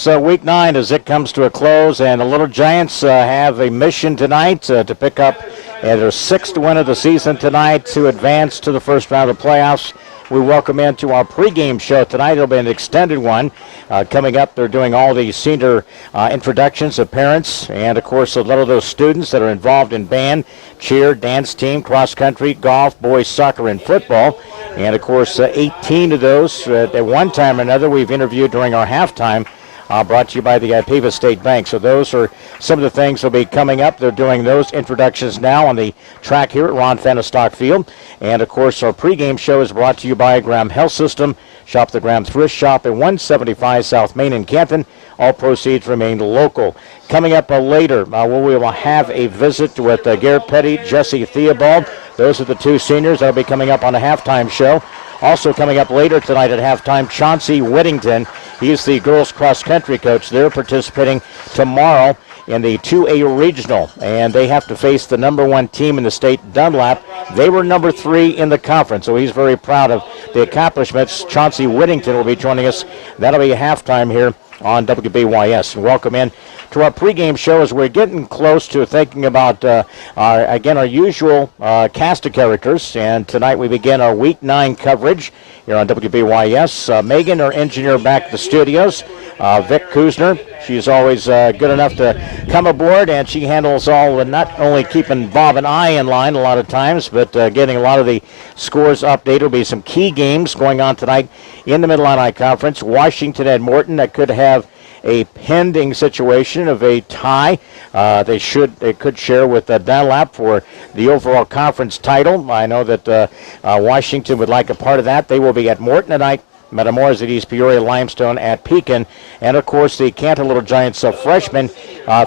So week 9 as it comes to a close, and the Little Giants have a mission tonight to pick up their 6th win of the season tonight to advance to the first round of the playoffs. We welcome into our pregame show tonight. It'll be an extended one. Coming up, they're doing all the senior introductions of parents and, of course, a lot of those students that are involved in band, cheer, dance team, cross country, golf, boys soccer, and football. And, of course, 18 of those at one time or another we've interviewed during our halftime. Brought to you by the Peva State Bank. So those are some of the things that will be coming up. They're doing those introductions now on the track here at Ron Fahnestock Field. And, of course, our pregame show is brought to you by Graham Health System. Shop the Graham Thrift Shop at 175 South Main in Canton. All proceeds remain local. Coming up later, we will have a visit with Garrett Petty, Jesse Theobald. Those are the two seniors that will be coming up on the halftime show. Also coming up later tonight at halftime, Chauncey Whittington. He's the girls cross-country coach. They're participating tomorrow in the 2A regional, and they have to face the number 1 team in the state, Dunlap. They were number 3 in the conference, so he's very proud of the accomplishments. Chauncey Whittington will be joining us. That'll be halftime here on WBYS. And welcome in to our pregame show as we're getting close to thinking about, our usual cast of characters. And tonight we begin our Week 9 coverage here on WBYS. Megan, our engineer, back at the studios. Vic Kuzner, she's always good enough to come aboard, and she handles all, not only keeping Bob and I in line a lot of times, but getting a lot of the scores updated. There'll be some key games going on tonight in the Mid-Illini Conference. Washington and Morton, that could have a pending situation of a tie. They could share with Dunlap for the overall conference title. I know that Washington would like a part of that. They will be at Morton tonight. Metamoras at East Peoria, Limestone at Pekin, and of course the Canton Little Giants freshmen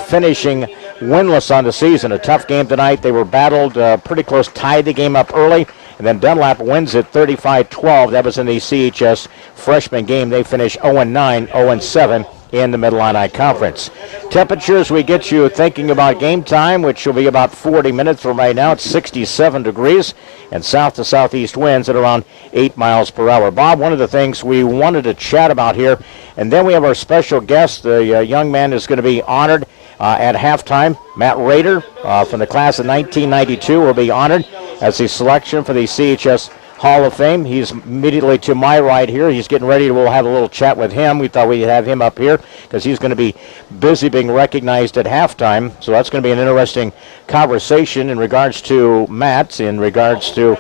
finishing winless on the season. A tough game tonight. They were battled pretty close, tied the game up early, and then Dunlap wins it 35-12. That was in the CHS freshman game. They finished 0-9, 0-7 in the Mid-Illini Conference. Temperatures, we get you thinking about game time, which will be about 40 minutes from right now. It's 67 degrees, and south to southeast winds at around 8 miles per hour. Bob, one of the things we wanted to chat about here, and then we have our special guest, the young man is going to be honored at halftime. Matt Rader from the class of 1992 will be honored as the selection for the CHS Hall of Fame. He's immediately to my right here. He's getting ready. We'll have a little chat with him. We thought we'd have him up here because he's going to be busy being recognized at halftime. So that's going to be an interesting conversation in regards to Matt, in regards to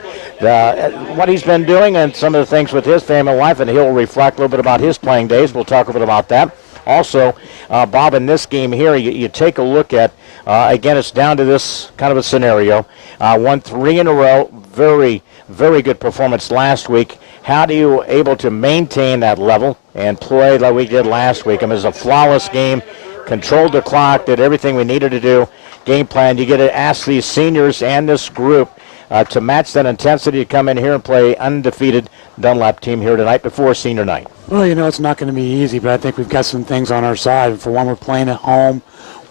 what he's been doing and some of the things with his family life, and he'll reflect a little bit about his playing days. We'll talk a bit about that. Also, Bob, in this game here, you take a look at, again, it's down to this kind of a scenario. Won 3 in a row. Very good performance last week. How do you able to maintain that level and play like we did last week? I mean, it was a flawless game, controlled the clock, did everything we needed to do, game plan. You get to ask these seniors and this group to match that intensity to come in here and play undefeated Dunlap team here tonight before senior night. Well, it's not going to be easy, but I think we've got some things on our side. For one, we're playing at home.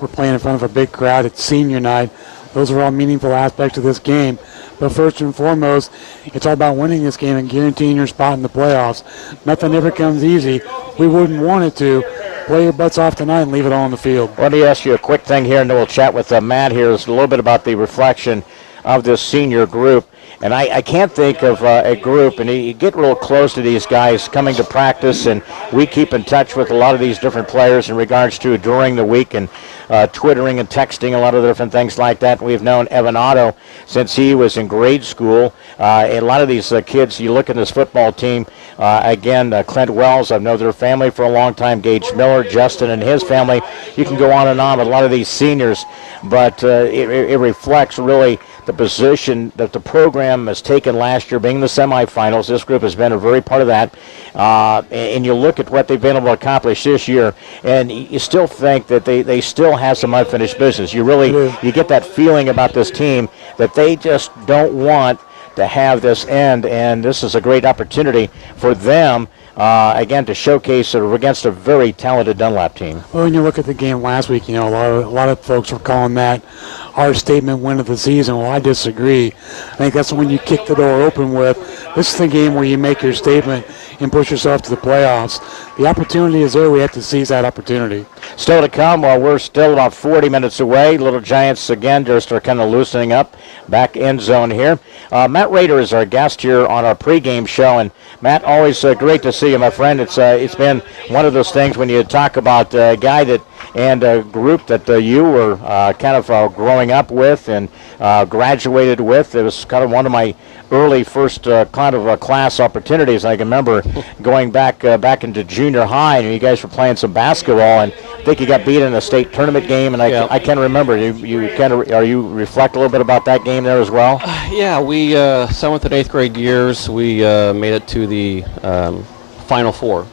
We're playing in front of a big crowd. It's senior night. Those are all meaningful aspects of this game. But first and foremost, it's all about winning this game and guaranteeing your spot in the playoffs. Nothing ever comes easy. We wouldn't want it to. Play your butts off tonight and leave it all on the field. Let me ask you a quick thing here, and then we'll chat with Matt here. It's a little bit about the reflection of this senior group. And I can't think of a group, and you get real close to these guys coming to practice, and we keep in touch with a lot of these different players in regards to during the week and twittering and texting, a lot of different things like that. We've known Evan Otto since he was in grade school. A lot of these kids, you look at this football team, Clint Wells, I've known their family for a long time, Gage Miller, Justin and his family. You can go on and on with a lot of these seniors, but it reflects really the position that the program has taken last year, being the semifinals. This group has been a very part of that. And you look at what they've been able to accomplish this year, and you still think that they still have some unfinished business. You get that feeling about this team that they just don't want to have this end, and this is a great opportunity for them, again, to showcase it against a very talented Dunlap team. Well, when you look at the game last week, a lot of folks were calling that our statement win of the season. Well, I disagree. I think that's when you kick the door open with, this is the game where you make your statement and push yourself to the playoffs. The opportunity is there. We have to seize that opportunity. Still to come, while we're still about 40 minutes away. Little Giants, again, just are kind of loosening up. Back end zone here. Matt Rader is our guest here on our pregame show. And, Matt, always great to see you, my friend. It's been one of those things when you talk about a guy that and a group that you were kind of growing up with and graduated with. It was kind of one of my early first kind of class opportunities. I can remember going back into junior high, and you guys were playing some basketball, and I think you got beat in a state tournament game, and I can't remember. You kind of reflect a little bit about that game there as well? Yeah, we 7th and 8th grade years, we made it to the Final Four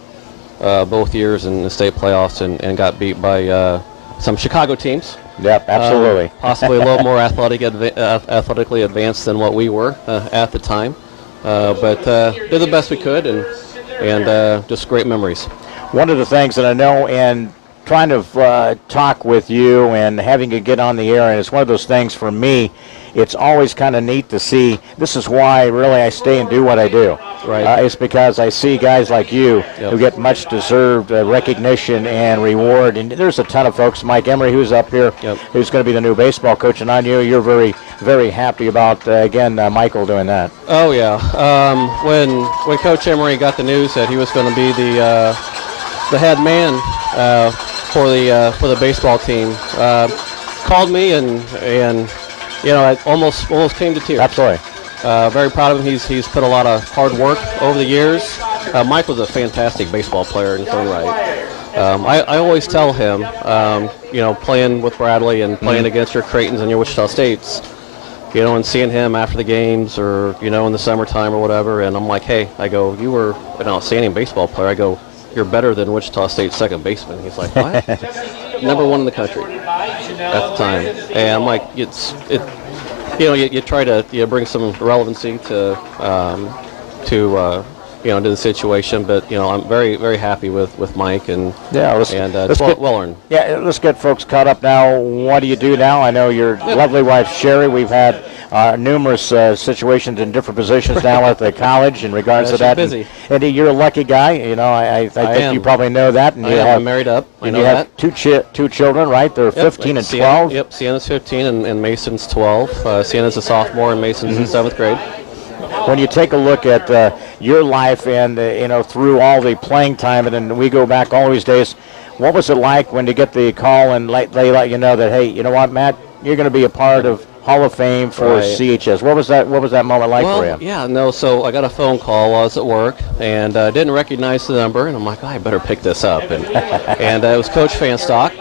both years in the state playoffs, and got beat by some Chicago teams. Yep, absolutely. Possibly a little more athletically advanced than what we were at the time, but did the best we could, and just great memories. One of the things that I know, and trying to talk with you and having to get on the air, and it's one of those things for me, it's always kind of neat to see. This is why really I stay and do what I do. Right. It's because I see guys like you who get much deserved recognition and reward. And there's a ton of folks. Mike Emery, who's up here, who's going to be the new baseball coach, and I know you're very, very happy about Michael doing that. Oh yeah. When Coach Emery got the news that he was going to be the head man for the baseball team, called me and I almost came to tears. Absolutely. Very proud of him. He's put a lot of hard work over the years. Mike was a fantastic baseball player in his own right. I always tell him, playing with Bradley and playing against your Creightons and your Wichita States, and seeing him after the games or, in the summertime or whatever, and I'm like, hey, I go, you were an outstanding baseball player. I go, you're better than Wichita State's second baseman. He's like, what? Number one in the country at the time. And I'm like, you try to bring some relevancy to the situation, but I'm very, very happy with Mike, and it's well earned. Yeah, let's get folks caught up now. What do you do now? I know your lovely wife Sherry. We've had numerous situations in different positions now at the college in regards to that. Busy. And you're a lucky guy. I think you probably know that. And I'm married up. I know have that. two children, right? They're 15 and 12. Yep, Sienna's 15 and Mason's 12. Sienna's a sophomore and Mason's in 7th grade. When you take a look at your life and through all the playing time, and then we go back all these days, what was it like when you get the call and they let you know that, hey, you know what, Matt, you're going to be a part of Hall of Fame for CHS? What was that moment like for you? Yeah, no. So I got a phone call while I was at work and didn't recognize the number, and I'm like, I better pick this up. And it was Coach Fahnestock,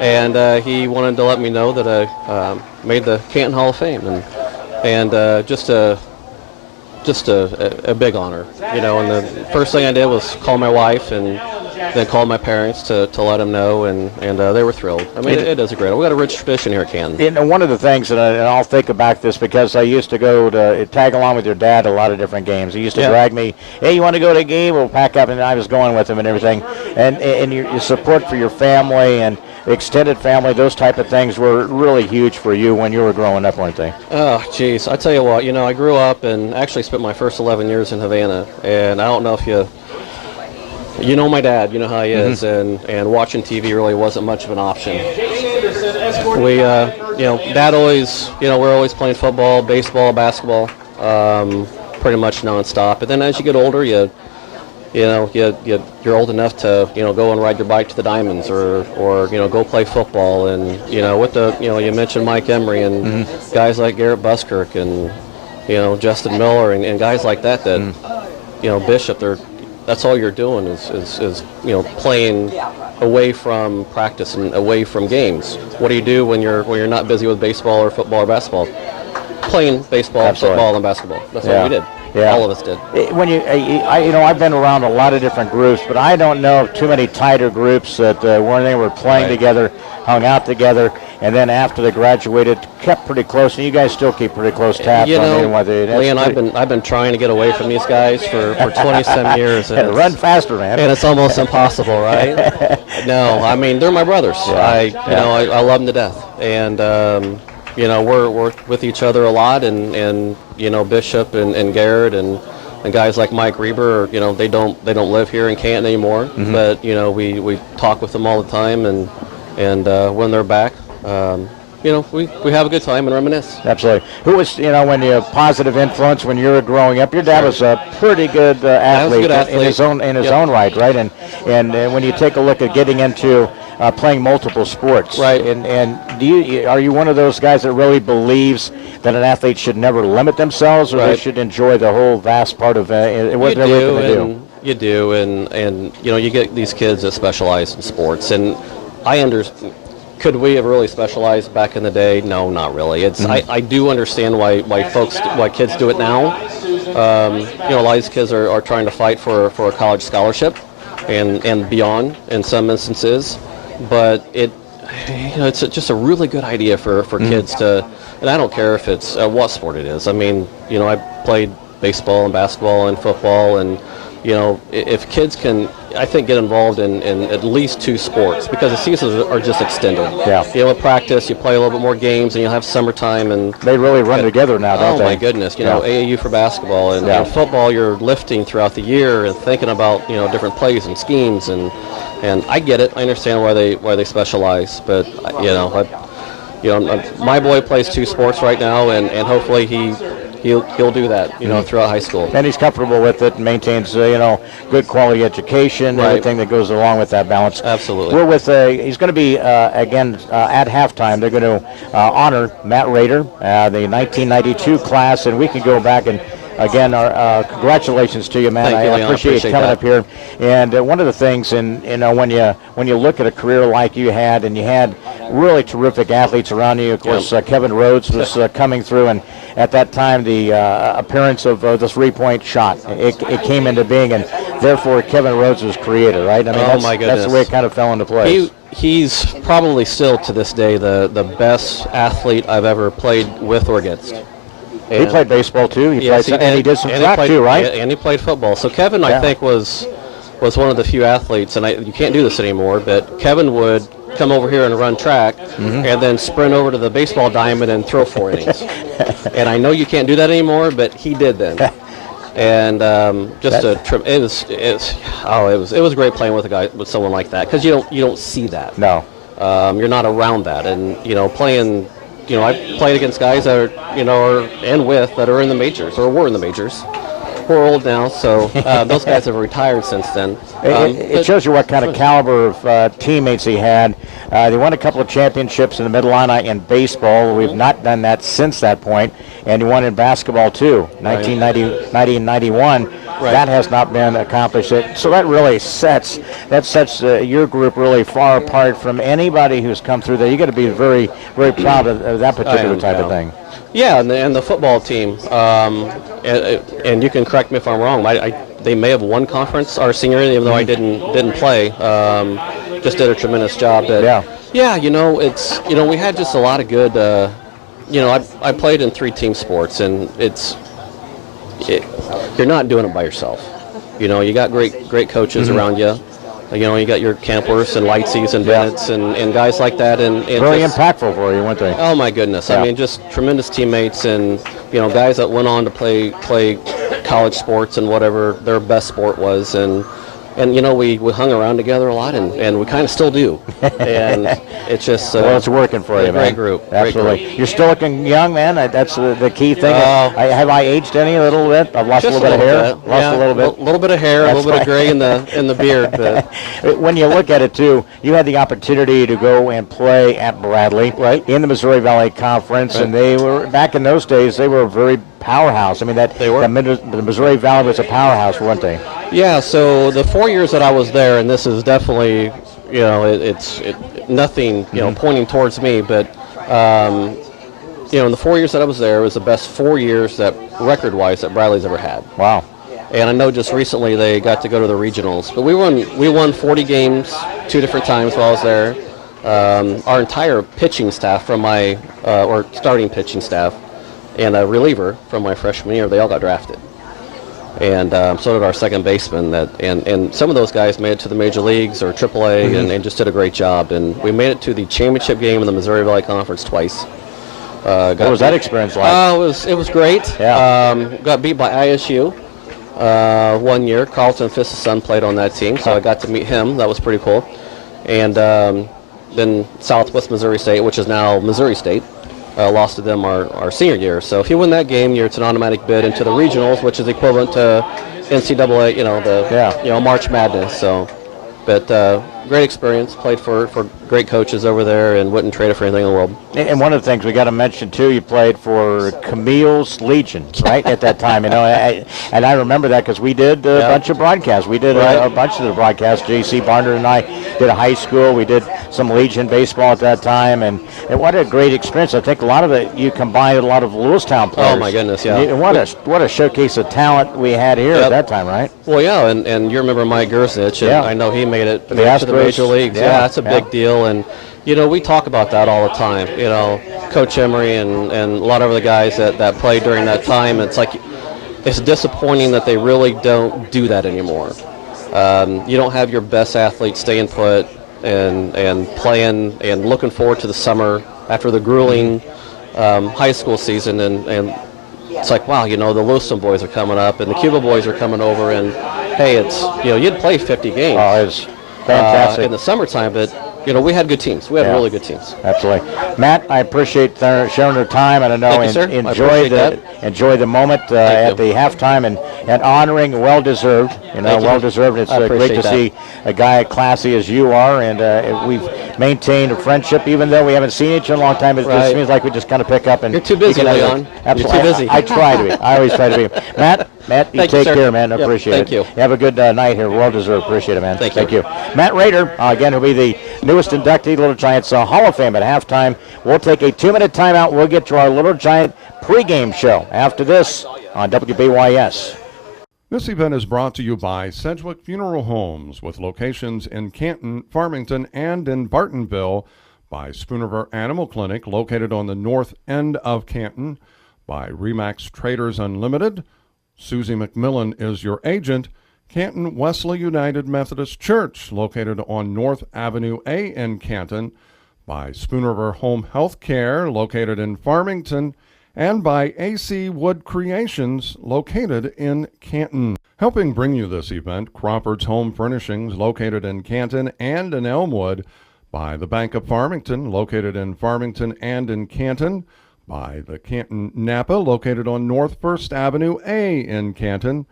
and he wanted to let me know that I made the Canton Hall of Fame, and just a big honor, And the first thing I did was call my wife and then called my parents to let them know, and they were thrilled. I mean, it is a great. We got a rich tradition here at Canton. One of the things that I'll think about this, because I used to go to tag along with your dad a lot of different games. He used to drag me. Hey, you want to go to a game? We'll pack up, and I was going with him and everything. And your support for your family and extended family, those type of things were really huge for you when you were growing up, weren't they? Oh, geez. I tell you what, I grew up and actually spent my first 11 years in Havana, and I don't know if you know my dad, you know how he is, and watching TV really wasn't much of an option. We, Dad always, we're always playing football, baseball, basketball, pretty much nonstop. And then as you get older, you're old enough to, go and ride your bike to the Diamonds or go play football. And, with you mentioned Mike Emery and guys like Garrett Buskirk and, Justin Miller and guys like that, Bishop, that's all you're doing is playing away from practice and away from games. What do you do when you're not busy with baseball or football or basketball? Playing baseball, football, and basketball. That's what we did. Yeah. All of us did. When I've been around a lot of different groups, but I don't know of too many tighter groups that when they were playing together, hung out together, and then after they graduated, kept pretty close. And you guys still keep pretty close tabs on Leon, I've been trying to get away from these guys for 20-some years. And run faster, man. And it's almost impossible, right? No, I mean they're my brothers. Yeah. I love them to death, and we're with each other a lot, and Bishop and Garrett and and guys like Mike Reber, they don't live here in Canton anymore, but we talk with them all the time, and when they're back, we have a good time and reminisce. Absolutely. Who was, when you positive influence when you were growing up? Your dad was a pretty good athlete, in his own right, right? And when you take a look at getting into playing multiple sports, right? And are you one of those guys that really believes that an athlete should never limit themselves, or they should enjoy the whole vast part of what they're going to do? You do, and you get these kids that specialize in sports, and I understand. Could we have really specialized back in the day? No, not really. It's I do understand why kids do it now. A lot of these kids are trying to fight for a college scholarship and beyond in some instances, but it's just a really good idea for kids to. And I don't care if it's what sport it is. I mean, I played baseball and basketball and football, and if kids can, I think, get involved in at least 2 sports, because the seasons are just extended. Yeah. With practice, you play a little bit more games, and you'll have summertime. And they really run together now, don't they? Oh, my goodness. AAU for basketball. And football, you're lifting throughout the year and thinking about, different plays and schemes. And I get it. I understand why they specialize. But, my boy plays 2 sports right now, and hopefully he'll do that, throughout high school. And he's comfortable with it and maintains, good quality education, everything that goes along with that balance. Absolutely. We're with, he's going to be, again, at halftime. They're going to honor Matt Rader, the 1992 class, and we can go back and, again, our congratulations to you, man. Thank you, I Leon. appreciate you coming up here. And one of the things, and when you look at a career like you had, and you had really terrific athletes around you. Of course, Kevin Rhodes was coming through, and at that time, the appearance of the 3-point shot, it came into being, and therefore Kevin Rhodes was creator, right? I mean, my goodness. That's the way it kind of fell into place. He's probably still to this day the best athlete I've ever played with or against. And he played baseball too. He did some track too, right? And he played football. So Kevin, I think, was one of the few athletes, and you can't do this anymore, but Kevin would come over here and run track, and then sprint over to the baseball diamond and throw 4 innings. And I know you can't do that anymore, but he did then. And it was great playing with someone like that, because you don't see that. No. You're not around that, and playing. I played against guys that that are in the majors or were in the majors. We're old now, so those guys have retired since then. It shows you what kind of caliber of teammates he had. They won a couple of championships in the Mid-Illini in baseball. We've not done that since that point. And he won in basketball too, 1991. Right. That has not been accomplished yet. So that really sets your group really far apart from anybody who's come through there. You got to be very, very proud of that particular type of thing. Yeah, and the football team, and you can correct me if I'm wrong. They may have won conference our senior year, even though I didn't play. Just did a tremendous job. It's we had just a lot of good. I played in 3 team sports, and you're not doing it by yourself. You got great coaches around you. You got your Campers and Lightseas and Bennett's and guys like that. And very impactful for you, weren't they? Oh, my goodness. I mean, just tremendous teammates, and, guys that went on to play college sports and whatever their best sport was. And we hung around together a lot, and we kind of still do. And it's just... it's working for you, man. Great group. Absolutely. Great group. You're still looking young, man. That's the key thing. Have I aged any a little bit? I've lost a little bit of hair. Lost a little bit. A little bit of hair, a little bit of gray in the beard. But. When you look at it, too, you had the opportunity to go and play at Bradley in the Missouri Valley Conference, and they were, back in those days, they were a very powerhouse. I mean, the Missouri Valley was a powerhouse, weren't they? Yeah, so the 4 years that I was there, and this is definitely, it's nothing, pointing towards me, but, in the 4 years that I was there, it was the best 4 years that record-wise that Bradley's ever had. Wow. And I know just recently they got to go to the regionals, but we won 40 games 2 different times while I was there. Our entire pitching staff from my, or starting pitching staff, and a reliever from my freshman year, they all got drafted. And so did our second baseman. And some of those guys made it to the major leagues or AAA and just did a great job. And we made it to the championship game in the Missouri Valley Conference twice. What was that experience like? It was great. Yeah. Got beat by ISU. 1 year. Carlton Fisk's son played on that team, so I got to meet him. That was pretty cool. And then Southwest Missouri State, which is now Missouri State, lost to them our senior year. So if you win that game, it's an automatic bid into the regionals, which is equivalent to NCAA, March Madness. So, but great experience. Played for great coaches over there, and wouldn't trade it for anything in the world. And one of the things we got to mention too, you played for Camille's Legion, right, at that time. And I remember that because we did a bunch of broadcasts. We did a bunch of the broadcasts. J.C. Barnard and I did a high school. We did some Legion baseball at that time, and what a great experience. I think a lot of it, you combined a lot of Lewistown players. Oh my goodness, yeah. What a showcase of talent we had here at that time, right? Well, yeah, and you remember Mike Gersich, and I know he made it to the major leagues. Yeah, that's a big deal. And we talk about that all the time. Coach Emery and a lot of the guys that played during that time. It's disappointing that they really don't do that anymore. You don't have your best athletes staying put and playing and looking forward to the summer after the grueling high school season. And it's like, wow, the Lewiston boys are coming up and the Cuba boys are coming over, and hey, it's you'd play 50 games. Oh, it's fantastic in the summertime, but we had good teams. We had really good teams. Absolutely. Matt, I appreciate sharing your time, and I know enjoy the moment at the halftime and honoring well-deserved. Well-deserved. It's great to see a guy classy as you are, and we've maintained a friendship, even though we haven't seen each other in a long time. It just seems like we just kind of pick up and you're too busy, Leon. Absolutely. You're too busy. I try to be. I always try to be. Matt, you take care, man. I appreciate it. Thank you. Have a good night here. Well-deserved. Appreciate it, man. Thank you. Matt Rader, again, will be the newest inductee, Little Giants Hall of Fame at halftime. We'll take a 2-minute timeout. We'll get to our Little Giant pregame show after this on WBYS. This event is brought to you by Sedgwick Funeral Homes, with locations in Canton, Farmington, and in Bartonville, by Spoonerver Animal Clinic, located on the north end of Canton, by Remax Traders Unlimited. Susie McMillan is your agent. Canton Wesley United Methodist Church, located on North Avenue A in Canton, by Spoonerver Home Health Care, located in Farmington, and by AC Wood Creations, located in Canton. Helping bring you this event, Crawford's Home Furnishings, located in Canton and in Elmwood, by the Bank of Farmington, located in Farmington and in Canton, by the Canton Napa, located on North First Avenue A in Canton,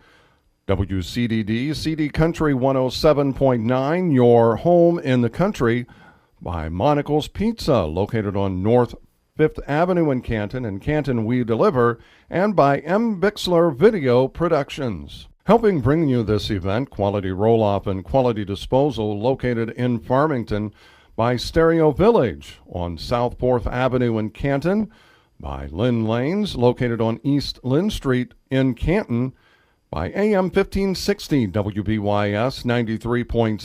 WCDD, CD Country 107.9, your home in the country, by Monocle's Pizza, located on North 5th Avenue in Canton We Deliver, and by M. Bixler Video Productions. Helping bring you this event, Quality Roll-Off and Quality Disposal, located in Farmington, by Stereo Village on South 4th Avenue in Canton, by Lynn Lanes, located on East Lynn Street in Canton, by AM 1560 WBYS 93.7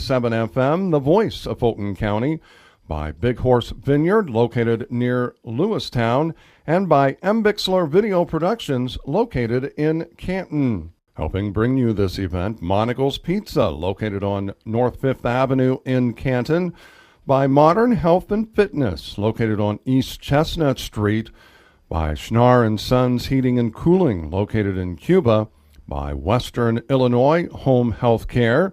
FM, the voice of Fulton County, by Big Horse Vineyard, located near Lewistown, and by M. Bixler Video Productions, located in Canton. Helping bring you this event, Monocle's Pizza, located on North 5th Avenue in Canton, by Modern Health and Fitness, located on East Chestnut Street, by Schnar and Sons Heating and Cooling, located in Cuba, by Western Illinois Home Health Care,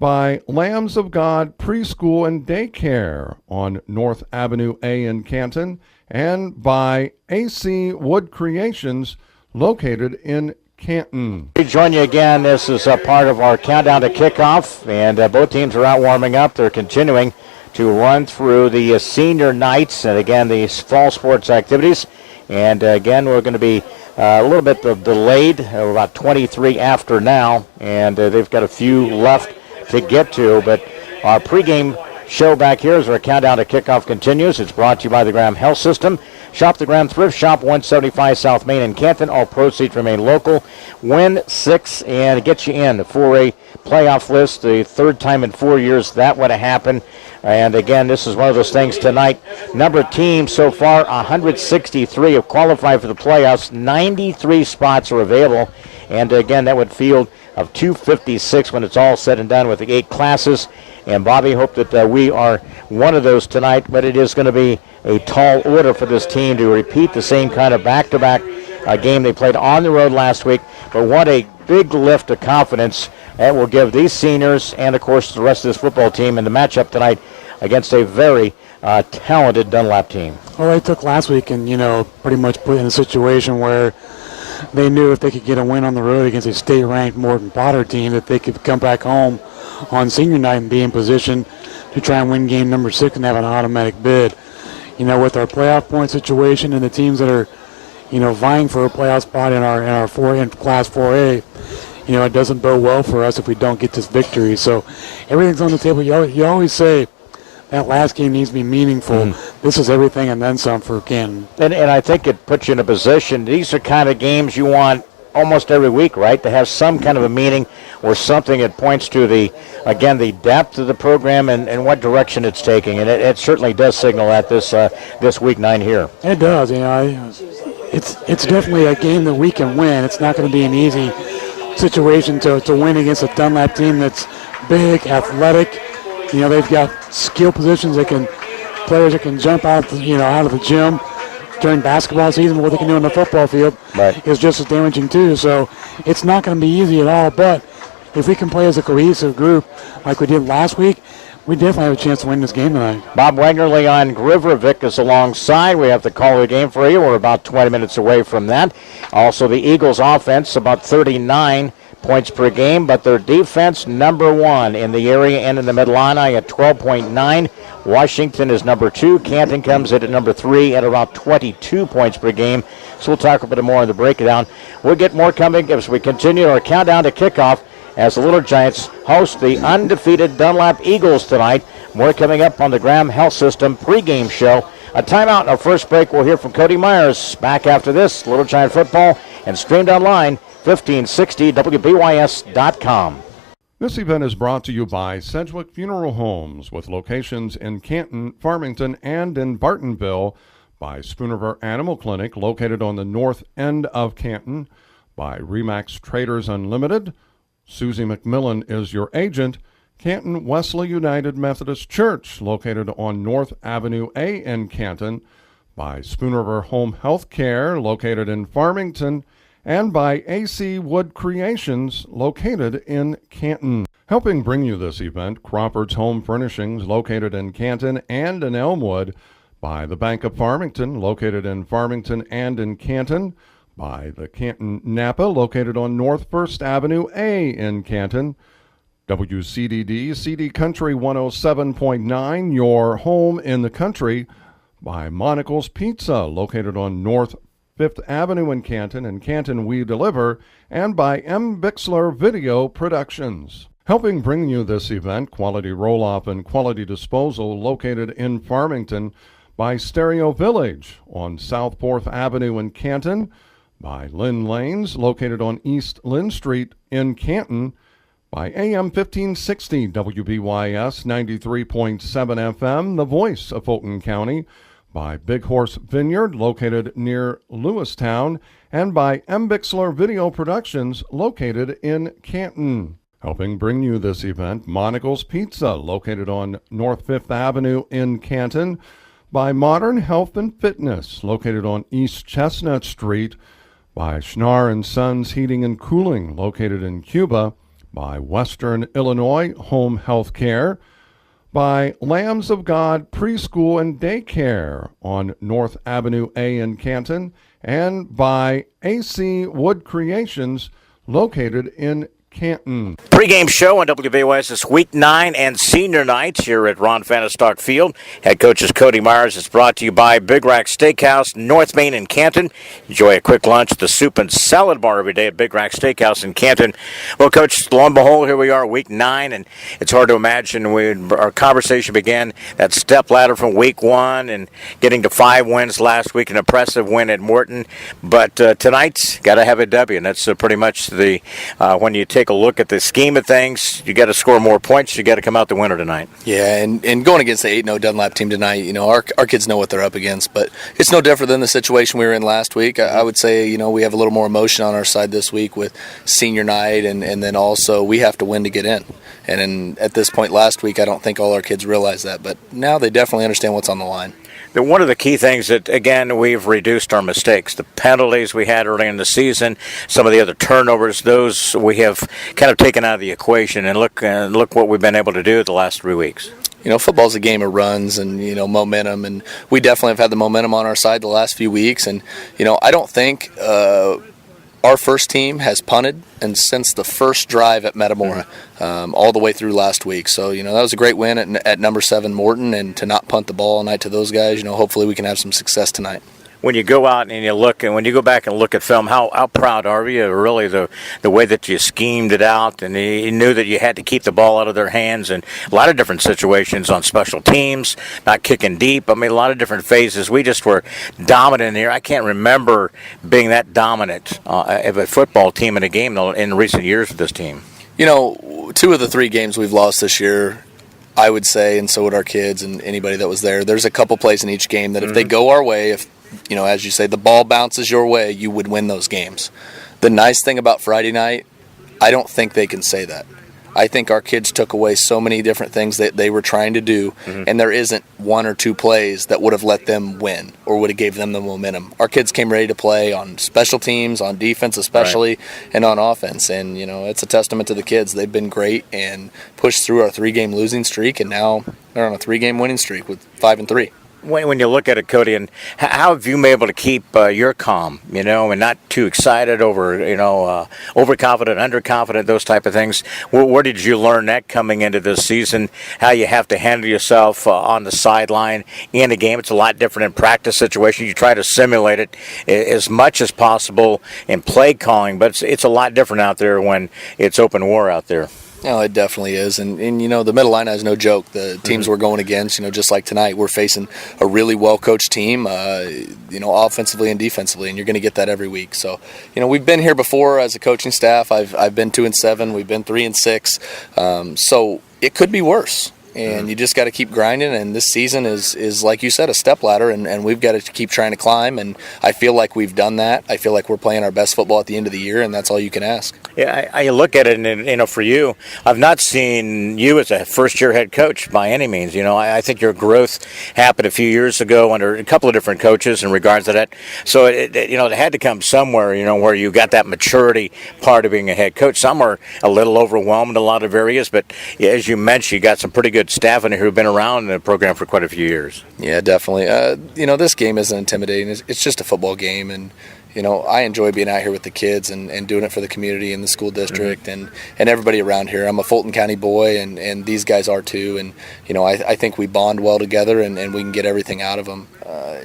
by Lambs of God Preschool and Daycare on North Avenue A in Canton, and by AC Wood Creations, located in Canton. We join you again. This is a part of our countdown to kickoff, and both teams are out warming up. They're continuing to run through the senior nights and, again, these fall sports activities. And, again, we're going to be a little bit delayed. We're about 23 after now, and they've got a few left to get to. But our pregame show back here as our countdown to kickoff continues. It's brought to you by the Graham Health System. Shop the Graham Thrift Shop, 175 South Main in Canton. All proceeds remain local. Win 6 and get you in for a playoff list. The third time in 4 years that would have happened. And again, this is one of those things tonight. Number of teams so far, 163 have qualified for the playoffs. 93 spots are available. And again, that would field of 256 when it's all said and done with the 8 classes. And Bobby, hope that we are one of those tonight, but it is going to be a tall order for this team to repeat the same kind of back-to-back game they played on the road last week. But what a big lift of confidence that will give these seniors and, of course, the rest of this football team in the matchup tonight against a very talented Dunlap team. Well, they took last week and, pretty much put in a situation where they knew if they could get a win on the road against a state-ranked Morton Potter team that they could come back home on senior night and be in position to try and win game number 6 and have an automatic bid. With our playoff point situation and the teams that are, vying for a playoff spot in our in Class 4A, it doesn't bode well for us if we don't get this victory. So everything's on the table. You always say that last game needs to be meaningful. This is everything and then some for Canton. And I think it puts you in a position. These are kind of games you want almost every week, right, to have some kind of a meaning or something that points to the depth of the program and what direction it's taking. And it certainly does signal that this week 9 here. It does. It's definitely a game that we can win. It's not going to be an easy situation to win against a Dunlap team that's big, athletic. They've got skill positions players that can jump out of the gym during basketball season. What they can do on the football field is just as damaging too. So it's not going to be easy at all. But if we can play as a cohesive group like we did last week, we definitely have a chance to win this game tonight. Bob Wagner, Leon Grivovic is alongside. We have to call the game for you. We're about 20 minutes away from that. Also, the Eagles' offense, about 39 points per game, but their defense, number 1 in the area and in the Mid-Illini at 12.9. Washington is number 2. Canton comes in at number 3 at around 22 points per game. So we'll talk a bit more on the breakdown. We'll get more coming as we continue our countdown to kickoff as the Little Giants host the undefeated Dunlap Eagles tonight. More coming up on the Graham Health System pregame show. A timeout in our first break. We'll hear from Cody Myers. Back after this, Little Giant football and streamed online, 1560 WBYS.com. This event is brought to you by Sedgwick Funeral Homes, with locations in Canton, Farmington, and in Bartonville, by Spoonerville Animal Clinic, located on the north end of Canton, by Remax Traders Unlimited. Susie McMillan is your agent. Canton Wesley United Methodist Church, located on North Avenue A in Canton, by Spoonerville Home Health Care, located in Farmington, and by AC Wood Creations, located in Canton. Helping bring you this event, Crawford's Home Furnishings, located in Canton and in Elmwood, by the Bank of Farmington, located in Farmington and in Canton, by the Canton Napa, located on North First Avenue A in Canton, WCDD, CD Country 107.9, your home in the country, by Monocle's Pizza, located on North 5th Avenue in Canton, and Canton We Deliver, and by M. Bixler Video Productions. Helping bring you this event, Quality Roll-Off and Quality Disposal, located in Farmington, by Stereo Village on South 4th Avenue in Canton, by Lynn Lanes, located on East Lynn Street in Canton, by AM 1560 WBYS 93.7 FM, the voice of Fulton County, by Big Horse Vineyard, located near Lewistown, and by M. Bixler Video Productions, located in Canton. Helping bring you this event, Monocle's Pizza, located on North 5th Avenue in Canton, by Modern Health and Fitness, located on East Chestnut Street, by Schnar & Sons Heating and Cooling, located in Cuba, by Western Illinois Home Health Care, by Lambs of God Preschool and Daycare on North Avenue A in Canton, and by AC Wood Creations, located in Canton. Pre-game show on WBYS this week 9 and senior night here at Ron Fahnestock Field. Head coach is Cody Myers. It's brought to you by Big Rack Steakhouse, North Main in Canton. Enjoy a quick lunch at the soup and salad bar every day at Big Rack Steakhouse in Canton. Well, Coach, lo and behold, here we are, week 9, and it's hard to imagine our conversation began that step ladder from week 1 and getting to 5 wins last week, an impressive win at Morton. But tonight's got to have a W, and that's pretty much the when you take a look at the scheme of things, you got to score more points, you got to come out the winner tonight. Yeah, and going against the 8-0 Dunlap team tonight, our kids know what they're up against, but it's no different than the situation we were in last week. I would say, we have a little more emotion on our side this week with senior night, and then also we have to win to get in. And at this point last week, I don't think all our kids realized that, but now they definitely understand what's on the line. One of the key things that, again, we've reduced our mistakes. The penalties we had early in the season, some of the other turnovers, those we have kind of taken out of the equation. And look what we've been able to do the last 3 weeks. Football's a game of runs and, momentum, and we definitely have had the momentum on our side the last few weeks. And, I don't think our first team has punted, and since the first drive at Metamora, all the way through last week. So, that was a great win at number 7 Morton, and to not punt the ball all night to those guys, hopefully we can have some success tonight. When you go out and you look, and when you go back and look at film, how proud are you? Really, the way that you schemed it out, and you knew that you had to keep the ball out of their hands, and a lot of different situations on special teams, not kicking deep. I mean, a lot of different phases. We just were dominant here. I can't remember being that dominant of a football team in a game in recent years with this team. 2 of the 3 games we've lost this year, I would say, and so would our kids and anybody that was there. There's a couple plays in each game that if they go our way, if as you say, the ball bounces your way, you would win those games. The nice thing about Friday night, I don't think they can say that. I think our kids took away so many different things that they were trying to do, and there isn't 1 or 2 plays that would have let them win or would have gave them the momentum. Our kids came ready to play on special teams, on defense especially, and on offense. And, it's a testament to the kids. They've been great and pushed through our 3-game losing streak, and now they're on a 3-game winning streak with 5-3. When you look at it, Cody, and how have you been able to keep your calm, and not too excited over, overconfident, underconfident, those type of things? Where did you learn that coming into this season? How you have to handle yourself on the sideline in a game? It's a lot different in practice situations. You try to simulate it as much as possible in play calling, but it's a lot different out there when it's open war out there. No, it definitely is. And the Mid-Illini is no joke. The teams we're going against, just like tonight, we're facing a really well-coached team, offensively and defensively, and you're going to get that every week. So, we've been here before as a coaching staff. I've been 2-7. We've been 3-6. So it could be worse. And you just got to keep grinding, and this season is like you said, a stepladder, and we've got to keep trying to climb, and I feel like we've done that. I feel like we're playing our best football at the end of the year, and that's all you can ask. Yeah, I look at it, and for you, I've not seen you as a first-year head coach by any means. I think your growth happened a few years ago under a couple of different coaches in regards to that. So it had to come somewhere, where you got that maturity part of being a head coach. Some are a little overwhelmed in a lot of areas, but as you mentioned, you got some pretty good staff in here who've been around the program for quite a few years. Yeah, definitely. This game isn't intimidating. It's just a football game, and I enjoy being out here with the kids and doing it for the community and the school district and everybody around here. I'm a Fulton County boy, and these guys are too, and I think we bond well together and we can get everything out of them.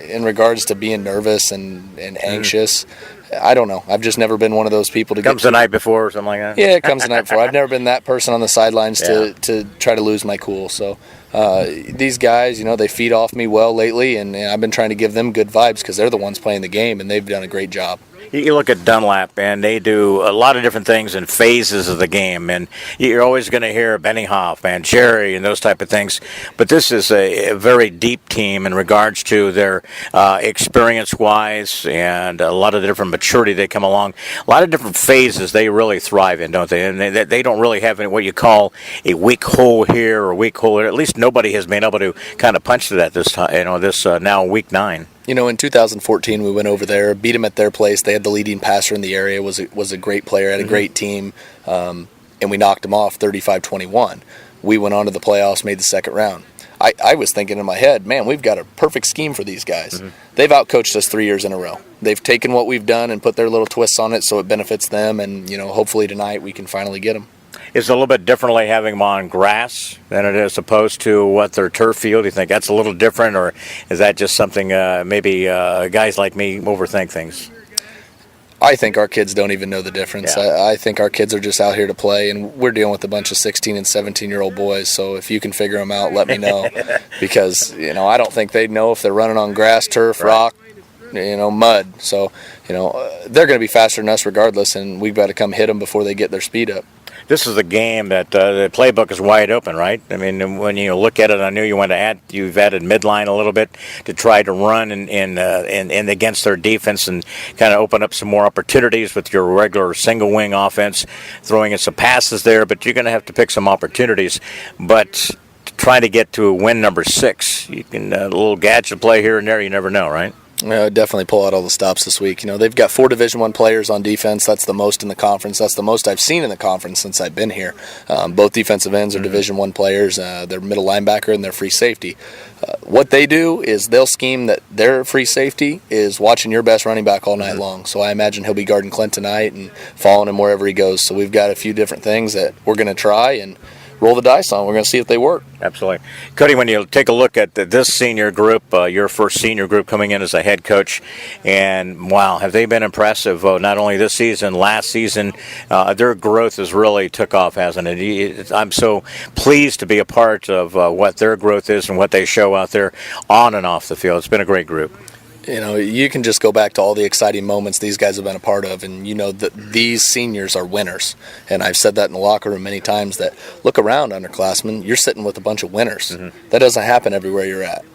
In regards to being nervous and anxious, I don't know. I've just never been one of those people to comes the night before or something like that. Yeah, it comes the night before. I've never been that person on the sidelines to try to lose my cool. So these guys, they feed off me well lately, and I've been trying to give them good vibes because they're the ones playing the game, and they've done a great job. You look at Dunlap, and they do a lot of different things in phases of the game, and you're always going to hear Benny Hoff and Jerry and those type of things. But this is a very deep team in regards to their experience-wise and a lot of the different maturity they come along. A lot of different phases they really thrive in, don't they? And they don't really have what you call a weak hole here or a weak hole there. At least nobody has been able to kind of punch to that this time. This now week 9. In 2014, we went over there, beat them at their place. They had the leading passer in the area, was a great player, had a great team, and we knocked them off 35-21. We went on to the playoffs, made the second round. I was thinking in my head, man, we've got a perfect scheme for these guys. They've outcoached us 3 years in a row. They've taken what we've done and put their little twists on it so it benefits them, and hopefully tonight we can finally get them. It's a little bit differently having them on grass than it is opposed to their turf field. Do you think that's a little different, or is that just something maybe guys like me overthink things? I think our kids don't even know the difference. Yeah. I think our kids are just out here to play, and we're dealing with a bunch of 16 and 17-year-old boys. So if you can figure them out, let me know, because I don't think they'd know if they're running on grass, turf, rock, mud. So they're going to be faster than us regardless, and we've got to come hit them before they get their speed up. This is a game that the playbook is wide open, right? I mean, when you look at it, I knew you've added midline a little bit to try to run and against their defense and kind of open up some more opportunities with your regular single wing offense, throwing in some passes there. But you're going to have to pick some opportunities. But trying to get to win number 6. You can a little gadget play here and there. You never know, right? Definitely pull out all the stops this week. They've got 4 Division I players on defense. That's the most in the conference. That's the most I've seen in the conference since I've been here. Both defensive ends are Division I players. They're middle linebacker and they're free safety. What they do is they'll scheme that their free safety is watching your best running back all night long. So I imagine he'll be guarding Clint tonight and following him wherever he goes. So we've got a few different things that we're going to try and roll the dice on. We're going to see if they work. Absolutely. Cody, when you take a look at this senior group, your first senior group coming in as a head coach, and wow, have they been impressive, not only this season, last season. Their growth has really took off, hasn't it? I'm so pleased to be a part of what their growth is and what they show out there on and off the field. It's been a great group. You can just go back to all the exciting moments these guys have been a part of, and that these seniors are winners. And I've said that in the locker room many times, that look around, underclassmen, you're sitting with a bunch of winners. That doesn't happen everywhere you're at.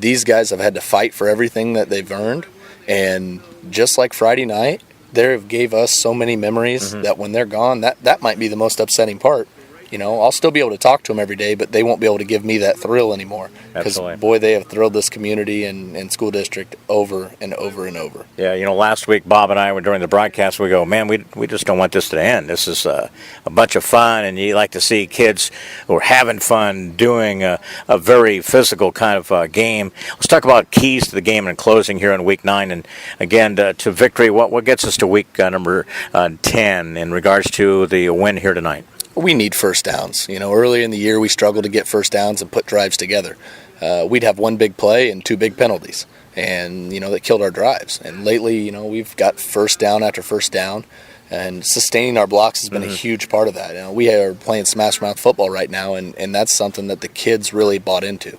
These guys have had to fight for everything that they've earned, and just like Friday night, they gave us so many memories that when they're gone, that might be the most upsetting part. I'll still be able to talk to them every day, but they won't be able to give me that thrill anymore. Because, boy, they have thrilled this community and school district over and over and over. Yeah, last week Bob and I were during the broadcast, we go, man, we just don't want this to end. This is a bunch of fun, and you like to see kids who are having fun doing a very physical kind of game. Let's talk about keys to the game and closing here in Week 9. And, again, to victory, what gets us to week number 10 in regards to the win here tonight? We need first downs. Early in the year we struggled to get first downs and put drives together. We'd have one big play and 2 big penalties, and that killed our drives. And lately, we've got first down after first down, and sustaining our blocks has been a huge part of that. We are playing smash mouth football right now, and that's something that the kids really bought into.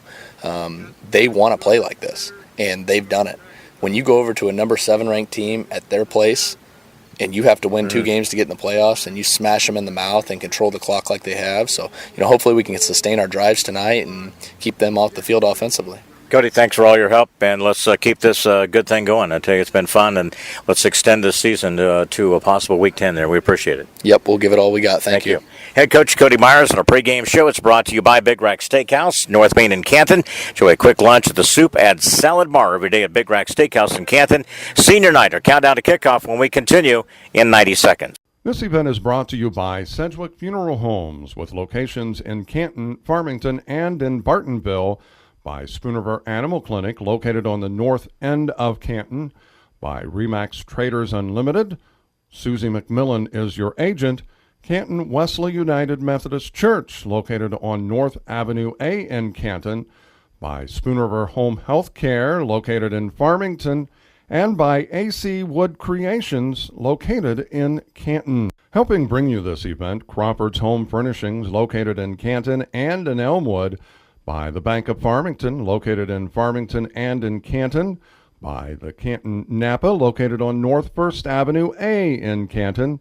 They want to play like this, and they've done it. When you go over to a number 7 ranked team at their place, and you have to win 2 games to get in the playoffs, and you smash them in the mouth and control the clock like they have. So, hopefully we can sustain our drives tonight and keep them off the field offensively. Cody, thanks for all your help, and let's keep this good thing going. I tell you, it's been fun, and let's extend this season to a possible Week 10 there. We appreciate it. Yep, we'll give it all we got. Thank you. Head coach Cody Myers on our pregame show. It's brought to you by Big Rack Steakhouse, North Main in Canton. Enjoy a quick lunch at the Soup and Salad Bar every day at Big Rack Steakhouse in Canton. Senior night, or countdown to kickoff when we continue in 90 seconds. This event is brought to you by Sedgwick Funeral Homes, with locations in Canton, Farmington, and in Bartonville. By Spooner Animal Clinic, located on the north end of Canton. By Remax Traders Unlimited. Susie McMillan is your agent. Canton Wesley United Methodist Church, located on North Avenue A in Canton. By Spooner Home Health Care, located in Farmington. And by AC Wood Creations, located in Canton. Helping bring you this event, Crawford's Home Furnishings, located in Canton and in Elmwood. By the Bank of Farmington, located in Farmington and in Canton. By the Canton Napa, located on North 1st Avenue A in Canton.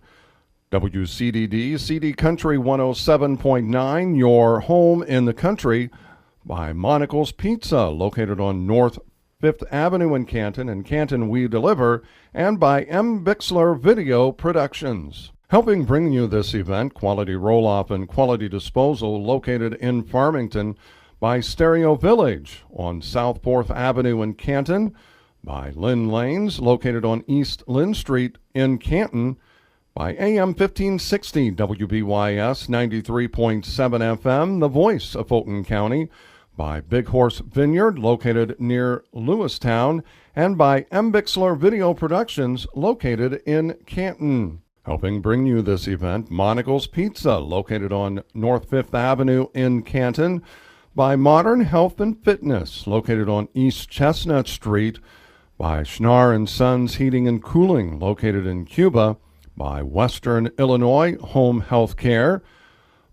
WCDD, CD Country 107.9, your home in the country. By Monocle's Pizza, located on North 5th Avenue in Canton. In Canton, we deliver. And by M. Bixler Video Productions. Helping bring you this event, Quality Roll-Off and Quality Disposal, located in Farmington. By Stereo Village on South 4th Avenue in Canton. By Lynn Lanes, located on East Lynn Street in Canton. By AM 1560 WBYS 93.7 FM, the voice of Fulton County. By Big Horse Vineyard, located near Lewistown. And by M. Bixler Video Productions, located in Canton. Helping bring you this event, Monocle's Pizza, located on North 5th Avenue in Canton. By Modern Health and Fitness, located on East Chestnut Street. By Schnar & Sons Heating and Cooling, located in Cuba. By Western Illinois Home Health Care.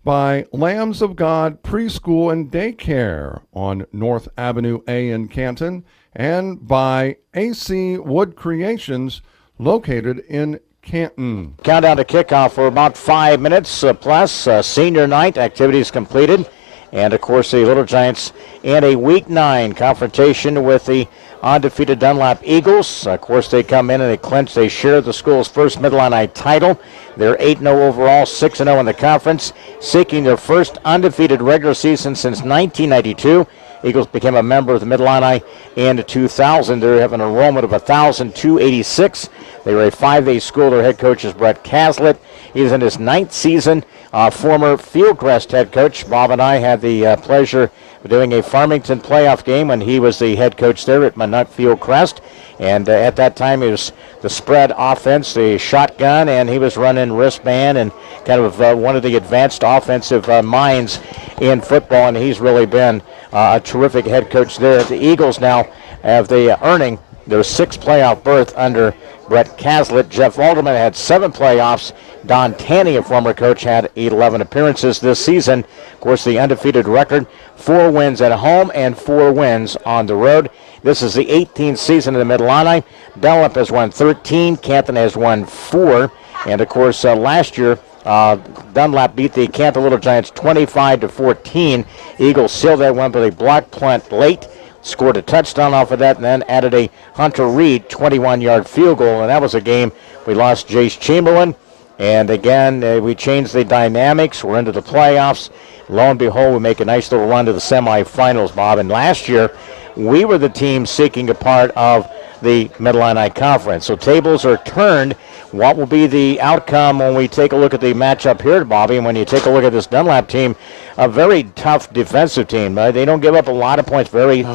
By Lambs of God Preschool and Daycare on North Avenue A in Canton. And by AC Wood Creations, located in Canton. Countdown to kickoff for about 5 minutes plus. Senior night activities completed. And, of course, the Little Giants in a Week 9 confrontation with the undefeated Dunlap Eagles. Of course, they come in and they share the school's first Mid-Illini title. They're 8-0 overall, 6-0 in the conference, seeking their first undefeated regular season since 1992. Eagles became a member of the Mid-Illini in 2000. They have an enrollment of 1,286. They were a 5A school. Their head coach is Brett Caslett. He's in his 9th season. Former Fieldcrest head coach Bob and I had the pleasure of doing a Farmington playoff game when he was the head coach there at Minot Fieldcrest. And at that time, it was the spread offense, the shotgun, and he was running wristband and kind of one of the advanced offensive minds in football. And he's really been a terrific head coach there. The Eagles now have earning their 6th playoff berth under Brett Caslett. Jeff Alderman had 7 playoffs. Don Taney, a former coach, had 11 appearances this season. Of course, the undefeated record, 4 wins at home and 4 wins on the road. This is the 18th season of the Mid-Illini. Dunlap has won 13. Canton has won 4. And, of course, last year, Dunlap beat the Canton Little Giants 25-14. Eagles sealed that one with a block punt late, scored a touchdown off of that, and then added a Hunter Reed 21-yard field goal. And that was a game we lost Jace Chamberlain. And again, we changed the dynamics. We're into the playoffs. Lo and behold, we make a nice little run to the semifinals, Bob. And last year, we were the team seeking a part of the Mid-Illini Conference. So tables are turned. What will be the outcome when we take a look at the matchup here, Bobby? And when you take a look at this Dunlap team, a very tough defensive team. They don't give up a lot of points. Very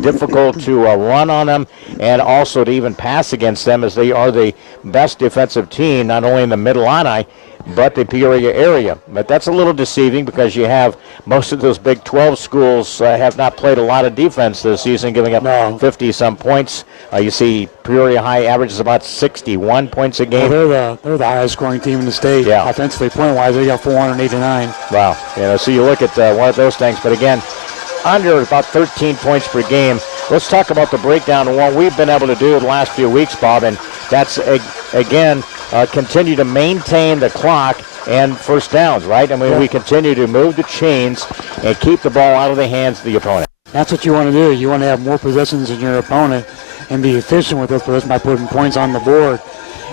difficult to run on them and also to even pass against them, as they are the best defensive team, not only in the Mid-Illini, but the Peoria area. But that's a little deceiving because you have most of those Big 12 schools have not played a lot of defense this season, giving up 50-some points. You see Peoria High averages about 61 points a game. Well, they're the highest scoring team in the state. Yeah. Offensively, point-wise, they got 489. Wow. So you look at one of those things. But again, under about 13 points per game. Let's talk about the breakdown and what we've been able to do the last few weeks, Bob. And that's, again, continue to maintain the clock and first downs, right? I mean, we continue to move the chains and keep the ball out of the hands of the opponent. That's what you want to do. You want to have more possessions than your opponent and be efficient with those possessions by putting points on the board.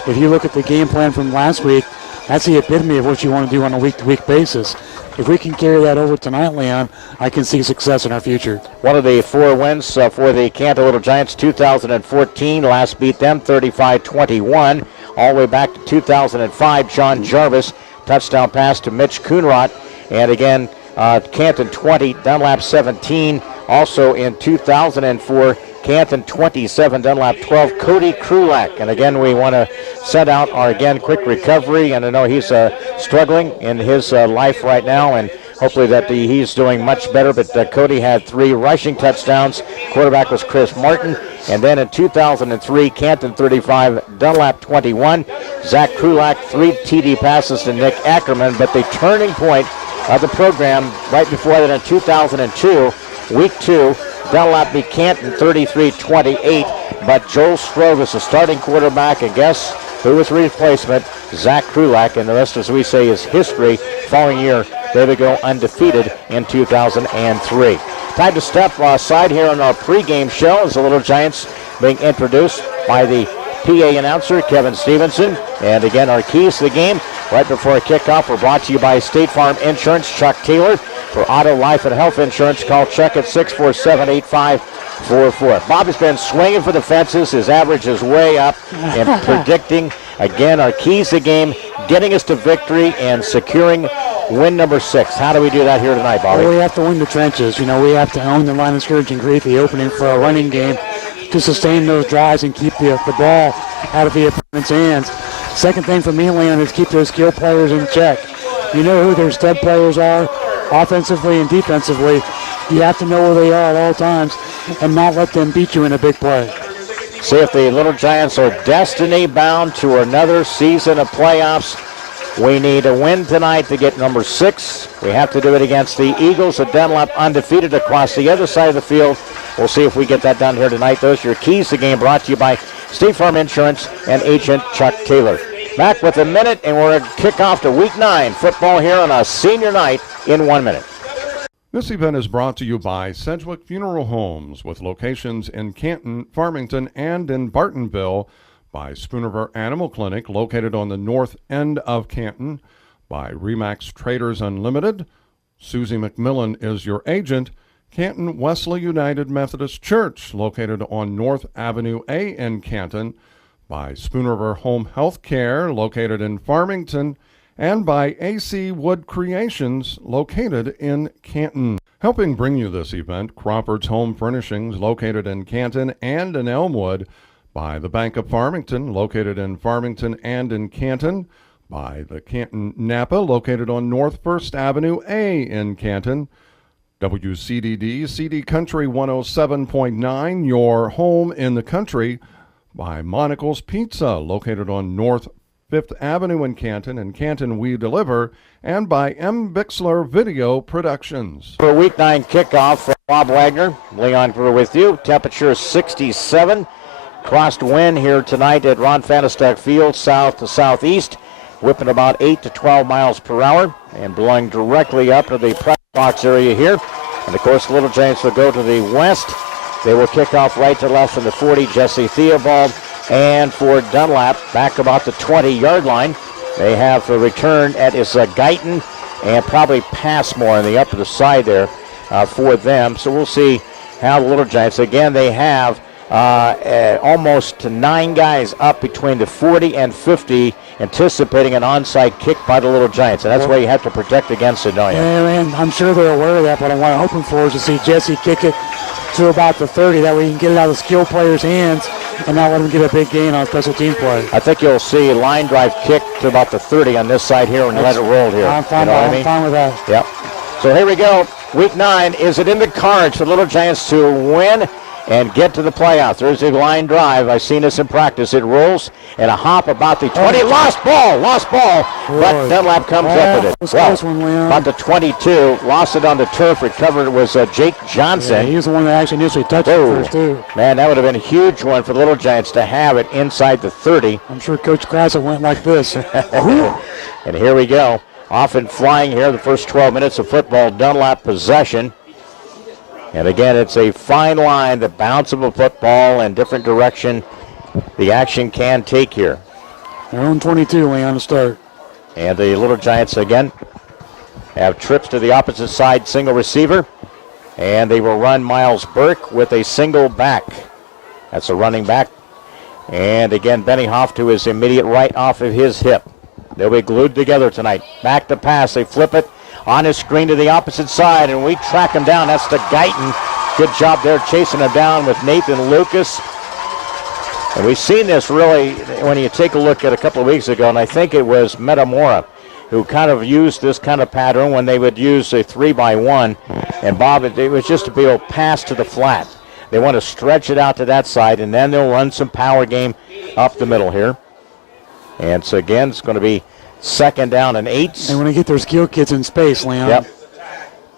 If you look at the game plan from last week, that's the epitome of what you want to do on a week-to-week basis. If we can carry that over tonight, Leon, I can see success in our future. One of the 4 wins for the Canton Little Giants, 2014. Last beat them 35-21. All the way back to 2005, John Jarvis, touchdown pass to Mitch Coonrot. And again, Canton 20, Dunlap 17. Also in 2004, Canton 27, Dunlap 12, Cody Krulak. And again, we want to send out our, quick recovery. And I know he's struggling in his life right now, and hopefully that he's doing much better. But Cody had 3 rushing touchdowns. Quarterback was Chris Martin. And then in 2003, Canton 35, Dunlap 21. Zach Krulak, 3 TD passes to Nick Ackerman. But the turning point of the program right before that in 2002, week 2, Dunlap beat Canton 33-28. But Joel Strovis, the starting quarterback, and guess who was replacement? Zach Krulak. And the rest, as we say, is history. Following year, they would go undefeated in 2003. Time to step aside here on our pregame show as the Little Giants being introduced by the PA announcer, Kevin Stevenson. And again, our keys to the game right before kickoff were brought to you by State Farm Insurance, Chuck Taylor. For auto, life, and health insurance, call Chuck at 647-8544. Bob has been swinging for the fences. His average is way up and predicting, again, our keys to the game, getting us to victory and securing win number 6. How do we do that here tonight, Bobby? Well, we have to win the trenches. We have to own the line of scrimmage and create the opening for a running game to sustain those drives and keep the ball out of the opponent's hands. Second thing for me, Leon, is keep those skill players in check. You know who their stud players are, offensively and defensively. You have to know where they are at all times and not let them beat you in a big play. See if the Little Giants are destiny bound to another season of playoffs. We need a win tonight to get number 6. We have to do it against the Eagles of Dunlap, undefeated across the other side of the field. We'll see if we get that done here tonight. Those are your keys to the game, brought to you by State Farm Insurance and agent Chuck Taylor. Back with a minute, and we're going to kick off to Week 9 football here on a senior night in 1 minute. This event is brought to you by Sedgwick Funeral Homes, with locations in Canton, Farmington, and in Bartonville, by Spoonerville Animal Clinic, located on the north end of Canton, by Remax Traders Unlimited. Susie McMillan is your agent. Canton Wesley United Methodist Church, located on North Avenue A in Canton, by Spoonerville Home Health Care, located in Farmington, and by AC Wood Creations, located in Canton. Helping bring you this event, Crawford's Home Furnishings, located in Canton and in Elmwood, by the Bank of Farmington, located in Farmington and in Canton, by the Canton Napa, located on North First Avenue A in Canton, WCDD, CD Country 107.9, your home in the country, by Monocle's Pizza, located on North 5th Avenue in Canton We Deliver, and by M. Bixler Video Productions. For Week 9 kickoff from Bob Wagner, Leon Brewer with you. Temperature 67. Crossed wind here tonight at Ron Fahnestock Field, south to southeast, whipping about 8 to 12 miles per hour and blowing directly up to the press box area here. And of course, the Little Giants will go to the west. They will kick off right to left from the 40, Jesse Theobald. And for Dunlap, back about the 20-yard line. They have a return at Guyton and probably Passmore on the upper side there for them. So we'll see how the Little Giants, again, they have almost 9 guys up between the 40 and 50, anticipating an onside kick by the Little Giants. And that's why you have to protect against it, don't you? Yeah, man, I'm sure they're aware of that, but what I'm hoping for is to see Jesse kick it to about the 30. That way he can get it out of the skill player's hands and not let him get a big gain on special team play. I think you'll see a line drive kick to about the 30 on this side here and let it roll here. I'm fine, you know what I mean? fine with that. Yep. So here we go. Week 9, is it in the cards for the Little Giants to win and get to the playoffs? There's a line drive. I've seen this in practice. It rolls and a hop about the 20. Lost ball. But Dunlap comes up with it. Close one, Leon. About the 22. Lost it on the turf. Recovered. It was Jake Johnson. Yeah, he was the one that actually initially touched it first, too. Man, that would have been a huge one for the Little Giants to have it inside the 30. I'm sure Coach Grassett went like this. And here we go. Off and flying here the first 12 minutes of football. Dunlap possession. And again, it's a fine line, the bounce of a football and different direction the action can take here. Their own 22, Leon, to start. And the Little Giants, again, have trips to the opposite side, single receiver. And they will run Miles Burke with a single back. That's a running back. And again, Benny Hoff to his immediate right off of his hip. They'll be glued together tonight. Back to pass, they flip it on his screen to the opposite side, and we track him down. That's to Guyton. Good job there chasing him down with Nathan Lucas. And we've seen this really when you take a look at a couple of weeks ago, and I think it was Metamora who kind of used this kind of pattern when they would use a 3-by-1. And Bob, it was just to be able to pass to the flat. They want to stretch it out to that side, and then they'll run some power game up the middle here. And so again, it's going to be 2nd down and 8. They want to get their skill kids in space, Leon. Yep.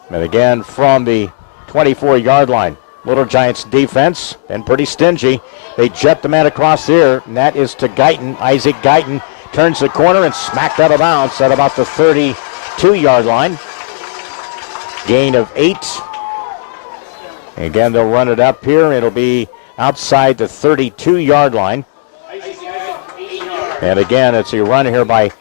And again, from the 24-yard line, Little Giants defense, and pretty stingy. They jet the man across there, and that is to Guyton. Isaac Guyton turns the corner and smacked out of bounds at about the 32-yard line. Gain of 8. Again, they'll run it up here. It'll be outside the 32-yard line. And again, it's a run here by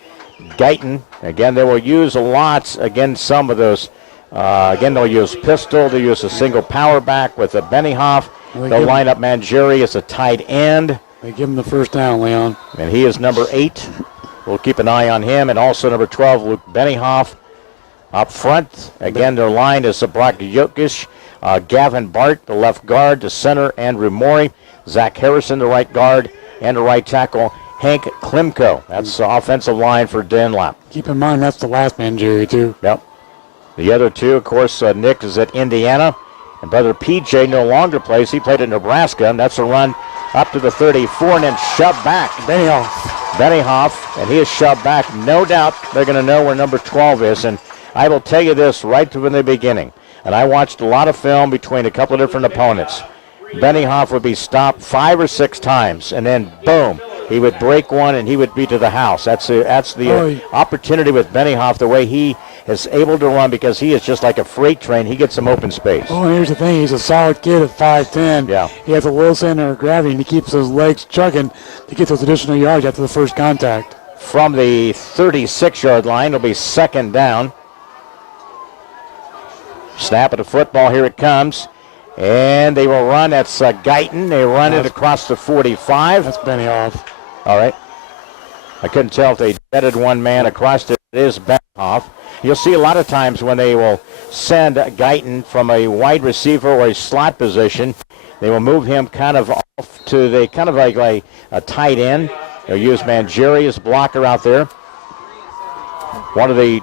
Guyton. Again, they will use a lot against some of those. Again, they'll use pistol. They'll use a single power back with a Benny Hoff. They'll line up Mangieri as a tight end. They give him the first down, Leon. And he is number 8. We'll keep an eye on him. And also number 12, Luke Bennyhoff. Up front, again, their line is Brock Jokic, Gavin Bart, the left guard, the center, Andrew Morey, Zach Harrison, the right guard, and the right tackle, Hank Klimko. That's the offensive line for Dunlap. Keep in mind, that's the last man, Jerry, too. Yep. The other two, of course, Nick is at Indiana, and brother PJ no longer plays. He played at Nebraska, and that's a run up to the 34 and then shoved back. Bennyhoff, and he is shoved back. No doubt they're going to know where number 12 is, and I will tell you this right from the beginning, and I watched a lot of film between a couple of different opponents. Bennyhoff would be stopped 5 or 6 times, and then boom, he would break one and he would be to the house. That's the opportunity with Benioff, the way he is able to run, because he is just like a freight train. He gets some open space. Oh, and here's the thing. He's a solid kid at 5'10". Yeah. He has a low center of gravity, and he keeps those legs chugging to get those additional yards after the first contact. From the 36-yard line, it'll be second down. Snap of the football, here it comes. And they will run. That's Guyton. They run it across the 45. That's Benioff. All right. I couldn't tell if they jetted one man across it. It is Benioff. You'll see a lot of times when they will send Guyton from a wide receiver or a slot position, they will move him kind of off to the kind of like a tight end. They'll use Mangieri as blocker out there. One of the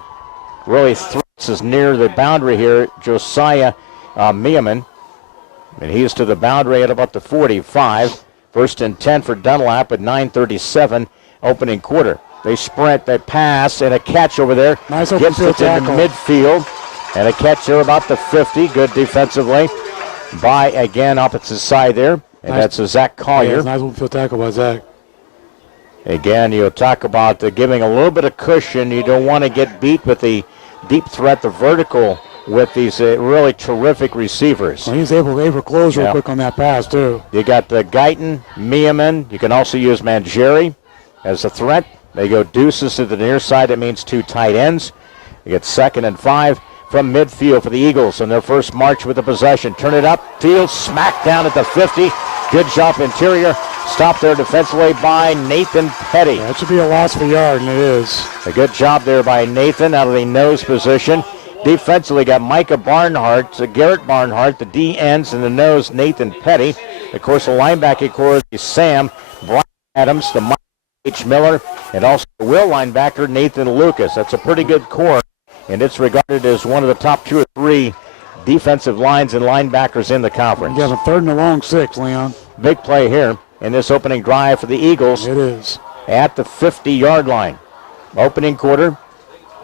really threats is near the boundary here, Josiah Meeman. And he's to the boundary at about the 45. First and 10 for Dunlap at 9:37 opening quarter. They sprint, they pass, and a catch over there. Nice open Gets field it into tackle. midfield. And a catch there about the 50. Good defensively by, again, opposite side there. And Nice. that's Zach Collier. Yeah, nice open field tackle by Zach. Again, you'll talk about giving a little bit of cushion. You don't want to get beat with the deep threat, the vertical, with these really terrific receivers. Well, he's able to close real Yeah. quick on that pass, too. You got Guyton, Meeman. You can also use Mangieri as a threat. They go deuces to the near side. That means two tight ends. You get second and 5 from midfield for the Eagles on their first march with the possession. Turn it up, field, smack down at the 50. Good job interior. Stopped there defensively by Nathan Petty. That should be a loss for yard, and it is. A good job there by Nathan out of the nose position. Defensively got Micah Barnhart, Garrett Barnhart, the D ends, and the nose, Nathan Petty. Of course, the linebacking core is Sam, Brian Adams, the Mike H. Miller, and also the will linebacker, Nathan Lucas. That's a pretty good core, and it's regarded as one of the top 2 or 3 defensive lines and linebackers in the conference. You have a 3rd and a long 6, Leon. Big play here in this opening drive for the Eagles It is. at the 50-yard line. Opening quarter.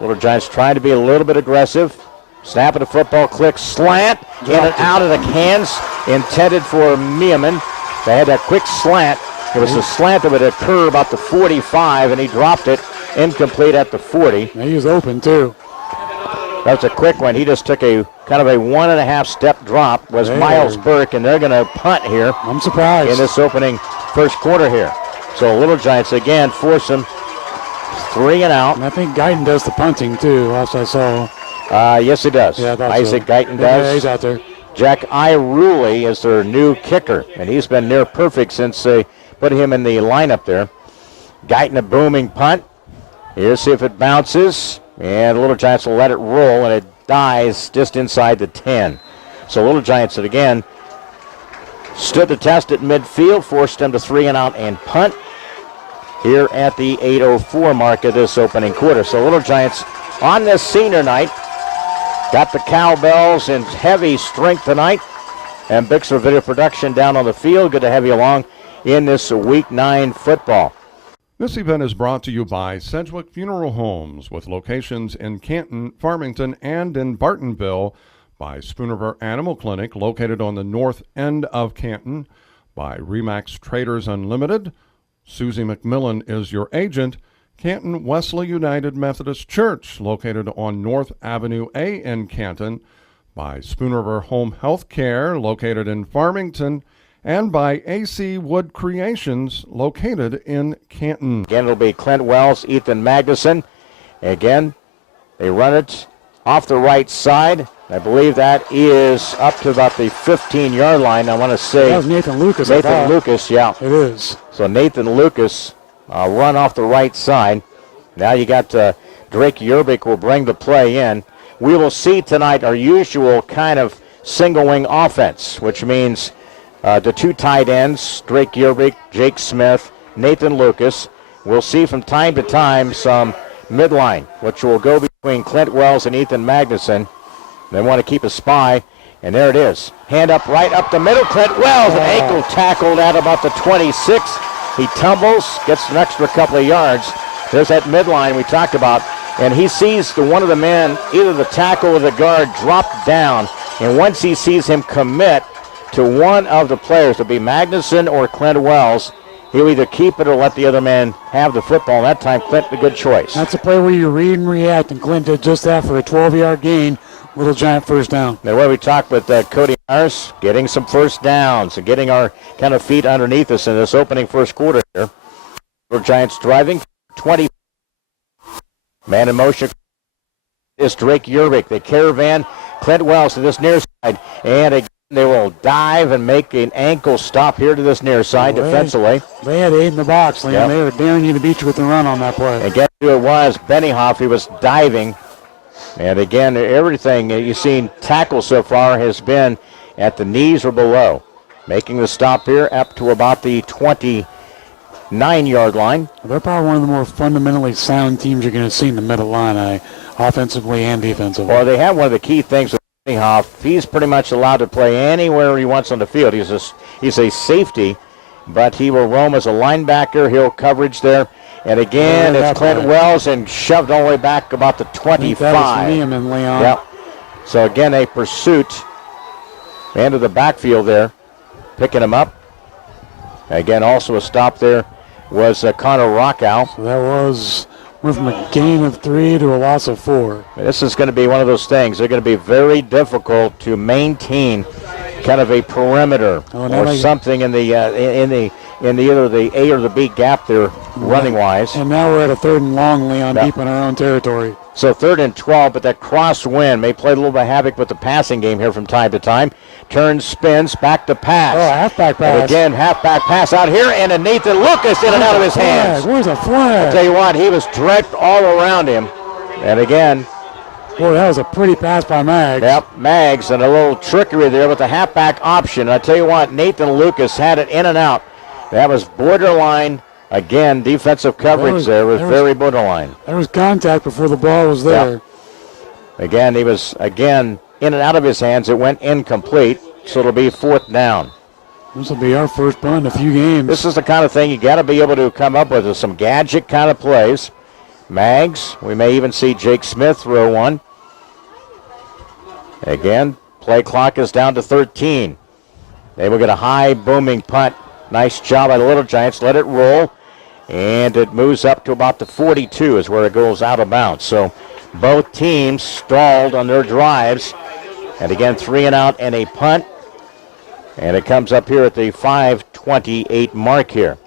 Little Giants trying to be a little bit aggressive. Snap of the football, click, slant, in and out of the hands, intended for Meeman. They had that quick slant. It was a slant that would occur about the 45, and he dropped it incomplete at the 40. Yeah, he was open, too. That was a quick one. He just took a kind of a 1.5-step drop, was There. Miles Burke, and they're going to punt here I'm surprised. in this opening first quarter here. So Little Giants, again, force them 3 and out. And I think Guyton does the punting, too, last I saw. Yes, he does. Yeah, I thought Isaac so. Guyton Yeah, does. he's out there. Jack Iruli is their new kicker, and he's been near perfect since they put him in the lineup there. Guyton, a booming punt. Here's see if it bounces, and the Little Giants will let it roll, and it dies just inside the 10. So Little Giants, again, stood the test at midfield, forced them to 3 and out and punt here at the 8:04 mark of this opening quarter. So Little Giants on this senior night got the cowbells in heavy strength tonight. And Bixler Video Production down on the field. Good to have you along in this Week 9 football. This event is brought to you by Sedgwick Funeral Homes, with locations in Canton, Farmington, and in Bartonville, by Spoonerville Animal Clinic, located on the north end of Canton, by Remax Traders Unlimited. Susie McMillan is your agent. Canton Wesley United Methodist Church, located on North Avenue A in Canton, by Spoonerville Home Health Care, located in Farmington, and by AC Wood Creations, located in Canton. Again, it'll be Clint Wells, Ethan Magnuson. Again, they run it off the right side. I believe that is up to about the 15-yard line. I want to say That was Nathan Lucas. I Nathan thought. Lucas, yeah. It is. So Nathan Lucas run off the right side. Now you got Drake Yerbick will bring the play in. We will see tonight our usual kind of single wing offense, which means the 2 tight ends, Drake Yerbick, Jake Smith, Nathan Lucas. We'll see from time to time some midline, which will go between Clint Wells and Ethan Magnuson. They want to keep a spy, and there it is. Hand up right up the middle. Clint Wells, an ankle tackled at about the 26. He tumbles, gets an extra couple of yards. There's that midline we talked about, and he sees one of the men, either the tackle or the guard, drop down. And once he sees him commit to one of the players, it'll be Magnuson or Clint Wells, he'll either keep it or let the other man have the football. And that time, Clint, a good choice. That's a play where you read and react, and Clint did just that for a 12-yard gain. Little Giant first down. The way we talked with Cody Myers, getting some first downs and getting our kind of feet underneath us in this opening first quarter here. Little Giants driving 20. Man in motion is Drake Yerbick. The caravan, Clint Wells to this near side. And again, they will dive and make an ankle stop here to this near side defensively. They had 8 in the box, Liam. Yep. They were daring you to beat you with the run on that play. And guess who it was? Bennyhoff. He was diving. And again, everything you've seen tackle so far has been at the knees or below. Making the stop here up to about the 29-yard line. They're probably one of the more fundamentally sound teams you're going to see in the Mid-Illini, offensively and defensively. Well, they have one of the key things with Bennyhoff. He's pretty much allowed to play anywhere he wants on the field. He's a safety, but he will roam as a linebacker. He'll coverage there. And again, it's Clint Wells and shoved all the way back about the 25. That was Liam and Leon. Yep. So again, a pursuit into the backfield there, picking him up. Again, also a stop there was Connor Rockow. So that went from a gain of 3 to a loss of 4. This is going to be one of those things. They're going to be very difficult to maintain kind of a perimeter or something in the either the A or the B gap there running wise. And now we're at a 3rd and long, Leon, deep in our own territory. So 3rd and 12, but that cross wind may play a little bit of havoc with the passing game here from time to time. Turns, spins, back to pass. Oh, halfback pass. And again, halfback pass out here, and a Nathan Lucas in and out of his hands. Where's the flag? I'll tell you what, he was draped all around him. And again, boy, that was a pretty pass by Maggs. Yep, Maggs, and a little trickery there with the halfback option. I tell you what, Nathan Lucas had it in and out. That was borderline. Again, defensive coverage there was very borderline. There was contact before the ball was there. Yep. Again, he was, in and out of his hands. It went incomplete, so it'll be 4th down. This will be our first punt in a few games. This is the kind of thing you got to be able to come up with some gadget kind of plays. Maggs, we may even see Jake Smith throw one. Again, play clock is down to 13. They will get a high booming punt. Nice job by the Little Giants. Let it roll. And it moves up to about the 42 is where it goes out of bounds. So both teams stalled on their drives. And again, 3 and out and a punt. And it comes up here at the 5:28 mark here.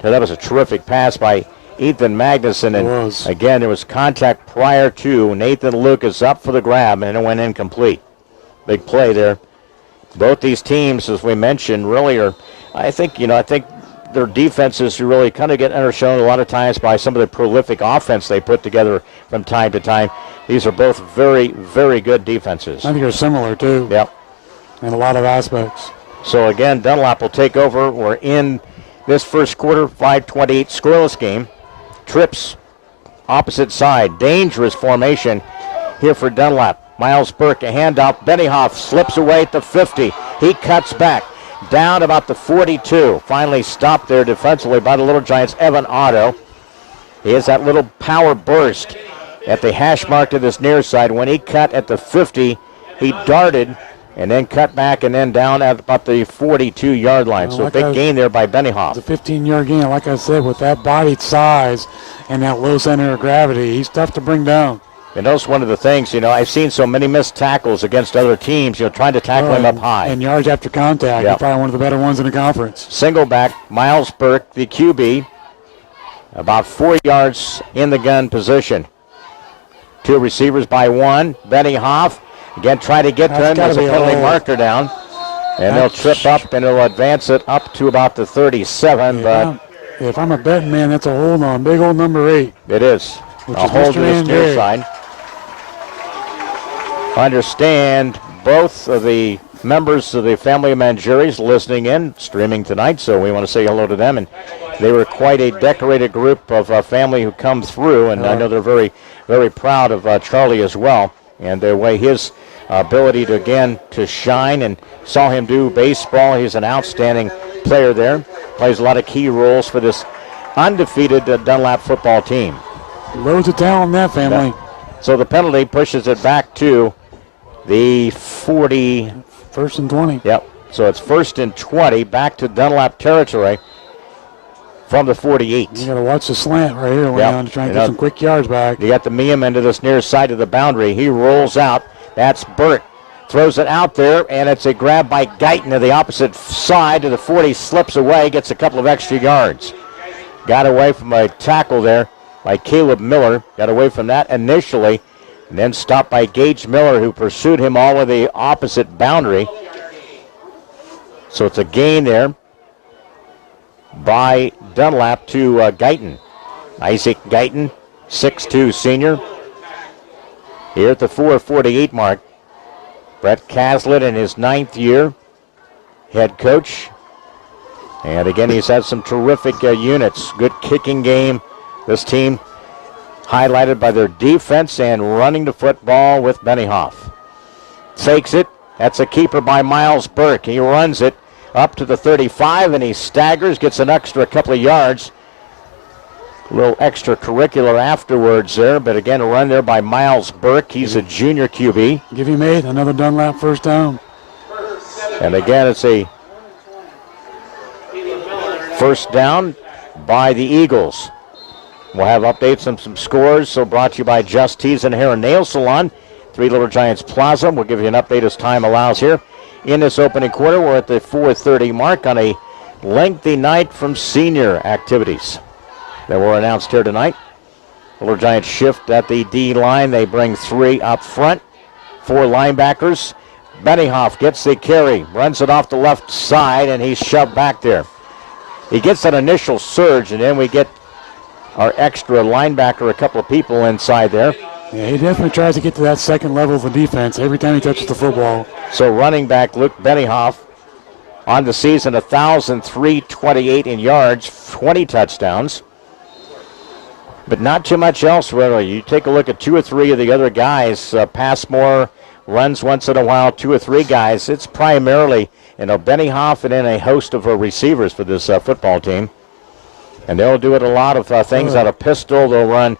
So that was a terrific pass by Ethan Magnuson. And again, there was contact prior to Nathan Lucas up for the grab, and it went incomplete. Big play there. Both these teams, as we mentioned, really are, I think their defenses really kind of get undershown a lot of times by some of the prolific offense they put together from time to time. These are both very, very good defenses. I think they're similar, too. Yep. In a lot of aspects. So, again, Dunlap will take over. We're in this first quarter, 5:28 scoreless game. Trips, opposite side. Dangerous formation here for Dunlap. Miles Burke, a handoff. Bennyhoff slips away at the 50. He cuts back. Down about the 42. Finally stopped there defensively by the Little Giants, Evan Otto. He has that little power burst at the hash mark to this near side. When he cut at the 50, he darted and then cut back and then down at about the 42-yard line. So a big gain there by Bennyhoff. It's a 15-yard gain. Like I said, with that body size and that low center of gravity, he's tough to bring down. And that's one of the things, I've seen so many missed tackles against other teams, trying to tackle him up high. And yards after contact, He's probably one of the better ones in the conference. Single back, Miles Burke, the QB, about 4 yards in the gun position. 2 receivers by 1. Bennyhoff, again, try to get to him. There's a penalty marker down. And they'll trip up, and it'll advance it up to about the 37. But if I'm a betting man, that's a hold on. Big old number 8. It is. A hold to this near side. Understand both of the members of the family of Mangieri's listening in, streaming tonight, so we want to say hello to them. And they were quite a decorated group of family who come through, and I know they're very, very proud of Charlie as well, and the way his ability to shine, and saw him do baseball. He's an outstanding player there, plays a lot of key roles for this undefeated Dunlap football team. Loads of talent in that family. So the penalty pushes it back to the 40. 1st and 20. Yep. So it's 1st and 20, back to Dunlap territory. from the 48. You got to watch the slant right here, Yep. to try and get some quick yards back. You got the Meehan into this near side of the boundary. He rolls out. That's Burt. Throws it out there, and it's a grab by Guyton to the opposite side to the 40. Slips away, gets a couple of extra yards. Got away from a tackle there by Caleb Miller. Got away from that initially, and then stopped by Gage Miller, who pursued him all the way the opposite boundary. So it's a gain there by Dunlap to Guyton. Isaac Guyton, 6'2 senior. Here at the 4:48 mark. Brett Caslett in his 9th year, head coach. And again, he's had some terrific units. Good kicking game. This team highlighted by their defense and running the football with Benioff. Takes it. That's a keeper by Miles Burke. He runs it up to the 35, and he staggers, gets an extra couple of yards. A little extracurricular afterwards there, but again, a run there by Miles Burke. He's a junior QB. Give him 8, another Dunlap first down. And again, it's a first down by the Eagles. We'll have updates on some scores, so brought to you by Just Tees and Hair and Nail Salon, 3 Little Giants Plaza. We'll give you an update as time allows here. In this opening quarter, we're at the 4:30 mark on a lengthy night from senior activities that were announced here tonight. Little Giants shift at the D line. They bring 3 up front, 4 linebackers. Benioff gets the carry, runs it off the left side, and he's shoved back there. He gets that initial surge, and then we get our extra linebacker, a couple of people inside there. Yeah, he definitely tries to get to that second level of the defense every time he touches the football. So running back Luke Benioff on the season, 1,328 in yards, 20 touchdowns. But not too much else, really. You take a look at 2 or 3 of the other guys. Passmore runs once in a while, 2 or 3 guys. It's primarily, Benioff and then a host of receivers for this football team. And they'll do it a lot of things out of pistol. They'll run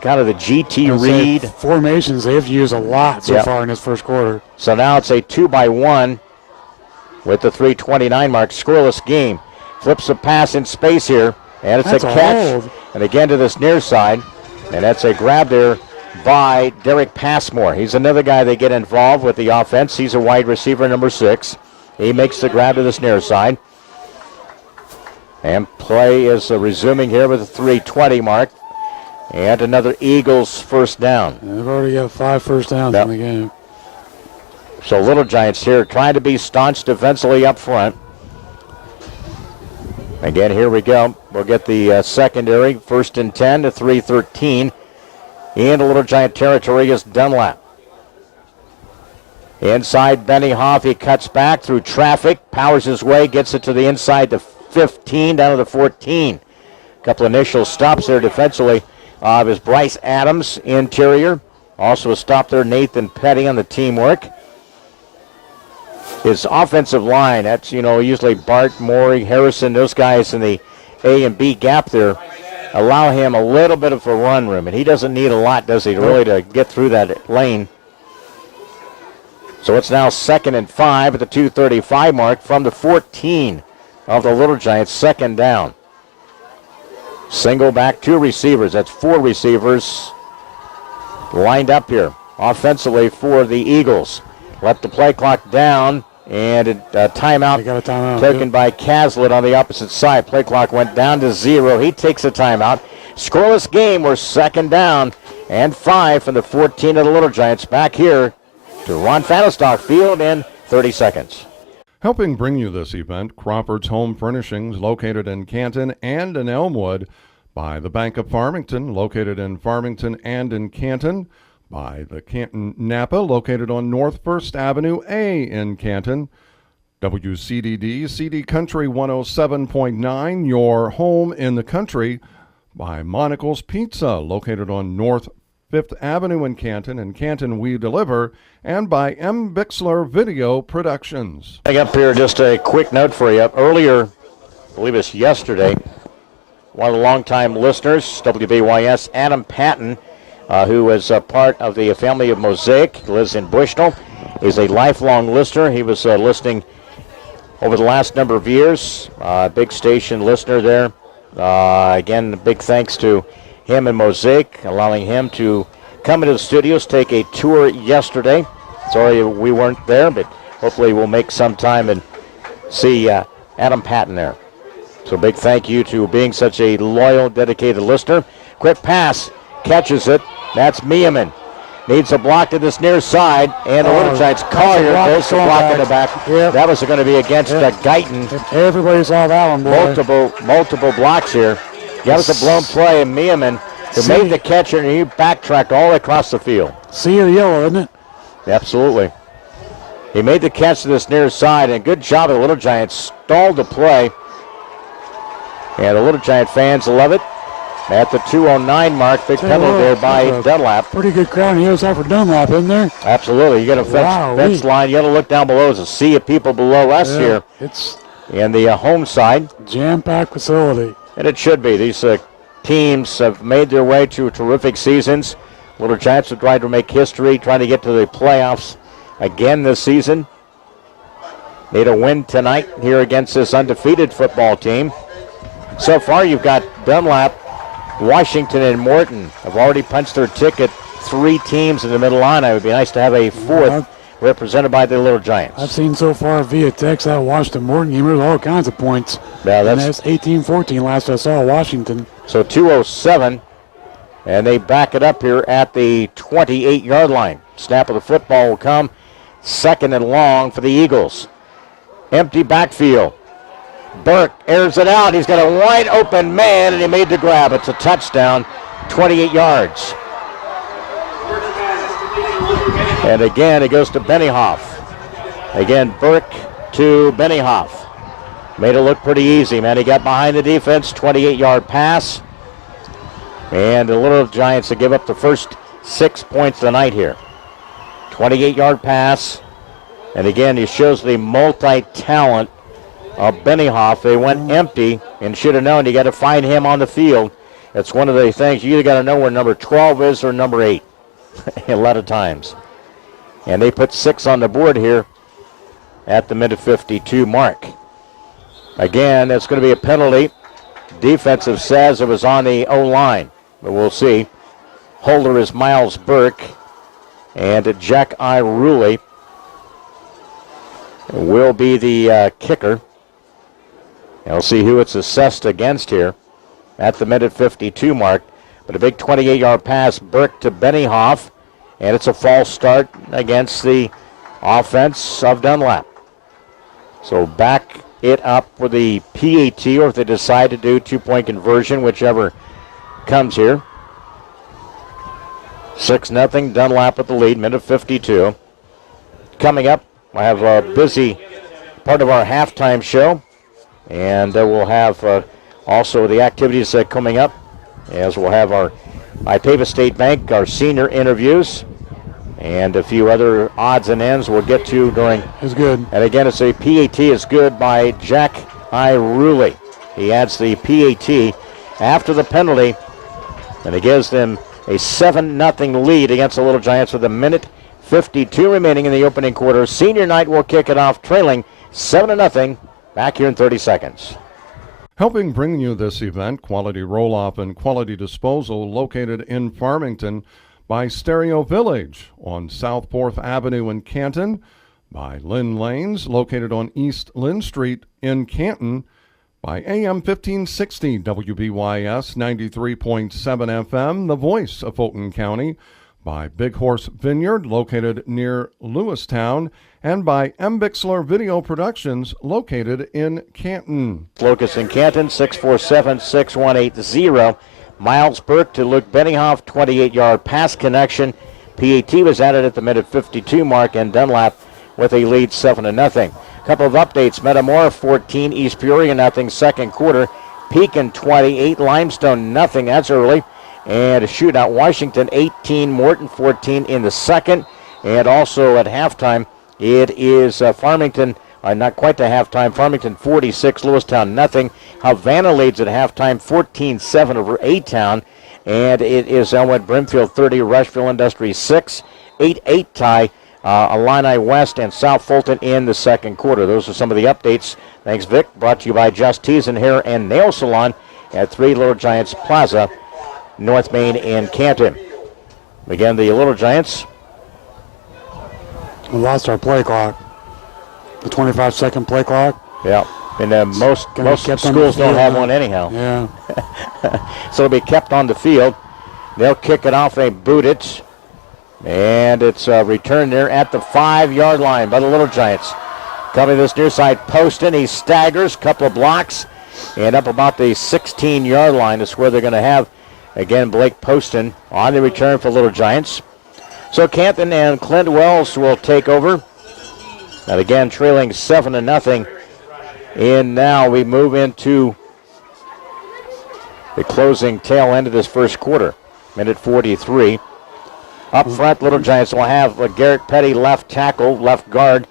kind of the GT read. Formations they've used a lot so far in this first quarter. So now it's a 2-by-1 with the 3:29 mark. Scoreless game. Flips a pass in space here. And it's a catch, hold. And again to this near side, and that's a grab there by Derek Passmore. He's another guy they get involved with the offense. He's a wide receiver, number 6. He makes the grab to this near side. And play is resuming here with the 3:20 mark. And another Eagles first down. And they've already got 5 first downs in the game. So Little Giants here trying to be staunch defensively up front. Again, here we go. We'll get the secondary. 1st and 10 to 3:13. Into Little Giant territory is Dunlap. Inside Benioff, he cuts back through traffic, powers his way, gets it to the inside to 15, down to the 14. A couple initial stops there defensively is Bryce Adams, interior. Also a stop there, Nathan Petty on the teamwork. His offensive line, that's, usually Bart, Morey, Harrison, those guys in the A and B gap there allow him a little bit of a run room. And he doesn't need a lot, does he, to get through that lane. So it's now 2nd and 5 at the 2:35 mark from the 14 of the Little Giants, 2nd down. Single back, 2 receivers. That's 4 receivers lined up here offensively for the Eagles. Let the play clock down, and a timeout, taken by Caslett on the opposite side. Play clock went down to 0. He takes a timeout. Scoreless game. We're 2nd down and 5 from the 14 of the Little Giants. Back here to Ron Fahnestock Field in 30 seconds. Helping bring you this event, Crawford's Home Furnishings, located in Canton and in Elmwood, by the Bank of Farmington, located in Farmington and in Canton, by the Canton Napa, located on North 1st Avenue A in Canton. WCDD, CD Country 107.9, your home in the country, by Monocle's Pizza, located on North 5th Avenue in Canton we deliver, and by M. Bixler Video Productions. Up here, just a quick note for you. Earlier, I believe it's yesterday, one of the longtime listeners, WBYS, Adam Patton, who was part of the family of Mosaic, lives in Bushnell, is a lifelong listener. He was listening over the last number of years. Big station listener there. Again, big thanks to him and Mosaic, allowing him to come into the studios, take a tour yesterday. Sorry we weren't there, but hopefully we'll make some time and see Adam Patton there. So big thank you to being such a loyal, dedicated listener. Quick pass, catches it. That's Meeman. Needs a block to this near side, and the Little Giants Collier goes to block in the back. Yep. That was going to be against Guyton. Everybody saw that one, boy. Multiple blocks here. That was a blown play, and Meeman, who made the catcher, and he backtracked all the way across the field. See the yellow, isn't it? Absolutely. He made the catch to this near side, and good job of the Little Giants. Stalled the play. And the Little Giant fans love it. At the 2:09 mark, big penalty there by Dunlap. Pretty good crowd on the other side for Dunlap, isn't there? Absolutely. You got a fence line. You got to look down below. There's a sea of people below us here. It's in the home side. Jam-packed facility. And it should be. These teams have made their way to terrific seasons. Little Giants have tried to make history, trying to get to the playoffs again this season. Need a win tonight here against this undefeated football team. So far, you've got Dunlap, Washington, and Morton have already punched their ticket. 3 teams in the Mid-Illini. It would be nice to have a 4th represented by the Little Giants. I've seen so far via text that Washington Morton game, there's all kinds of points. Yeah, that's 18-14 last I saw Washington. So 2:07, and they back it up here at the 28-yard line. Snap of the football will come. 2nd and long for the Eagles. Empty backfield. Burke airs it out. He's got a wide open man, and he made the grab. It's a touchdown, 28 yards. And again, it goes to Benioff. Again, Burke to Benioff. Made it look pretty easy, man. He got behind the defense, 28-yard pass. And the Little Giants to give up the first 6 points tonight here. 28-yard pass. And again, he shows the multi-talent of Benioff. They went empty and should have known you got to find him on the field. It's one of the things. You either got to know where number 12 is or number 8 a lot of times. And they put 6 on the board here at the mid-52 mark. Again, it's going to be a penalty. Defensive says it was on the O-line, but we'll see. Holder is Miles Burke, and Jack Iruli will be the kicker. And we'll see who it's assessed against here at the mid-52 mark. But a big 28-yard pass, Burke to Benioff, and it's a false start against the offense of Dunlap. So back it up for the PAT, or if they decide to do 2-point conversion, whichever comes here. 6-0, Dunlap with the lead, minute 52. Coming up, I have a busy part of our halftime show, and we'll have also the activities coming up, as we'll have our Ithaca State Bank, our senior interviews, and a few other odds and ends we'll get to during. It's good. And again, it's a PAT is good by Jack Iruli. He adds the PAT after the penalty, and it gives them a 7-0 lead against the Little Giants with a minute 52 remaining in the opening quarter. Senior night will kick it off, trailing 7-0. Back here in 30 seconds. Helping bring you this event, Quality Roll-Off and Quality Disposal, located in Farmington, by Stereo Village on South 4th Avenue in Canton, by Lynn Lanes, located on East Lynn Street in Canton, by AM 1560 WBYS 93.7 FM, the voice of Fulton County, by Big Horse Vineyard, located near Lewistown, and by M. Bixler Video Productions, located in Canton. Locust in Canton, 647-6180. Miles Burke to Luke Benioff, 28-yard pass connection. PAT was added at the mid-52 mark, and Dunlap with a lead 7-0. Couple of updates. Metamora 14, East Peoria nothing. Second quarter. Pekin 28, Limestone nothing. That's early. And a shootout. Washington 18, Morton 14 in the second. And also at halftime, it is Farmington, not quite to halftime. Farmington 46, Lewistown nothing. Havana leads at halftime 14-7 over A-Town. And it is Elmwood Brimfield 30, Rushville Industries 6. 8-8 tie Illini West and South Fulton in the second quarter. Those are some of the updates. Thanks, Vic. Brought to you by Just Tees and Hair and Nail Salon at 3 Little Giants Plaza, North Main in Canton. Again, the Little Giants. We lost our play clock. The 25-second play clock. Yeah. And most schools don't have one anyhow. Yeah. So it'll be kept on the field. They'll kick it off. They boot it. And it's returned there at the 5-yard line by the Little Giants. Coming this near side post, and he staggers, couple of blocks, and up about the 16-yard line is where they're going to have, again, Blake Poston on the return for Little Giants. So Canton and Clint Wells will take over. And again, trailing 7-0. And now we move into the closing tail end of this first quarter. Minute 43. Up front, Little Giants will have Garrett Petty, left tackle, left guard.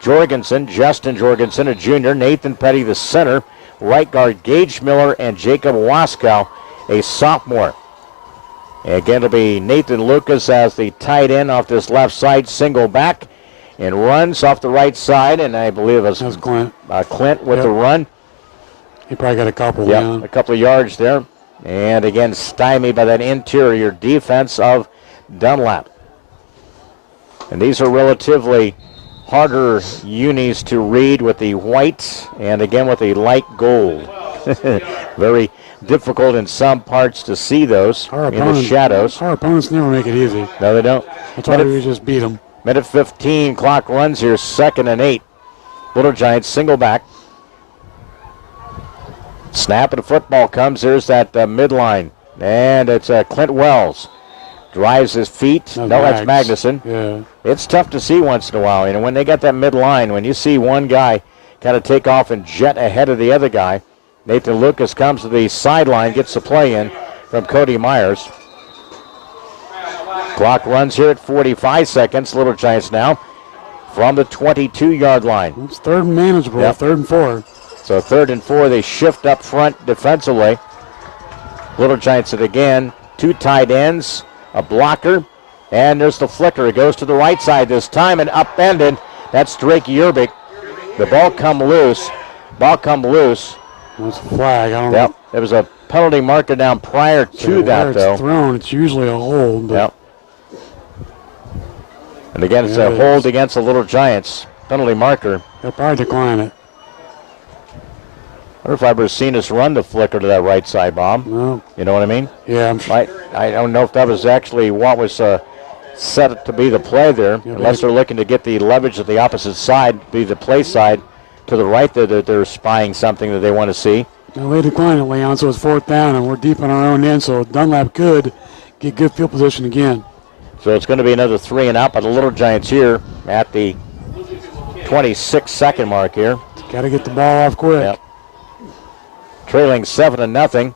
Justin Jorgensen, a junior. Nathan Petty, the center. Right guard, Gage Miller, and Jacob Waskow, a sophomore. And again, it'll be Nathan Lucas as the tight end off this left side, single back, and runs off the right side. And I believe it was Clint. Clint with the run. He probably got a couple. Yeah, a couple of yards there. And again, stymied by that interior defense of Dunlap. And these are relatively harder unis to read with the white and again with the light gold. Very difficult in some parts to see those in the shadows. Our opponents never make it easy. No, they don't. That's why we just beat them. Minute 15, clock runs here, 2nd and 8. Little Giants single back. Snap of the football comes. There's that midline. And it's Clint Wells. Drives his feet. That's Magnuson. Yeah. It's tough to see once in a while. And when they got that midline, when you see one guy kind of take off and jet ahead of the other guy, Nathan Lucas comes to the sideline, gets the play in from Cody Myers. Clock runs here at 45 seconds. Little Giants now from the 22-yard line. It's 3rd and manageable, 3rd and 4. So 3rd and 4, they shift up front defensively. Little Giants it again. 2 tight ends, a blocker, and there's the flicker. It goes to the right side this time and upended. That's Drake Yerbik. The ball come loose. It's a flag. I don't know. There was a penalty marker down prior to that, though. It's thrown. It's usually a hold. Yep. And again, it's a hold against the Little Giants. Penalty marker. They'll probably decline it. I wonder if I've ever seen us run the flicker to that right side, Bob. No. You know what I mean? Yeah. I don't know if that was actually what was set to be the play there, unless they're looking to get the leverage at the opposite side, be the play side to the right that they're spying something that they want to see. No, they declined it, Leon, so it's 4th down, and we're deep on our own end, so Dunlap could get good field position again. So it's going to be another 3 and out by the Little Giants here at the 26-second mark here. Got to get the ball off quick. Yep. Trailing 7-0.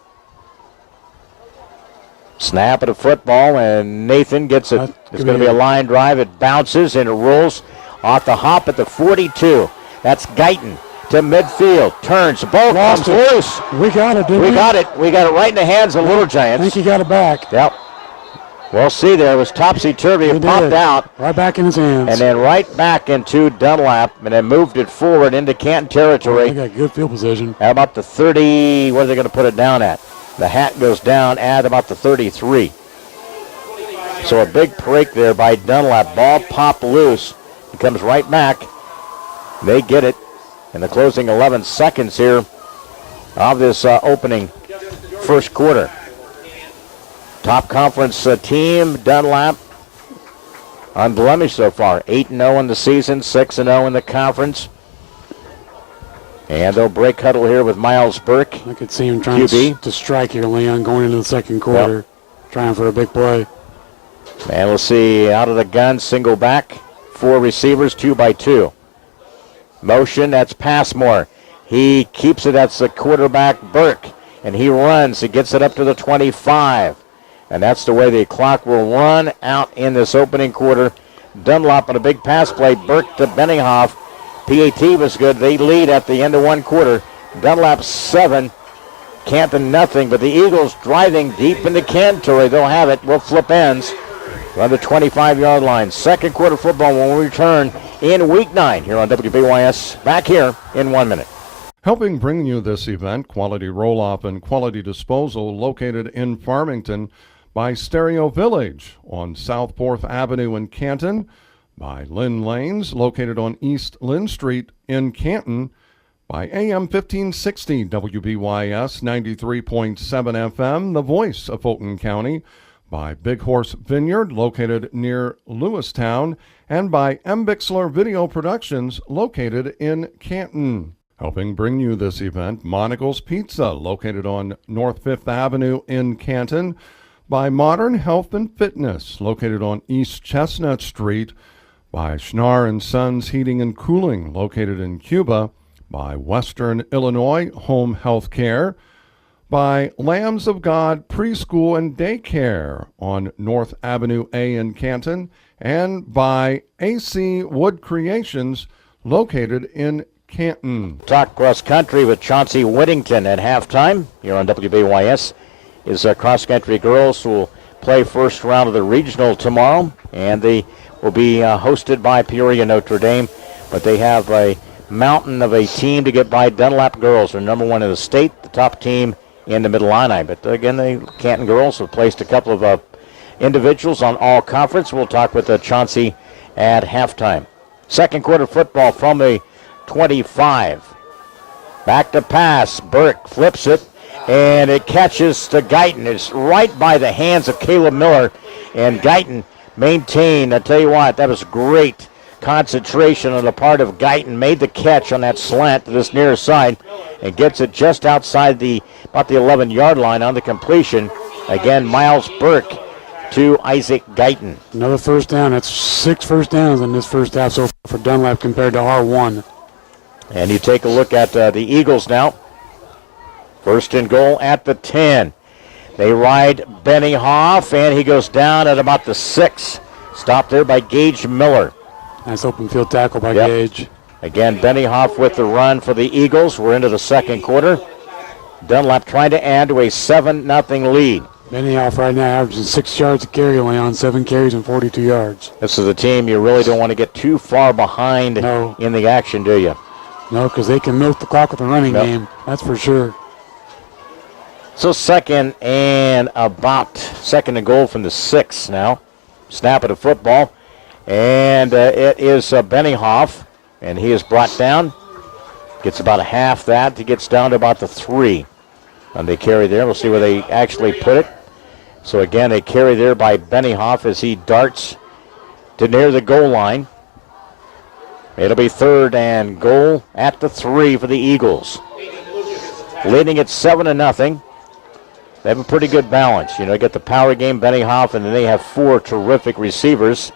Snap of the football, and Nathan gets it. It's going to be a line drive. It bounces, and it rolls off the hop at the 42. That's Guyton to midfield. Turns. The ball comes loose. We got it, didn't we? We got it. We got it right in the hands of Little Giants. I think he got it back. Yep. We'll see there. It was topsy-turvy. It popped out. Right back in his hands. And then right back into Dunlap, and then moved it forward into Canton territory. They got good field position. At about the 30, what are they going to put it down at? The hat goes down at about the 33. So a big break there by Dunlap. Ball popped loose. It comes right back. They get it in the closing 11 seconds here of this opening first quarter. Top conference team, Dunlap, unblemished so far. 8-0 in the season, 6-0 in the conference. And they'll break huddle here with Miles Burke. I could see him trying to strike here, Leon, going into the second quarter, trying for a big play. And we'll see out of the gun, single back, 4 receivers, 2x2. Motion, that's Passmore. He keeps it, that's the quarterback, Burke. And he runs, he gets it up to the 25. And that's the way the clock will run out in this opening quarter. Dunlop on a big pass play, Burke to Benninghoff. PAT was good. They lead at the end of one quarter. Dunlap 7, Canton nothing. But the Eagles driving deep into Canton. They'll have it. We'll flip ends. on the 25-yard line. Second quarter football when we return in Week 9 here on WBYS. Back here in 1 minute. Helping bring you this event, Quality Roll-Off and Quality Disposal, located in Farmington, by Stereo Village on South 4th Avenue in Canton, by Lynn Lanes, located on East Lynn Street in Canton, by AM 1560 WBYS 93.7 FM, the voice of Fulton County, by Big Horse Vineyard, located near Lewistown, and by M. Bixler Video Productions, located in Canton. Helping bring you this event, Monocle's Pizza, located on North 5th Avenue in Canton, by Modern Health and Fitness, located on East Chestnut Street, by Schnar & Sons Heating and Cooling, located in Cuba, by Western Illinois Home Health Care, by Lambs of God Preschool and Daycare on North Avenue A in Canton, and by AC Wood Creations, located in Canton. Talk cross country with Chauncey Whittington at halftime here on WBYS. Is cross country girls who will play first round of the regional tomorrow, and they will be hosted by Peoria Notre Dame. But they have a mountain of a team to get by. Dunlap girls are number one in the state, the top team in the Mid-Illini. But again, the Canton girls have placed a couple of individuals on all conference. We'll talk with Chauncey at halftime. Second quarter football from the 25. Back to pass. Burke flips it, and it catches to Guyton. It's right by the hands of Caleb Miller, and Guyton maintained. I tell you what, that was great concentration on the part of Guyton. Made the catch on that slant to this near side and gets it just outside about the 11-yard line on the completion. Again, Miles Burke to Isaac Guyton. Another first down. That's 6 first downs in this first half so far for Dunlap compared to R1. And you take a look at the Eagles now. First and goal at the 10. They ride Benny Hoff, and he goes down at about the 6. Stopped there by Gage Miller. Nice open field tackle by Gage. Again, Benny Hoff with the run for the Eagles. We're into the second quarter. Dunlap trying to add to a 7-0 lead. Benny Hoff right now averaging 6 yards a carry, only on 7 carries and 42 yards. This is a team you really don't want to get too far behind in the action, do you? No, because they can milk the clock with the running game. That's for sure. So second and goal from the 6 now. Snap of the football. And it is Benny Hoff, and he is brought down. Gets about a half that. He gets down to about the 3 on the carry there. We'll see where they actually put it. So again, a carry there by Benny Hoff as he darts to near the goal line. It'll be third and goal at the 3 for the Eagles. Leading at 7-0. They have a pretty good balance. You know, they get the power game, Benny Hoff, and then they have 4 terrific receivers.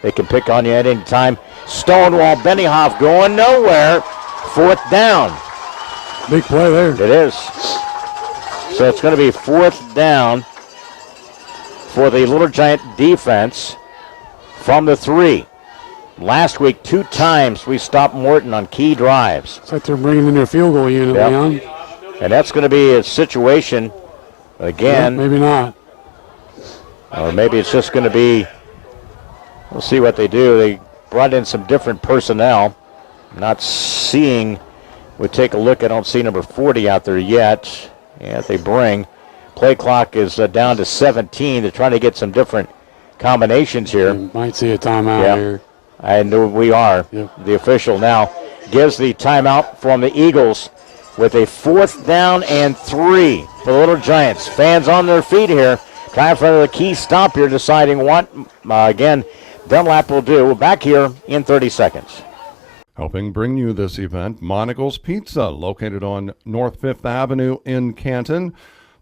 They can pick on you at any time. Stonewall, Benny Hoff going nowhere. 4th down. Big play there. It is. So it's going to be 4th down for the Little Giant defense from the 3. Last week, 2 times we stopped Morton on key drives. It's like they're bringing in their field goal unit, Leon. And that's going to be a situation, again. Maybe not. Or maybe it's just going to be, we'll see what they do. They brought in some different personnel. Not seeing, we take a look, I don't see number 40 out there yet. Yeah, they bring. Play clock is down to 17. They're trying to get some different combinations here. You might see a timeout here. I know we are. Yep. The official now gives the timeout from the Eagles with a 4th down and 3 for the Little Giants. Fans on their feet here. Trying for the key stop here, deciding what, again, Dunlap will do. We're back here in 30 seconds. Helping bring you this event, Monocle's Pizza, located on North 5th Avenue in Canton,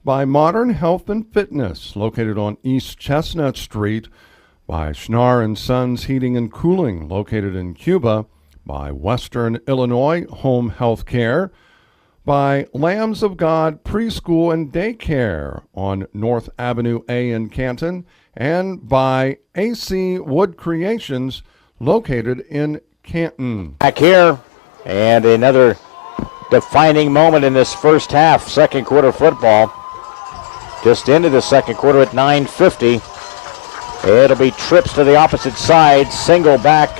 by Modern Health and Fitness, located on East Chestnut Street, by Schnar & Sons Heating and Cooling, located in Cuba, by Western Illinois Home Health Care, by Lambs of God Preschool and Daycare on North Avenue A in Canton, and by AC Wood Creations, located in Canton. Back here, and another defining moment in this first half, second quarter football. Just into the second quarter at 9:50. It'll be trips to the opposite side. Single back.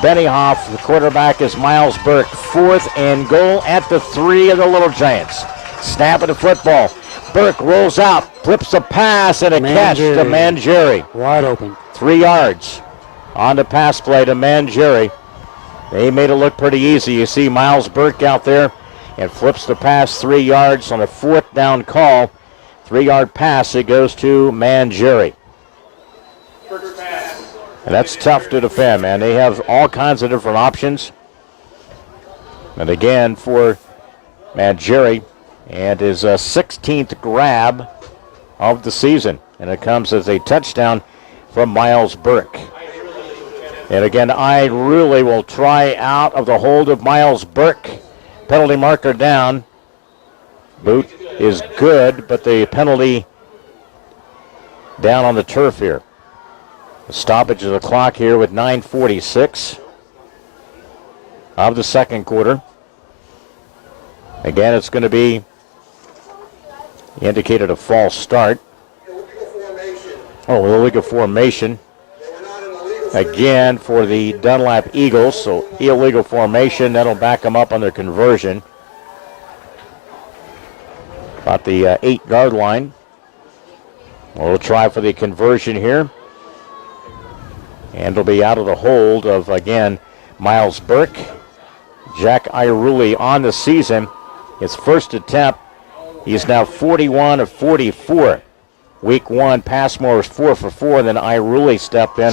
Benioff, the quarterback, is Miles Burke. 4th and goal at the 3 of the Little Giants. Snap of the football. Burke rolls out, flips a pass, and a catch to Mangieri. Wide open. 3 yards on the pass play to Mangieri. They made it look pretty easy. You see Miles Burke out there and flips the pass 3 yards on a 4th down call. 3-yard pass. It goes to Mangieri. And that's tough to defend, man. They have all kinds of different options. And again, for Mangieri, and his 16th grab of the season. And it comes as a touchdown from Miles Burke. And again, I really will try out of the hold of Miles Burke. Penalty marker down. Boot is good, but the penalty down on the turf here. The stoppage of the clock here with 9:46 of the second quarter. Again, it's going to be indicated a false start. Illegal formation. Again for the Dunlap Eagles, so illegal formation. That'll back them up on their conversion. About the 8-yard line. We'll try for the conversion here. And it'll be out of the hold of, again, Miles Burke. Jack Iruli on the season. His first attempt, he's now 41 of 44. Week 1, Passmore was 4 for 4, and then Iruli stepped in,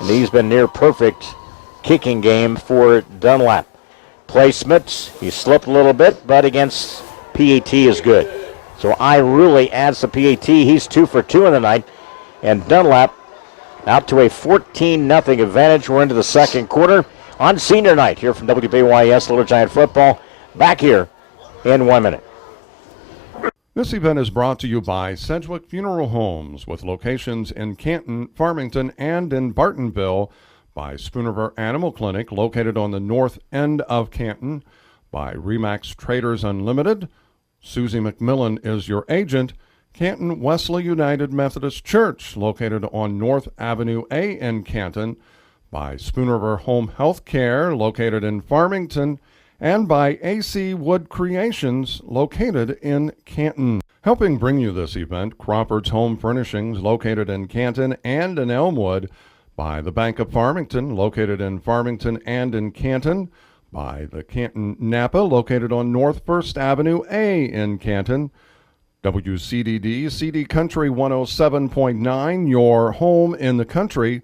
and he's been near perfect kicking game for Dunlap. Placements, he slipped a little bit, but against PAT is good. So Iruli adds the PAT. He's 2 for 2 in the night, and Dunlap out to a 14-0 advantage. We're into the second quarter on senior night here from WBYS Little Giant Football. Back here in 1 minute. This event is brought to you by Sedgwick Funeral Homes, with locations in Canton, Farmington, and in Bartonville, by Spoonerville Animal Clinic, located on the north end of Canton, by Remax Traders Unlimited. Susie McMillan is your agent. Canton Wesley United Methodist Church, located on North Avenue A in Canton, by Spoonerville Home Health Care, located in Farmington, and by AC Wood Creations, located in Canton. Helping bring you this event, Crawford's Home Furnishings, located in Canton and in Elmwood, by the Bank of Farmington, located in Farmington and in Canton, by the Canton Napa, located on North First Avenue A in Canton, WCDD, CD Country 107.9, your home in the country,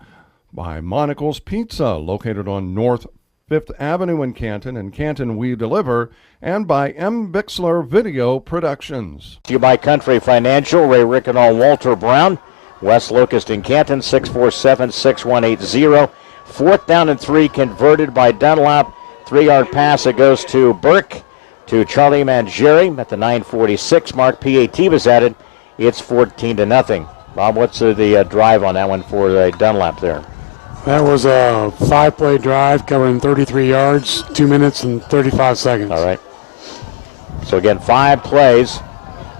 by Monocle's Pizza, located on North 5th Avenue in Canton, and Canton We Deliver, and by M. Bixler Video Productions. To you by Country Financial, Ray Rickenow, Walter Brown, West Locust in Canton, 647-6180. 4th down and 3 converted by Dunlap. 3-yard pass, it goes to Burke. To Charlie Mangieri at the 9:46 mark. PAT was added. It's 14-0. Bob, what's the drive on that one for Dunlap there? That was a 5-play drive covering 33 yards, 2 minutes and 35 seconds. All right. So again, 5 plays.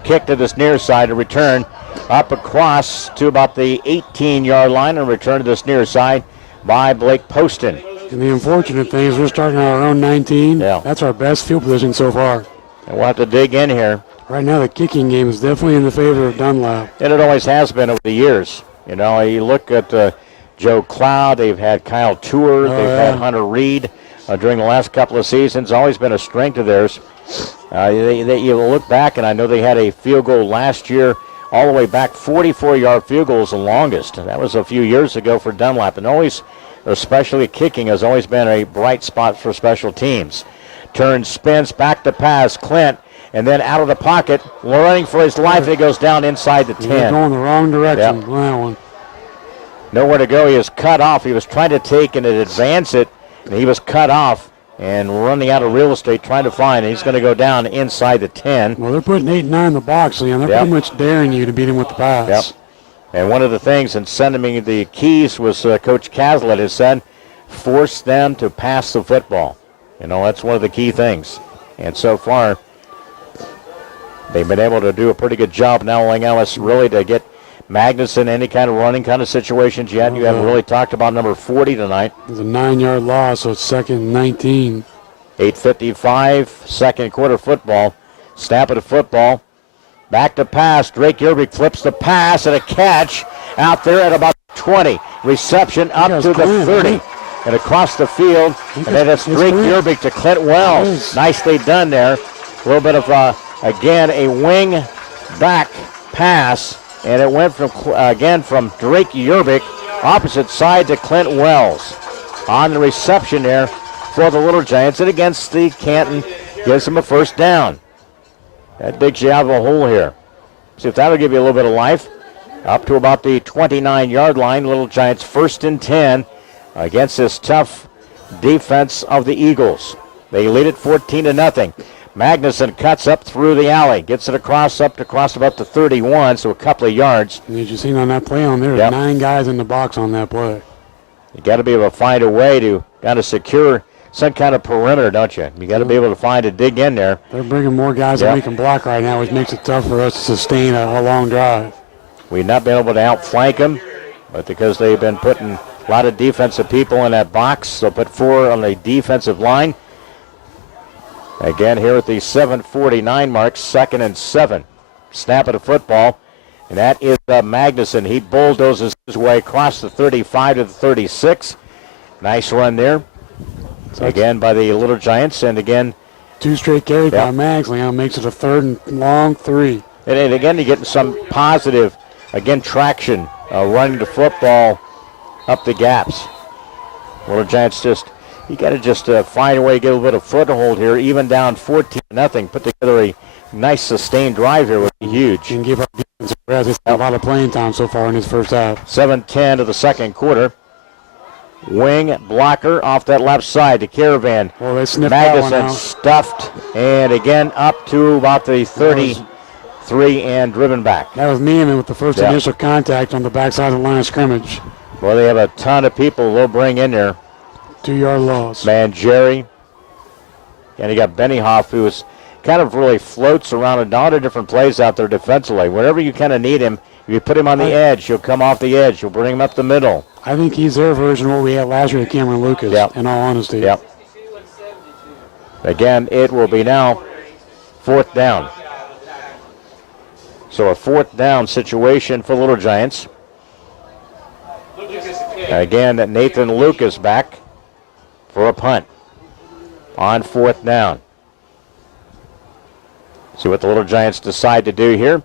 Kick to this near side, a return up across to about the 18-yard line, and return to this near side by Blake Poston. And the unfortunate thing is we're starting on our own 19. Yeah. That's our best field position so far. And we'll have to dig in here. Right now the kicking game is definitely in the favor of Dunlap. And it always has been over the years. You know, you look at Joe Cloud, they've had Kyle Tour, they've had Hunter Reed during the last couple of seasons. Always been a strength of theirs. You look back, and I know they had a field goal last year all the way back. 44-yard field goal is the longest. That was a few years ago for Dunlap. And always, especially kicking, has always been a bright spot for special teams. Turns, spins, back to pass, Clint, and then out of the pocket, running for his life, and he goes down inside the 10. He's going the wrong direction. Yep. That one. Nowhere to go. He was cut off. He was trying to take and advance it, and he was cut off and running out of real estate trying to find it. He's going to go down inside the 10. Well, they're putting 8 and 9 in the box, Leon. They're pretty much daring you to beat him with the pass. Yep. And one of the things in sending me the keys was Coach Caslett has said, force them to pass the football. You know, that's one of the key things. And so far, they've been able to do a pretty good job now allowing us really to get Magnuson, any kind of running kind of situations yet? You haven't really talked about number 40 tonight. There's a 9-yard loss, so it's second and 19. 8:55, second quarter football. Snap of the football. Back to pass. Drake Yerby flips the pass and a catch out there at about 20. Reception up to the 30 and across the field. And then it's Drake Yerby to Clint Wells. Nicely done there. A little bit of, again, a wing back pass. And it went from Drake Yerbick, opposite side to Clint Wells. On the reception there for the Little Giants. And against the Canton, gives them a first down. That digs you out of a hole here. See if that'll give you a little bit of life. Up to about the 29-yard line. Little Giants 1st and 10 against this tough defense of the Eagles. They lead it 14-0. Magnuson cuts up through the alley, gets it across about the 31, so a couple of yards. And as you seen on that play on there, 9 guys in the box on that play. You got to be able to find a way to kind of secure some kind of perimeter, don't you? You got to be able to dig in there. They're bringing more guys than we can block right now, which makes it tough for us to sustain a long drive. We've not been able to outflank them, but because they've been putting a lot of defensive people in that box, they'll put 4 on the defensive line. Again, here at the 7:49 mark, 2nd and 7. Snap of the football, and that is Magnuson. He bulldozes his way across the 35 to the 36. Nice run there. So again by the Little Giants, and again 2 straight carries by Mags. Leon makes it a 3rd and long 3. And again, you're getting some positive, traction running the football up the gaps. Little Giants you got to find a way to get a little bit of foothold here, even down 14-0. Put together a nice sustained drive here would be huge. And give our defense a lot of playing time so far in his first half. 7:10 of the second quarter. Wing blocker off that left side to Caravan. Well, they sniffed that one Magnuson out. stuffed, and again up to about the 33 and driven back. That was Neiman with the first initial contact on the backside of the line of scrimmage. Well, they have a ton of people they'll bring in there. 2-yard loss. Man, Jerry. And you got Bennyhoff, who is kind of really floats around a lot of different plays out there defensively. Whenever you kind of need him, if you put him on the edge, he'll come off the edge. You'll bring him up the middle. I think he's their version of what we had last year at Cameron Lucas, in all honesty. Yep. Again, it will be now 4th down. So a 4th down situation for Little Giants. Again, Nathan Lucas back for a punt on 4th down. See what the Little Giants decide to do here.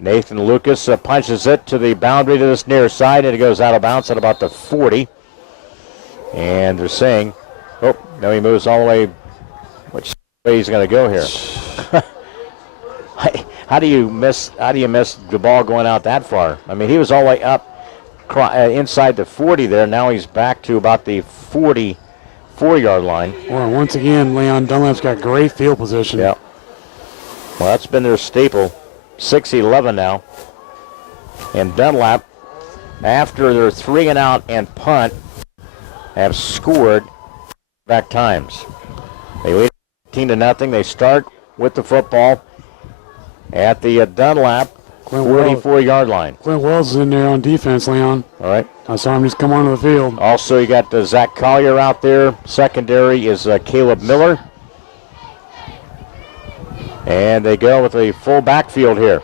Nathan Lucas punches it to the boundary to this near side, and it goes out of bounds at about the 40. And they're saying, no, he moves all the way. Which way he's going to go here? How do you miss the ball going out that far? I mean, he was all the way up inside the 40 there. Now he's back to about the 44-yard line. Well, once again, Leon Dunlap's got great field position. Yeah. Well, that's been their staple. 6-11 now. And Dunlap, after their 3-and-out and punt, have scored back times. They lead 15-0. They start with the football at the Dunlap 44-yard line. Clint Wells is in there on defense, Leon. All right. I saw him just come onto the field. Also, you got Zach Collier out there. Secondary is Caleb Miller. And they go with a full backfield here.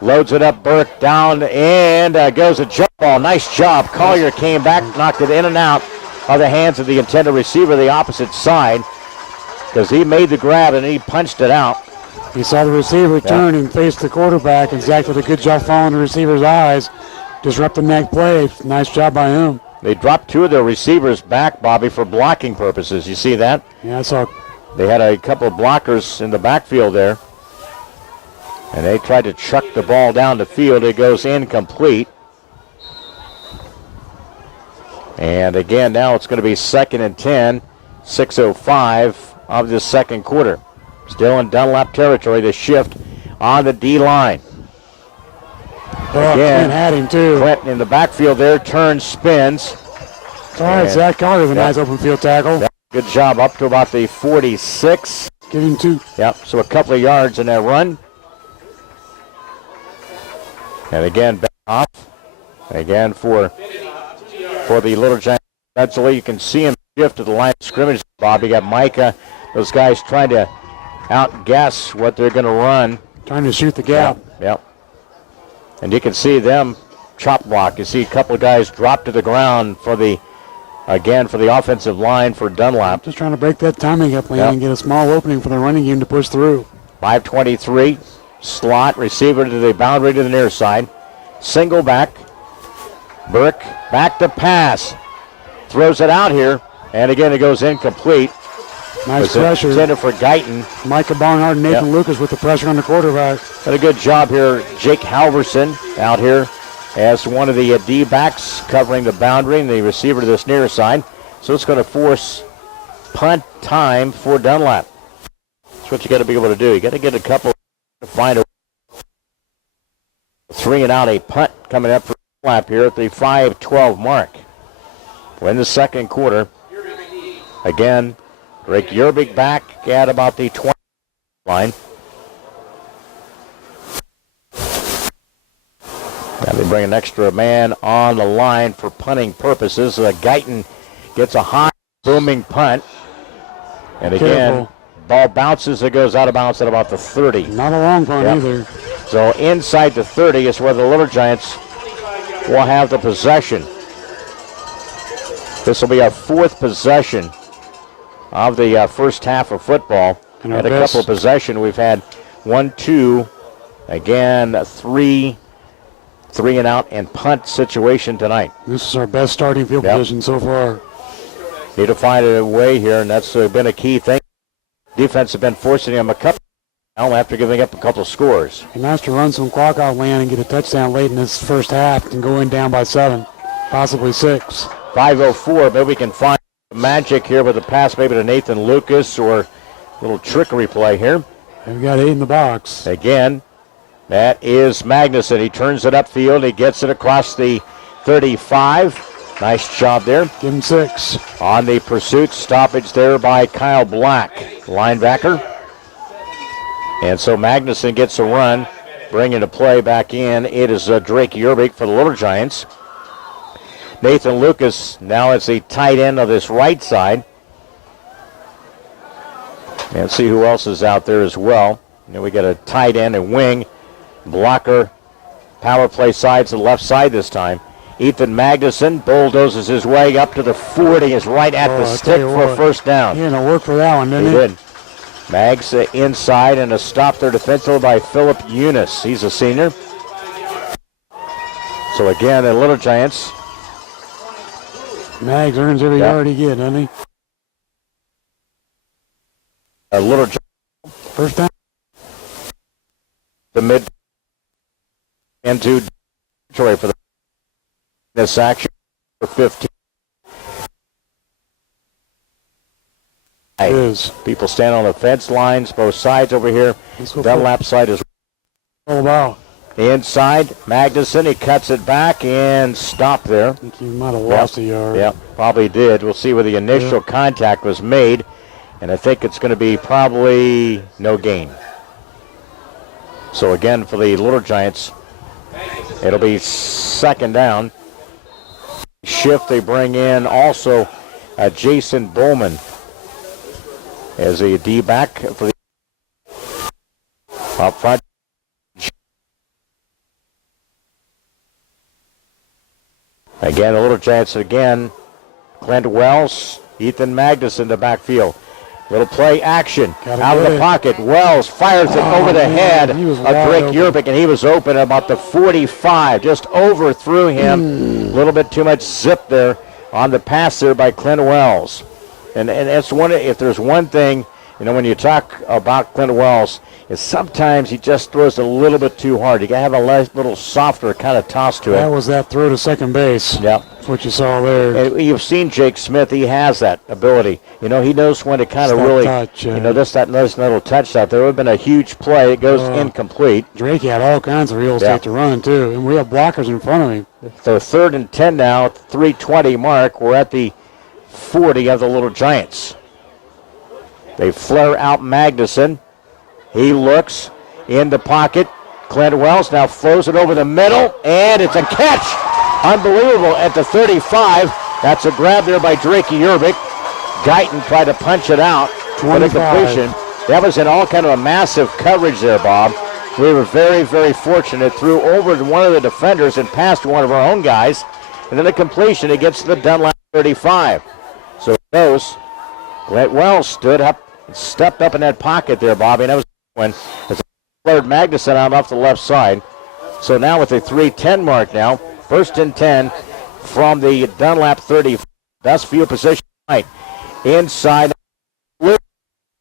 Loads it up, Burke down, and goes a jump ball. Nice job. Collier came back, knocked it in and out of the hands of the intended receiver, the opposite side, because he made the grab and he punched it out. He saw the receiver turn and face the quarterback, and Zach did a good job following the receiver's eyes, disrupting that play. Nice job by him. They dropped 2 of their receivers back, Bobby, for blocking purposes. You see that? Yeah, I saw. They had a couple of blockers in the backfield there. And they tried to chuck the ball down the field. It goes incomplete. And again, now it's going to be 2nd and 10, 6:05 of the second quarter. Still in Dunlap territory, the shift on the D-line. Again, Clint had him too. Clint in the backfield there, turns, spins. All right, Zach Collier with a nice open field tackle. Good job up to about the 46. Give him 2. Yep, so a couple of yards in that run. And again, off. Again for the Little Giants. Eventually, you can see him shift to the line of scrimmage, Bob. You got Micah. Those guys trying to outguess what they're going to run. Trying to shoot the gap. Yep. And you can see them chop block. You see a couple of guys drop to the ground for the offensive line for Dunlap. Just trying to break that timing up lane and get a small opening for the running game to push through. 5:23, slot, receiver to the boundary to the near side. Single back. Burke back to pass. Throws it out here, and again it goes incomplete. Nice pressure. Intended for Guyton. Micah Barnhart and Nathan Lucas with the pressure on the quarterback. Did a good job here. Jake Halverson out here as one of the D-backs covering the boundary and the receiver to this near side. So it's going to force punt time for Dunlap. That's what you got to be able to do. You got to get a couple to find a 3-and-out, a punt coming up for Dunlap here at the 5:12 mark. We're in the second quarter. Again, Drake Yerbig back at about the 20 line. Now they bring an extra man on the line for punting purposes. Guyton gets a high booming punt. And again, ball bounces. It goes out of bounds at about the 30. Not a long punt either. So inside the 30 is where the Little Giants will have the possession. This will be our fourth possession of the first half of football. And a couple of possession. We've had 1, 2, again, 3 and out and punt situation tonight. This is our best starting field position so far. Need to find a way here, and that's been a key thing. Defense have been forcing them a couple now after giving up a couple of scores. He has to run some clock out land and get a touchdown late in this first half and go in down by 7, possibly 6. 5:04, maybe we can find magic here with a pass maybe to Nathan Lucas or a little trickery play here. They've got 8 in the box. Again, that is Magnuson. He turns it upfield. He gets it across the 35. Nice job there. Give him 6. On the pursuit, stoppage there by Kyle Black, linebacker. And so Magnuson gets a run, bringing the play back in. It is Drake Yerbig for the Little Giants. Nathan Lucas now as the tight end of this right side. And see who else is out there as well. We got a tight end and wing. Blocker, power play side to the left side this time. Ethan Magnuson bulldozes his way up to the 40, is right at the stick for a first down. He had to work for that one, didn't he? He did. Mags inside and a stop there defensively by Philip Eunice. He's a senior. So again, the Little Giants. Mags earns every yard he gets, doesn't he? A Little Giants. First down. The mid into territory for this action for 15. It is. People stand on the fence lines, both sides over here. Dunlap side is all about. Inside, Magnuson, he cuts it back and stop there. I think he might have lost a yard. Yep, probably did. We'll see where the initial contact was made, and I think it's going to be probably no gain. So again, for the Little Giants, it'll be second down. Shift, they bring in also Jason Bowman as a D-back for the up front. Again, the Little Giants again. Clint Wells, Ethan Magnuson in the backfield. Little play action out of the pocket. Wells fires it over the head of Drake Yerbig, and he was open at about the 45. Just overthrew him. A little bit too much zip there on the pass there by Clint Wells. And that's one. If there's one thing, when you talk about Clint Wells, is sometimes he just throws a little bit too hard. You got to have a little softer kind of toss to it. That was that throw to second base. Yep. That's what you saw there. And you've seen Jake Smith. He has that ability. He knows when to kind of really, touch, just that nice little touch out there. It would have been a huge play. It goes incomplete. Drake had all kinds of real estate to run, too. And we have blockers in front of him. So 3rd and 10 now, 3:20 mark. We're at the 40 of the Little Giants. They flare out Magnuson. He looks in the pocket, Clint Wells now throws it over the middle, and it's a catch. Unbelievable at the 35. That's a grab there by Drakey Urbick. Guyton tried to punch it out. 25. Completion. That was in all kind of a massive coverage there, Bob. We were very, very fortunate. Threw over one of the defenders and past one of our own guys. And then the completion, it gets to the Dunlap 35. So it goes. Clint Wells stood up, stepped up in that pocket there, Bobby. And that was when flared Magnuson out off the left side. So now with the 3:10 mark now, 1st and 10 from the Dunlap 30. Best field position tonight. Inside.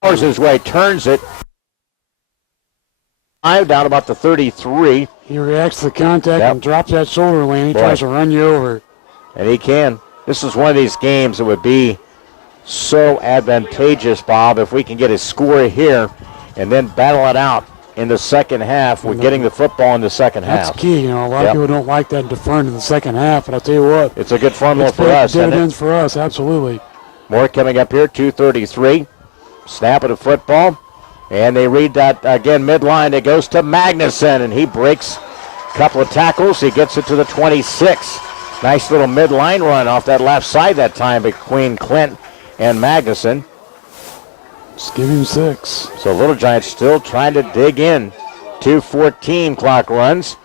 Powers his way, turns it. Down about the 33. He reacts to the contact and drops that shoulder lane. He tries to run you over. And he can. This is one of these games that would be so advantageous, Bob, if we can get a score here and then battle it out in the second half with getting the football in the second half. That's key. You know, a lot of people don't like that deferring to the second half, but I'll tell you what. It's a good formula for us, isn't it? Dividends for us, absolutely. More coming up here, 2:33. Snap of the football. And they read that again midline. It goes to Magnuson, and he breaks a couple of tackles. He gets it to the 26. Nice little midline run off that left side that time between Clint and Magnuson. Just give him 6. So Little Giants still trying to dig in. 2:14 clock runs.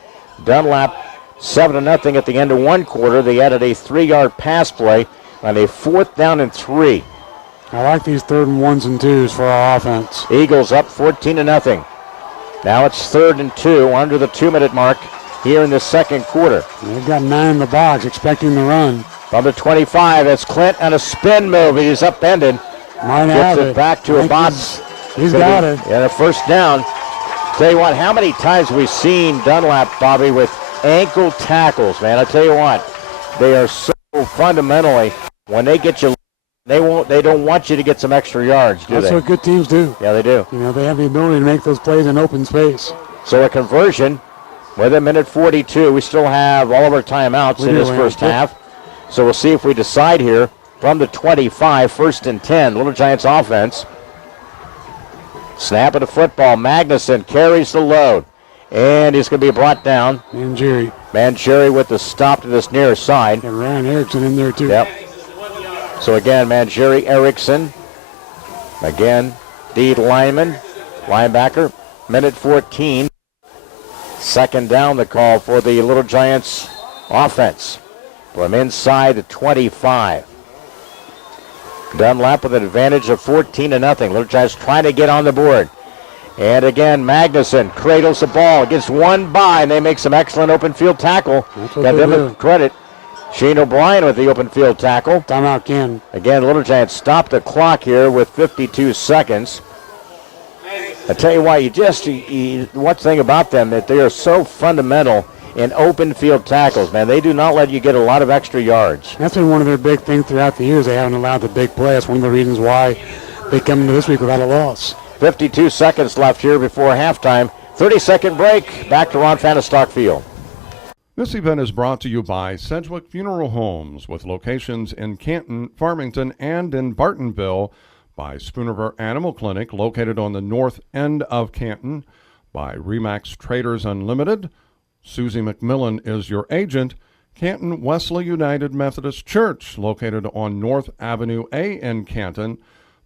Dunlap 7-0 at the end of one quarter. They added a 3-yard pass play on a 4th down and 3. I like these 3rd and 1s and 2s for our offense. Eagles up 14-0. Now it's 3rd and 2 under the 2-minute mark here in the second quarter. They've got 9 in the box, expecting the run. From the 25, it's Clint on a spin move. He's upended. Might Gets have it back to a Bob. He's got it. And a 1st down. Tell you what, how many times we've seen Dunlap, Bobby, with ankle tackles, man. I tell you what, they are so fundamentally, when they get you, they don't want you to get some extra yards, do they? That's what good teams do. Yeah, they do. You know, they have the ability to make those plays in open space. So a conversion with a minute 42. We still have all of our timeouts in this first half. So we'll see if we decide here from the 25, 1st and 10, Little Giants offense. Snap of the football. Magnuson carries the load. And he's going to be brought down. Mangieri with the stop to this near side. And Ryan Erickson in there too. Yep. So again, Mangieri, Erickson. Again, D lineman, linebacker. Minute 14. 2nd down the call for the Little Giants offense. From inside the 25. Dunlap with an advantage of 14-0. Little Giants trying to get on the board. And again, Magnuson cradles the ball, gets one by, and they make some excellent open field tackle. Got them credit. Shane O'Brien with the open field tackle. Timeout, Ken. Again, Little Giants stop the clock here with 52 seconds. I tell you why, one thing about them, that they are so fundamental in open field tackles, man. They do not let you get a lot of extra yards. That's been one of their big things throughout the years. They haven't allowed the big play. That's one of the reasons why they come into this week without a loss. 52 seconds left here before halftime. 30-second break. Back to Ron Fahnestock Field. This event is brought to you by Sedgwick Funeral Homes, with locations in Canton, Farmington, and in Bartonville. By Spoon River Animal Clinic, located on the north end of Canton. By Remax Traders Unlimited. Susie McMillan is your agent. Canton Wesley United Methodist Church, located on North Avenue A in Canton.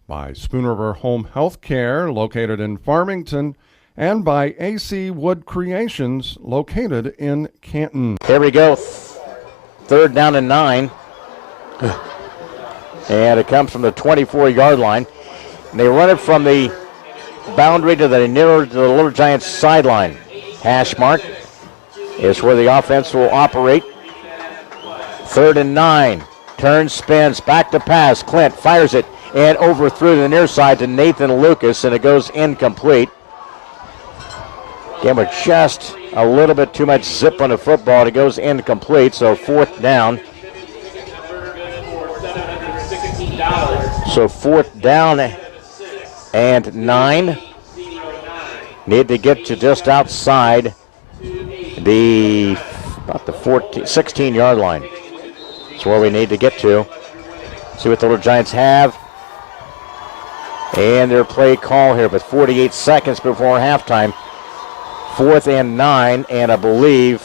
By Spoon River Home Health Care, located in Farmington. And by AC Wood Creations, located in Canton. Here we go. 3rd down and 9. And it comes from the 24-yard line. And they run it from the boundary to the nearer to the Little Giants sideline. Hash mark is where the offense will operate. 3rd and 9. Turns, spins, back to pass. Clint fires it and overthrew the near side to Nathan Lucas, and it goes incomplete. Again, with just a little bit too much zip on the football, it goes incomplete, so 4th down. So 4th down and 9. Need to get to just outside about the 16-yard line. That's where we need to get to. See what the Little Giants have. And their play call here with 48 seconds before halftime. 4th and 9, and I believe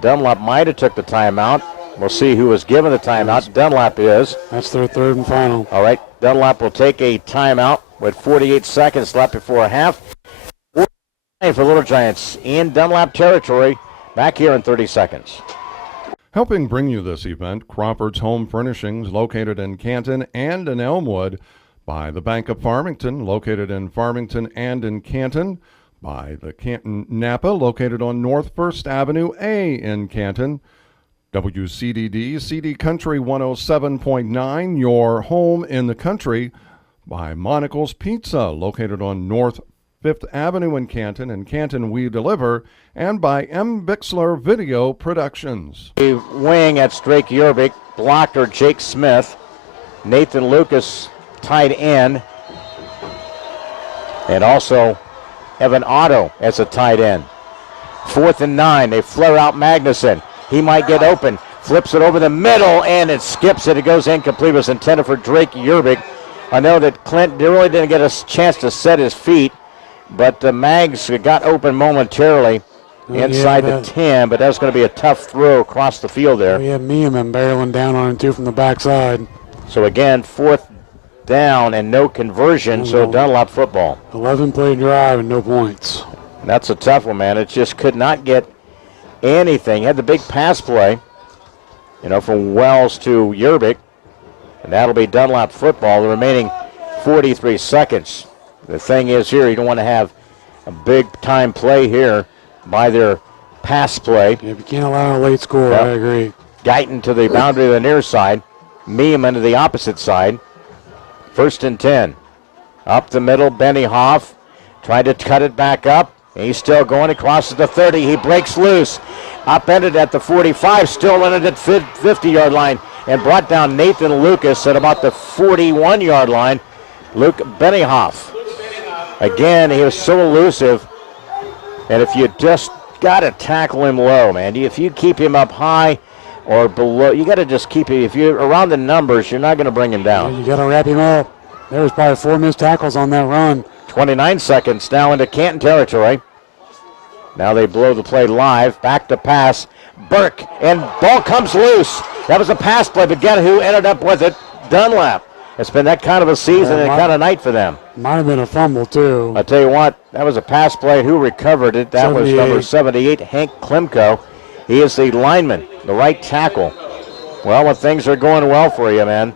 Dunlap might have took the timeout. We'll see who was given the timeout. Dunlap is. That's their third and final. All right, Dunlap will take a timeout with 48 seconds left before half. 49 for Little Giants in Dunlap territory. Back here in 30 seconds. Helping bring you this event, Crawford's Home Furnishings, located in Canton and in Elmwood, by the Bank of Farmington, located in Farmington and in Canton, by the Canton Napa, located on North 1st Avenue A in Canton, WCDD, CD Country 107.9, your home in the country, by Monocle's Pizza, located on North 5th Avenue in Canton We Deliver, and by M. Bixler Video Productions. A wing, that's Drake Yerbick, blocker Jake Smith, Nathan Lucas, tight end, and also Evan Otto as a tight end. 4th and 9, they flare out Magnuson. He might get open, flips it over the middle, and it skips it. It goes incomplete. It was intended for Drake Yerbick. I know that Clint really didn't get a chance to set his feet, but Mags got open momentarily inside the 10, but that's going to be a tough throw across the field there. We have Meeman barreling down on him, too, from the backside. So again, 4th down and no conversion, so Dunlap football. 11-play drive and no points. That's a tough one, man. It just could not get anything. Had the big pass play, from Wells to Yerbick, and that'll be Dunlap football. The remaining 43 seconds. The thing is here, you don't want to have a big-time play here by their pass play. Yeah, if you can't allow a late score, I agree. Guyton to the boundary of the near side. Meeman to the opposite side. 1st and 10. Up the middle, Benny Hoff tried to cut it back up. He's still going. He crosses the 30. He breaks loose. Upended at the 45. Still in it at 50-yard line. And brought down Nathan Lucas at about the 41-yard line. Luke Bennyhoff. Again, he was so elusive. And if you just got to tackle him low, man. If you keep him up high or below, you got to just keep him. If you're around the numbers, you're not going to bring him down. Yeah, you got to wrap him up. There was probably 4 missed tackles on that run. 29 seconds now into Canton territory. Now they blow the play live. Back to pass. Burke, and ball comes loose. That was a pass play, but guess who ended up with it? Dunlap. It's been that kind of a season and kind of night for them. Might have been a fumble, too. I'll tell you what, that was a pass play. Who recovered it? That was number 78, Hank Klimko. He is the lineman, the right tackle. Well, when things are going well for you, man,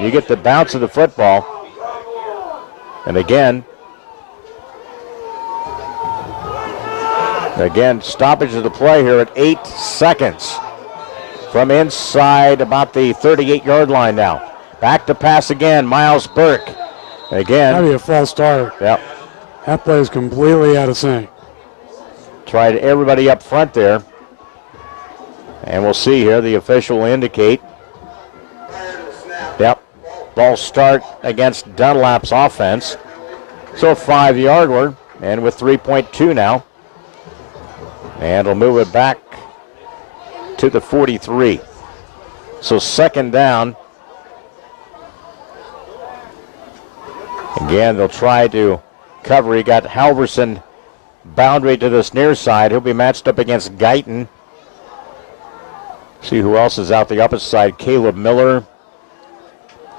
you get the bounce of the football. And again, stoppage of the play here at 8 seconds. From inside about the 38-yard line now. Back to pass again, Miles Burke. Again. That'd be a false start. Yep. That play is completely out of sync. Tried everybody up front there. And we'll see here, the official will indicate. Yep. Ball start against Dunlap's offense. So a 5-yarder, and with 3.2 now. And we'll move it back to the 43. So 2nd down. Again, they'll try to cover. He got Halverson boundary to this near side. He'll be matched up against Guyton. See who else is out the opposite side. Caleb Miller.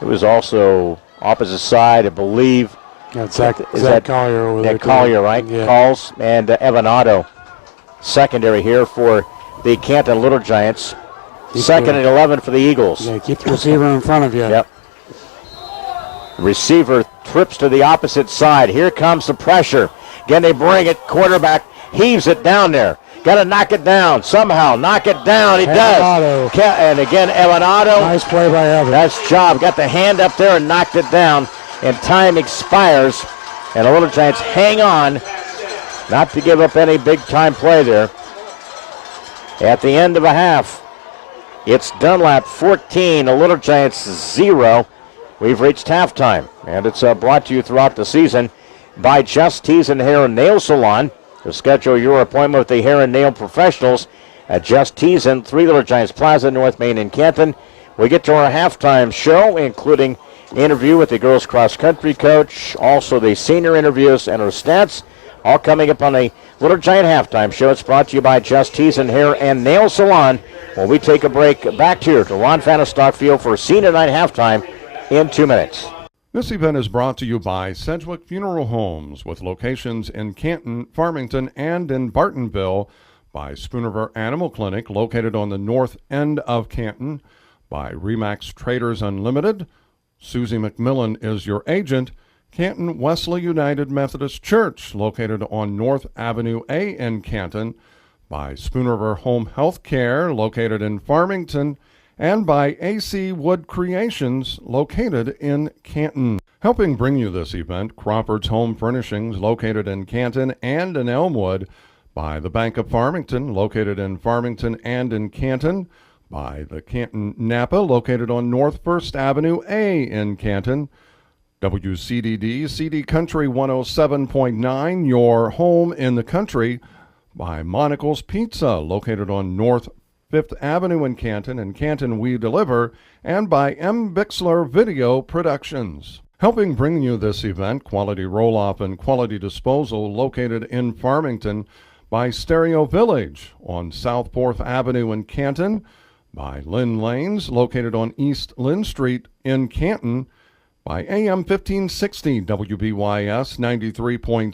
It was also opposite side, I believe. Got Zach Collier over there. Collier, right? Yeah. Calls, and Evan Otto. Secondary here for the Canton Little Giants. 2nd and 11 for the Eagles. Yeah, keep the receiver in front of you. Yep. Receiver trips to the opposite side. Here comes the pressure. Again, they bring it. Quarterback heaves it down there. Got to knock it down. Somehow knock it down. He does. And again, Evan Otto. Nice play by Evan. Nice job. Got the hand up there and knocked it down. And time expires. And the Little Giants hang on not to give up any big-time play there. At the end of a half, it's Dunlap 14, the Little Giants 0. We've reached halftime, and it's brought to you throughout the season by Just Tees and Hair and Nail Salon. To schedule your appointment with the hair and nail professionals at Just Tees and 3 Little Giants Plaza, North Main in Canton. We get to our halftime show, including interview with the girls cross country coach, also the senior interviews and our stats. All coming up on a Little Giant Halftime Show. It's brought to you by Just Tees and Hair and Nail Salon. When we take a break, back here to Ron Fahnestock Field for Senior Night Halftime in 2 minutes. This event is brought to you by Sedgwick Funeral Homes, with locations in Canton, Farmington, and in Bartonville, by Spoonerville Animal Clinic, located on the north end of Canton, by Remax Traders Unlimited. Susie McMillan is your agent. Canton Wesley United Methodist Church, located on North Avenue A in Canton, by Spoonerville Home Health Care, located in Farmington, and by AC Wood Creations, located in Canton. Helping bring you this event, Crawford's Home Furnishings, located in Canton and in Elmwood, by the Bank of Farmington, located in Farmington and in Canton, by the Canton Napa, located on North First Avenue A in Canton, WCDD, CD Country 107.9, your home in the country, by Monocle's Pizza, located on North 5th Avenue in Canton We Deliver, and by M. Bixler Video Productions. Helping bring you this event, Quality Roll-Off and Quality Disposal, located in Farmington, by Stereo Village on South 4th Avenue in Canton, by Lynn Lanes, located on East Lynn Street in Canton, by AM 1560 WBYS 93.7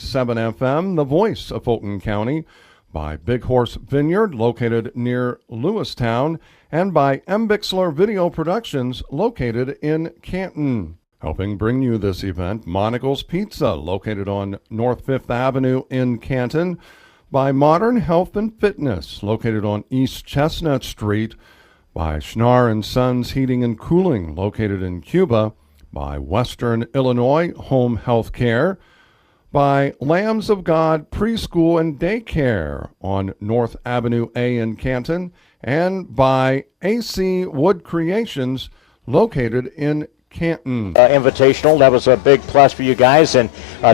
FM, the voice of Fulton County, by Big Horse Vineyard, located near Lewistown, and by M. Bixler Video Productions, located in Canton. Helping bring you this event, Monocle's Pizza, located on North 5th Avenue in Canton, by Modern Health and Fitness, located on East Chestnut Street, by Schnarr and Sons Heating and Cooling, located in Cuba, by Western Illinois Home Health Care, by Lambs of God Preschool and Daycare on North Avenue A in Canton, and by AC Wood Creations, located in Canton. Invitational, that was a big plus for you guys, and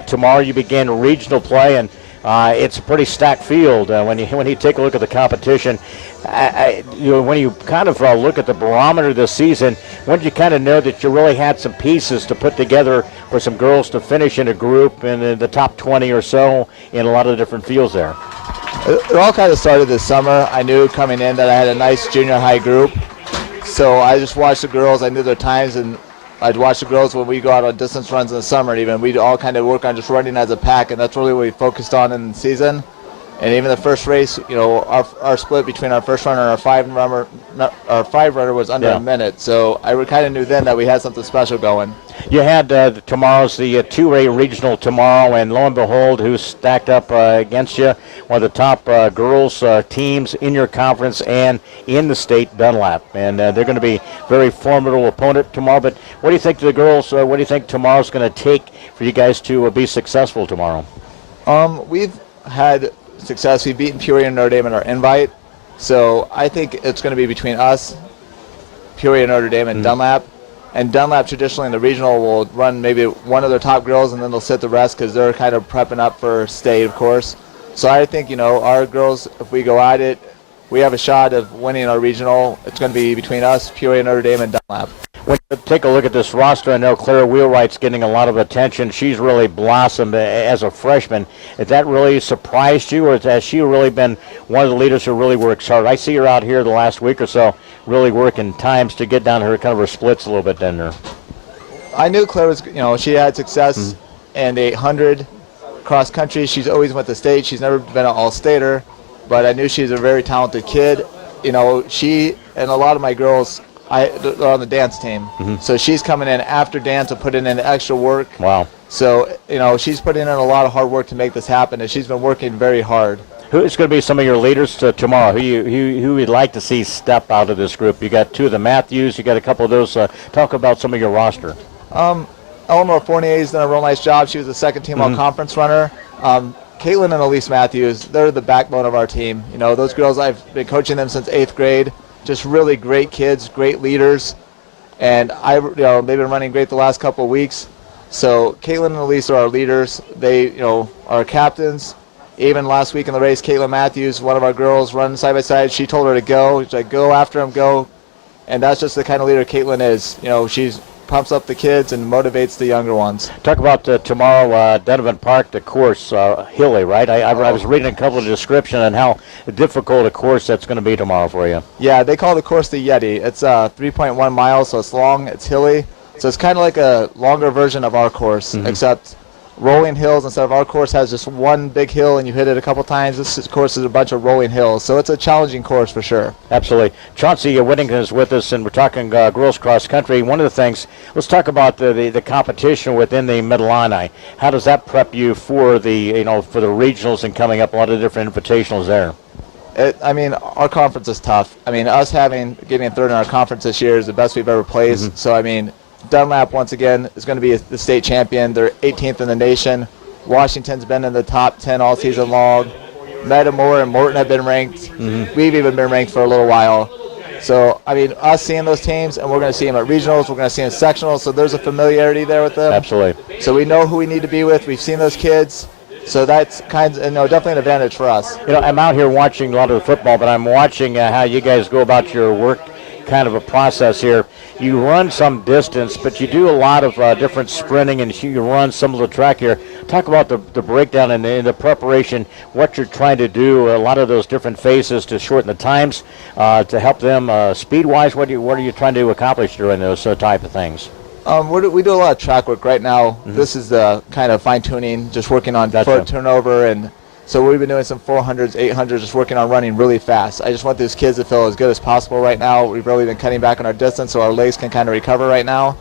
tomorrow you begin regional play, and it's a pretty stacked field. When you take a look at the competition, when you kind of look at the barometer this season, when did you kind of know that you really had some pieces to put together for some girls to finish in a group in the top 20 or so in a lot of the different fields there? It all kind of started this summer. I knew coming in that I had a nice junior high group, so I just watched the girls. I knew their times, and I'd watch the girls when we go out on distance runs in the summer. Even we'd all kind of work on just running as a pack, and that's really what we focused on in the season. And even the first race, our split between our first runner and our five runner was under a minute. So I kind of knew then that we had something special going. You had tomorrow's the 2A regional tomorrow, and lo and behold, who's stacked up against you? One of the top girls teams in your conference and in the state, Dunlap. And they're going to be a very formidable opponent tomorrow. But what do you think to the girls? What do you think tomorrow's going to take for you guys to be successful tomorrow? We've had success. We've beaten Peoria and Notre Dame in our invite. So I think it's going to be between us, Peoria, Notre Dame, and Dunlap. And Dunlap traditionally in the regional will run maybe one of their top girls, and then they'll sit the rest because they're kind of prepping up for state, of course. So I think, our girls, if we go at it, we have a shot of winning our regional. It's going to be between us, Peoria, Notre Dame, and Dunlap. When you take a look at this roster, I know Claire Wheelwright's getting a lot of attention. She's really blossomed as a freshman. Has that really surprised you, or has she really been one of the leaders who really works hard? I see her out here the last week or so really working times to get down her kind of her splits a little bit down there. I knew Claire was, she had success in the 100 cross country. She's always went to state. She's never been an all-stater, but I knew she's a very talented kid. She and a lot of my girls, they're on the dance team. So she's coming in after dance and putting in extra work. Wow. So, she's putting in a lot of hard work to make this happen, and she's been working very hard. Who's going to be some of your leaders tomorrow? Who you'd like to see step out of this group? You got two of the Matthews. You got a couple of those. Talk about some of your roster. Eleanor Fournier's done a real nice job. She was a second-team all-conference runner. Caitlin and Elise Matthews, they're the backbone of our team. Those girls, I've been coaching them since 8th grade. Just really great kids, great leaders, and they've been running great the last couple of weeks. So Caitlin and Elise are our leaders. They, are captains. Even last week in the race, Caitlin Matthews, one of our girls, run side by side. She told her to go. She's like, go after him, go. And that's just the kind of leader Caitlin is. She's pumps up the kids and motivates the younger ones. Talk about tomorrow, Donovan Park, the course, hilly, right? I was reading a couple of descriptions on how difficult a course that's going to be tomorrow for you. Yeah, they call the course the Yeti. It's 3.1 miles, so it's long, it's hilly. So it's kind of like a longer version of our course, except rolling hills. Instead of our course has just one big hill and you hit it a couple times, this course is a bunch of rolling hills. So it's a challenging course for sure. Absolutely. Chauncey Whittington is with us, and we're talking girls cross country. One of the things, let's talk about the competition within the Mid-Illini. How does that prep you for the for the regionals and coming up, a lot of different invitationals there? Our conference is tough. Us getting third in our conference this year is the best we've ever placed. So Dunlap, once again, is going to be the state champion. They're 18th in the nation. Washington's been in the top 10 all season long. Metamore and Morton have been ranked. We've even been ranked for a little while. So, us seeing those teams, and we're going to see them at regionals, we're going to see them at sectionals, so there's a familiarity there with them. Absolutely. So we know who we need to be with. We've seen those kids. So that's definitely an advantage for us. I'm out here watching a lot of the football, but I'm watching how you guys go about your work, kind of a process here. You run some distance, but you do a lot of different sprinting, and you run some of the track here. Talk about the breakdown and the preparation, what you're trying to do, a lot of those different phases to shorten the times, to help them speed-wise. What are you trying to accomplish during those type of things? We do a lot of track work right now. This is the kind of fine-tuning, just working on foot turnover, and so we've been doing some 400s, 800s, just working on running really fast. I just want these kids to feel as good as possible right now. We've really been cutting back on our distance so our legs can kind of recover right now.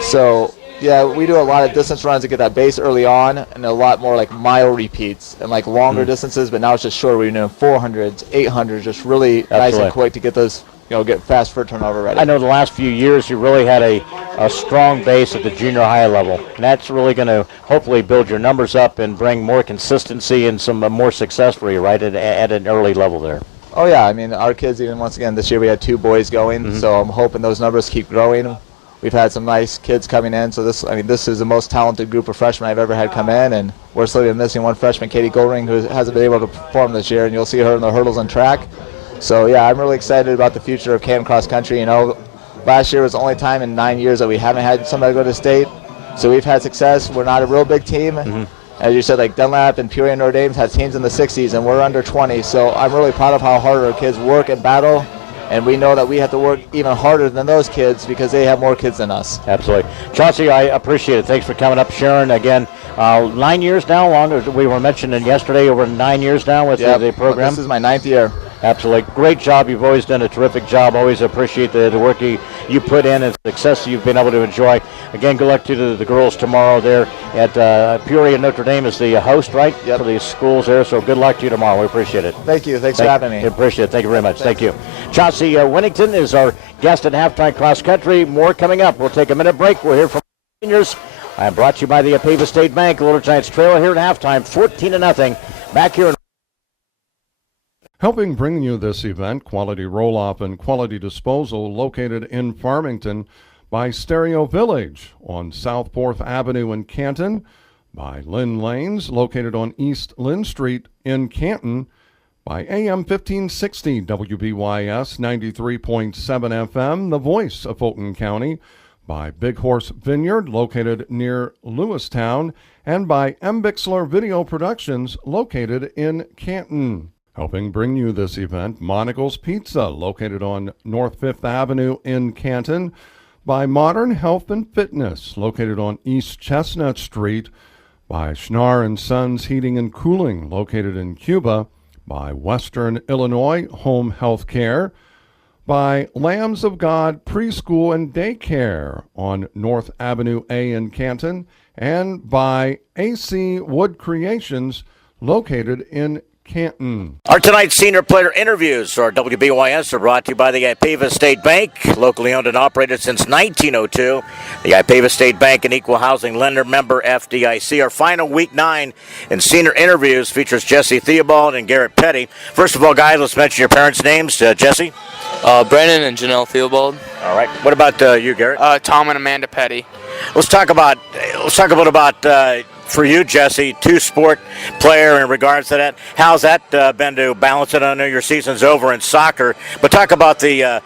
So, yeah, we do a lot of distance runs to get that base early on, and a lot more like mile repeats and like longer distances, but now it's just shorter. We're doing 400s, 800s, just really nice and quick to get those, get fast foot turnover ready. I know the last few years you really had a strong base at the junior high level, and that's really going to hopefully build your numbers up and bring more consistency and some more success for you, right, at an early level there. Oh, yeah. Our kids, even once again, this year we had 2 boys going, so I'm hoping those numbers keep growing. We've had some nice kids coming in, so this is the most talented group of freshmen I've ever had come in, and we're still missing one freshman, Katie Goldring, who hasn't been able to perform this year, and you'll see her in the hurdles and track. So, yeah, I'm really excited about the future of Canton cross country. Last year was the only time in 9 years that we haven't had somebody go to state. So we've had success. We're not a real big team. As you said, like Dunlap and Peoria and Notre Dame's had teams in the 60s, and we're under 20. So I'm really proud of how hard our kids work and battle. And we know that we have to work even harder than those kids because they have more kids than us. Absolutely. Chauncey, I appreciate it. Thanks for coming up, Sharon. Again, 9 years now, longer. We were mentioning yesterday, over 9 years now with the program. This is my 9th year. Absolutely. Great job. You've always done a terrific job. Always appreciate the work you put in and success you've been able to enjoy. Again, good luck to the girls tomorrow there at Peoria. Notre Dame is the host, right? Yep. For these schools there. So good luck to you tomorrow. We appreciate it. Thank you. Thanks for having me. Appreciate it. Thank you very much. Thank you. Chauncey Whittington is our guest at Halftime Cross Country. More coming up. We'll take a minute break. We'll hear from seniors. I'm brought to you by the Apeva State Bank. Little Giants trail here at halftime, 14-0. Back here in Helping bring you this event, Quality Roll-Off and Quality Disposal, located in Farmington, by Stereo Village on South 4th Avenue in Canton, by Lynn Lanes, located on East Lynn Street in Canton, by AM 1560 WBYS 93.7 FM, the voice of Fulton County, by Big Horse Vineyard, located near Lewistown, and by M. Bixler Video Productions, located in Canton. Helping bring you this event, Monocle's Pizza, located on North 5th Avenue in Canton, by Modern Health and Fitness, located on East Chestnut Street, by Schnar & Sons Heating and Cooling, located in Cuba, by Western Illinois Home Health Care, by Lambs of God Preschool and Daycare on North Avenue A in Canton, and by AC Wood Creations, located in Canton. Our tonight's senior player interviews for WBYS are brought to you by the Apeva State Bank, locally owned and operated since 1902. The Apeva State Bank, an equal housing lender, member FDIC. Our final week 9 in senior interviews features Jesse Theobald and Garrett Petty. First of all, guys, let's mention your parents' names. Jesse? Brandon and Janelle Theobald. All right. What about you, Garrett? Tom and Amanda Petty. Let's talk a little about for you, Jesse, two-sport player in regards to that. How's that been to balance it? I know your season's over in soccer, but talk about the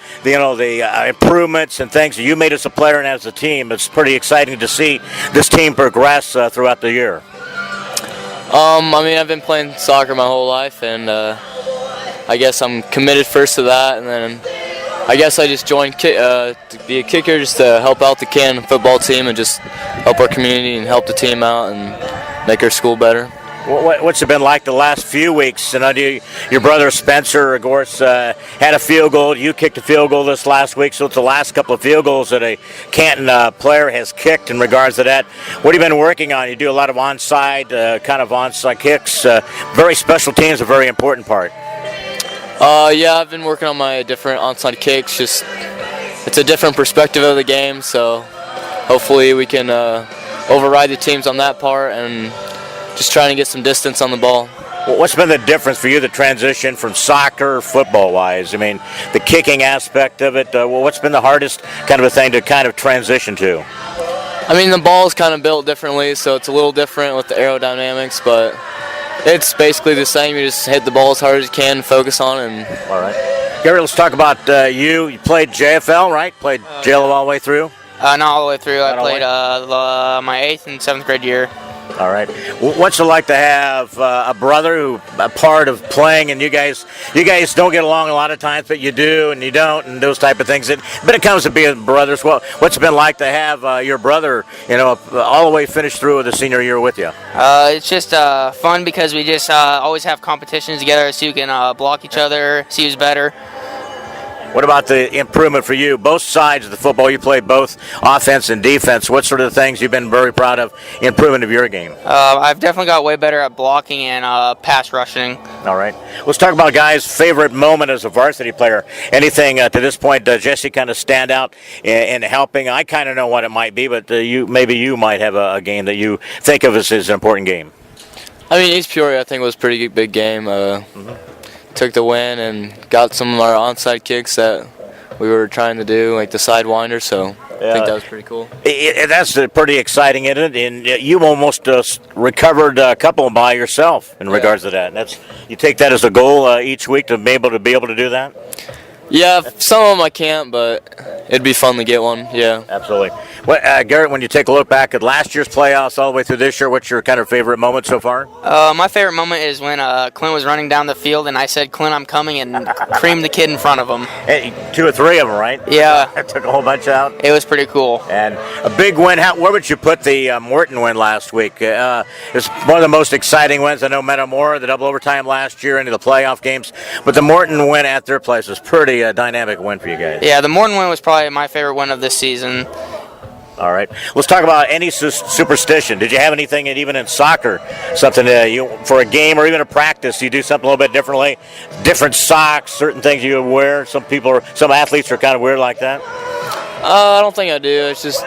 improvements and things that you made as a player and as a team. It's pretty exciting to see this team progress throughout the year. I've been playing soccer my whole life, and I guess I'm committed first to that, and then I guess I just joined to be a kicker just to help out the Canton football team and just help our community and help the team out and make our school better. What's it been like the last few weeks? And I know your brother Spencer, of course, had a field goal. You kicked a field goal this last week, so it's the last couple of field goals that a Canton player has kicked in regards to that. What have you been working on? You do a lot of onside kicks. Very special teams, a very important part. I've been working on my different onside kicks. Just it's a different perspective of the game, so hopefully we can override the teams on that part and just trying to get some distance on the ball. Well, what's been the difference for you, the transition from soccer, football-wise? I mean, the kicking aspect of it, what's been the hardest kind of a thing to kind of transition to? I mean, the ball is kind of built differently, so it's a little different with the aerodynamics, but it's basically the same. You just hit the ball as hard as you can, focus on it. And all right. Gary, let's talk about you. You played JFL, right? Played JFL all the way through? Not all the way through. I played my 8th and 7th grade year. All right. What's it like to have a brother who a part of playing, and you guys don't get along a lot of times, but you do and you don't, and those type of things. But it comes to being brothers. Well, what's it been like to have your brother, all the way finished through the senior year with you? It's just fun because we just always have competitions together, so you can block each other, see who's better. What about the improvement for you? Both sides of the football, you play both offense and defense. What sort of things you've been very proud of improvement of your game? I've definitely got way better at blocking and pass rushing. All right. Let's talk about guys' favorite moment as a varsity player. Anything to this point, Jesse, kind of stand out in helping? I kind of know what it might be, but maybe you might have a game that you think of as an important game. I mean, East Peoria, I think, was a pretty big game. Took the win and got some of our onside kicks that we were trying to do, like the sidewinder, so I think that was pretty cool. That's pretty exciting, isn't it? And you almost recovered a couple by yourself in regards to that. And you take that as a goal each week to be able to do that? Yeah, some of them I can't, but it'd be fun to get one, yeah. Absolutely. Garrett, when you take a look back at last year's playoffs all the way through this year, what's your kind of favorite moment so far? My favorite moment is when Clint was running down the field and I said, "Clint, I'm coming," and creamed the kid in front of him. Hey, 2 or 3 of them, right? Yeah. That took a whole bunch out. It was pretty cool. And a big win. Where would you put the Morton win last week? It's one of the most exciting wins. I know Metamora, the double overtime last year into the playoff games, but the Morton win at their place was pretty dynamic win for you guys. Yeah, the Morton win was probably my favorite win of this season. All right. Let's talk about any superstition. Did you have anything, even in soccer, something for a game or even a practice, you do something a little bit differently? Different socks, certain things you wear. Some athletes are kind of weird like that. I don't think I do. It's just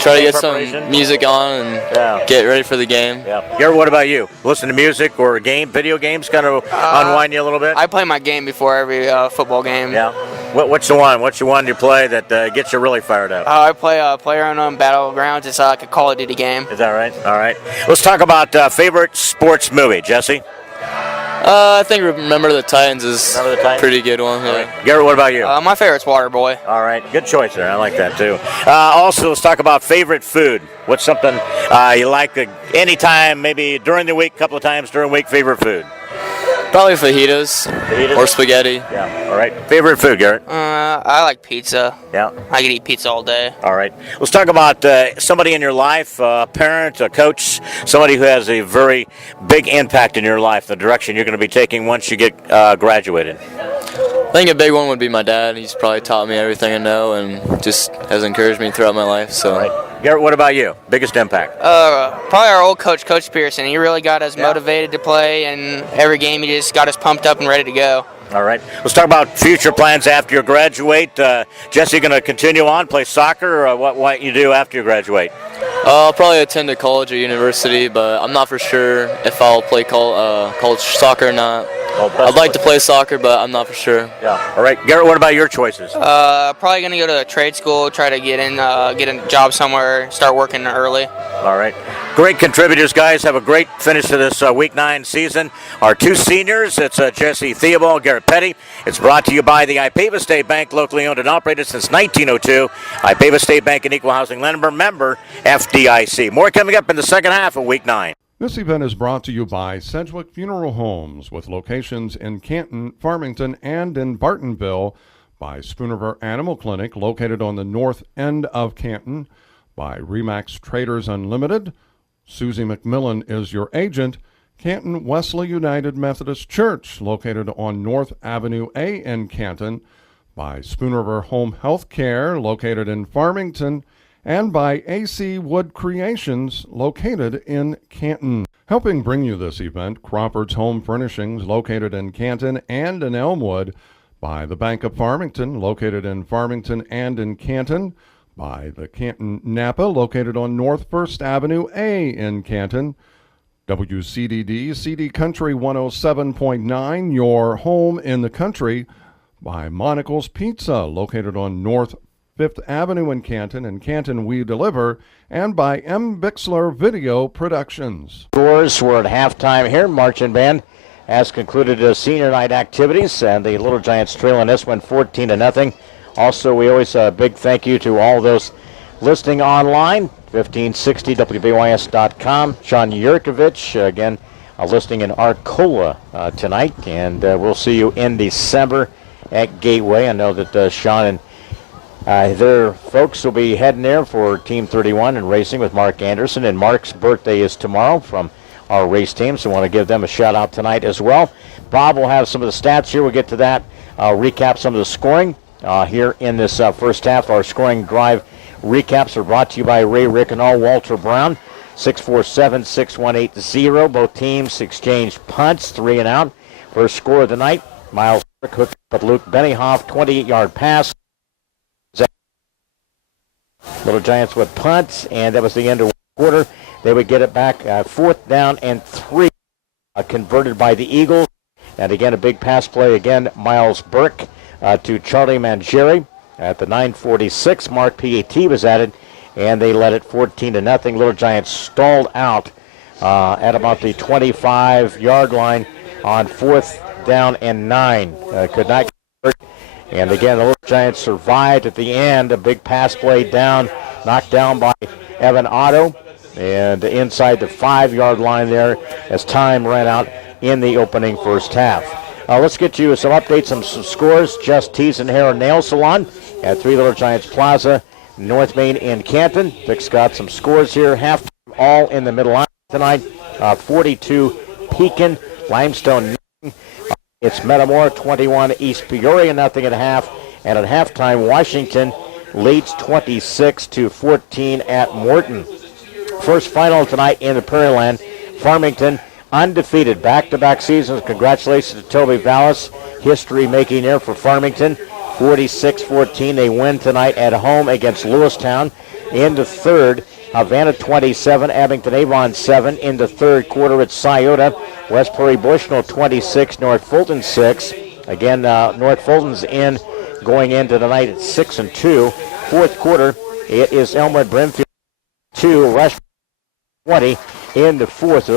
try to get some music on and get ready for the game. Yeah. Garrett, what about you? Listen to music or video games kind of unwind you a little bit? I play my game before every football game. Yeah. What's the one you play that gets you really fired up? I play PlayerUnknown Battlegrounds. It's like a Call of Duty game. Is that right? All right. Let's talk about favorite sports movie. Jesse? I think Remember the Titans is a pretty good one. Yeah. Right. Garrett, what about you? My favorite's Waterboy. All right. Good choice there. I like that too. Also, let's talk about favorite food. What's something you like anytime, maybe during the week, a couple of times during the week, favorite food? Probably fajitas or spaghetti. Yeah. All right. Favorite food, Garrett? I like pizza. Yeah. I could eat pizza all day. All right. Let's talk about somebody in your life, a parent, a coach, somebody who has a very big impact in your life, the direction you're going to be taking once you get graduated. I think a big one would be my dad. He's probably taught me everything I know and just has encouraged me throughout my life. So. All right. Garrett, what about you? Biggest impact? Probably our old coach, Coach Pearson. He really got us motivated to play, and every game he just got us pumped up and ready to go. All right. Let's talk about future plans after you graduate. Jesse, going to continue on, play soccer, or what you do after you graduate? I'll probably attend a college or university, but I'm not for sure if I'll play college soccer or not. I'd like to play soccer, but I'm not for sure. Yeah. All right. Garrett, what about your choices? Probably going to go to a trade school, try to get a job somewhere, start working early. All right. Great contributors, guys. Have a great finish to this Week 9 season. Our two seniors, it's Jesse Theobald, Garrett Petty. It's brought to you by the Ipava State Bank, locally owned and operated since 1902. Ipava State Bank, an equal housing lender, member FDIC. More coming up in the second half of Week 9. This event is brought to you by Sedgwick Funeral Homes, with locations in Canton, Farmington, and in Bartonville, by Spooner Animal Clinic, located on the north end of Canton, by Remax Traders Unlimited. Susie McMillan is your agent. Canton Wesley United Methodist Church, located on North Avenue A in Canton, by Spoon River Home Health Care, located in Farmington, and by AC Wood Creations, located in Canton. Helping bring you this event, Crawford's Home Furnishings, located in Canton and in Elmwood, by the Bank of Farmington, located in Farmington and in Canton, by the Canton Napa, located on North First Avenue A in Canton. WCDD, CD Country 107.9, your home in the country, by Monocle's Pizza, located on North 5th Avenue in Canton. In Canton, we deliver, and by M. Bixler Video Productions. Scores were at halftime here. Marching band has concluded senior night activities, and the Little Giants trail in this one 14-0. Also, we always a big thank you to all those listening online, 1560wbys.com. Sean Yurkovich, again, listening in Arcola tonight, and we'll see you in December at Gateway. I know that Sean and their folks will be heading there for Team 31 and racing with Mark Anderson, and Mark's birthday is tomorrow from our race team, so I want to give them a shout out tonight as well. Bob will have some of the stats here. We'll get to that. Recap some of the scoring here in this first half. Our scoring drive recaps are brought to you by Ray Rickenow, Walter Brown, 647-6180. Both teams exchanged punts, 3 and out. First score of the night, Miles Burke hooked up Luke Benioff, 28-yard pass. Little Giants would punt, and that was the end of the quarter. They would get it back, 4th down and 3, converted by the Eagles. And again, a big pass play again, Miles Burke to Charlie Mangieri at the 9:46 mark. PAT was added, and they led it 14-0. Little Giants stalled out at about the 25-yard line on 4th down and 9. Could not convert. And again, the Little Giants survived at the end. A big pass play down, knocked down by Evan Otto, and inside the 5-yard line there as time ran out in the opening first half. Let's get you some updates, some scores. Just Tees and Hair and Nail Salon at 3 Little Giants Plaza, North Main in Canton. Vic's got some scores here. Half all in the middle line tonight. 42 Pekin, Limestone. It's Metamora 21, East Peoria nothing at half. And at halftime, Washington leads 26-14 at Morton. First final tonight in the Prairie Land. Farmington undefeated, back-to-back seasons. Congratulations to Toby Vallis. History making there for Farmington. 46-14. They win tonight at home against Lewistown. In the third, Havana 27, Abington Avon 7. In the third quarter, it's Scioto, West Prairie Bushnell 26, North Fulton 6. Again, North Fulton's in going into the night at 6-2. Fourth quarter, it is Elmwood Brimfield 2, Rush 20 in the fourth.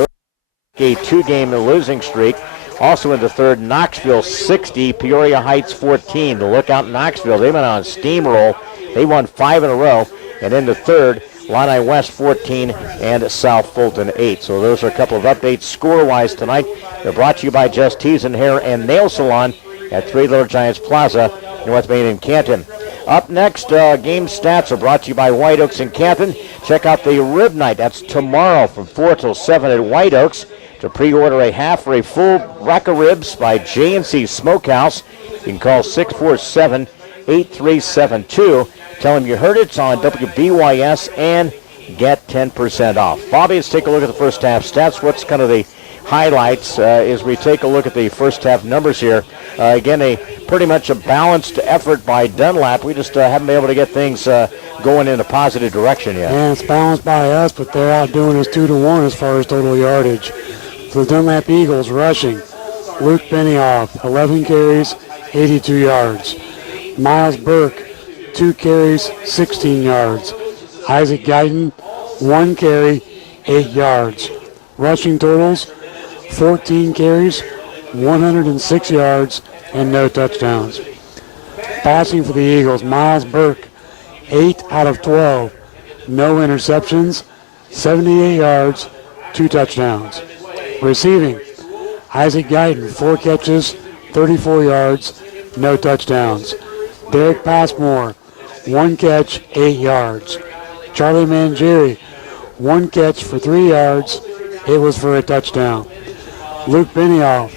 A 2-game losing streak. Also in the third, Knoxville 60, Peoria Heights 14. The Lookout Knoxville, they've been on a steamroll. They won 5 in a row. And in the third, Illini West 14 and South Fulton 8. So those are a couple of updates score-wise tonight. They're brought to you by Just Tees and Hair and Nail Salon at 3 Little Giants Plaza, North Main in Canton. Up next, game stats are brought to you by White Oaks in Canton. Check out the Rib Night. That's tomorrow from 4 till 7 at White Oaks. To pre-order a half or a full rack of ribs by J&C Smokehouse, you can call 647-8372. Tell them you heard it's on WBYS and get 10% off. Bobby, let's take a look at the first half stats. What's kind of the highlights as we take a look at the first half numbers here? Again, a pretty much a balanced effort by Dunlap. We just haven't been able to get things going in a positive direction yet. Yeah, it's balanced by us, but they're outdoing us 2-1 as far as total yardage. For the Dunlap Eagles rushing, Luke Benioff, 11 carries, 82 yards. Miles Burke, 2 carries, 16 yards. Isaac Guyton, 1 carry, 8 yards. Rushing totals, 14 carries, 106 yards, and no touchdowns. Passing for the Eagles, Miles Burke, 8 out of 12. No interceptions, 78 yards, 2 touchdowns. Receiving, Isaac Guyton, 4 catches, 34 yards, no touchdowns. Derek Passmore, 1 catch, 8 yards. Charlie Mangieri, 1 catch for 3 yards. It was for a touchdown. Luke Benioff,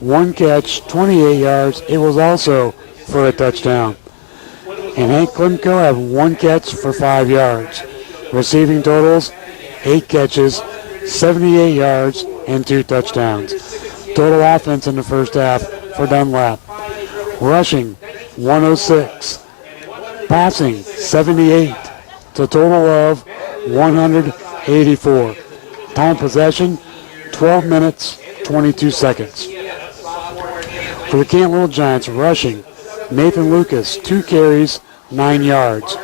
1 catch, 28 yards. It was also for a touchdown. And Hank Klimko had 1 catch for 5 yards. Receiving totals, 8 catches, 78 yards, and 2 touchdowns. Total offense in the first half for Dunlap. Rushing, 106. Passing, 78. To a total of 184. Time possession, 12 minutes, 22 seconds. For the Canton Little Giants, rushing, Nathan Lucas, 2 carries, 9 yards.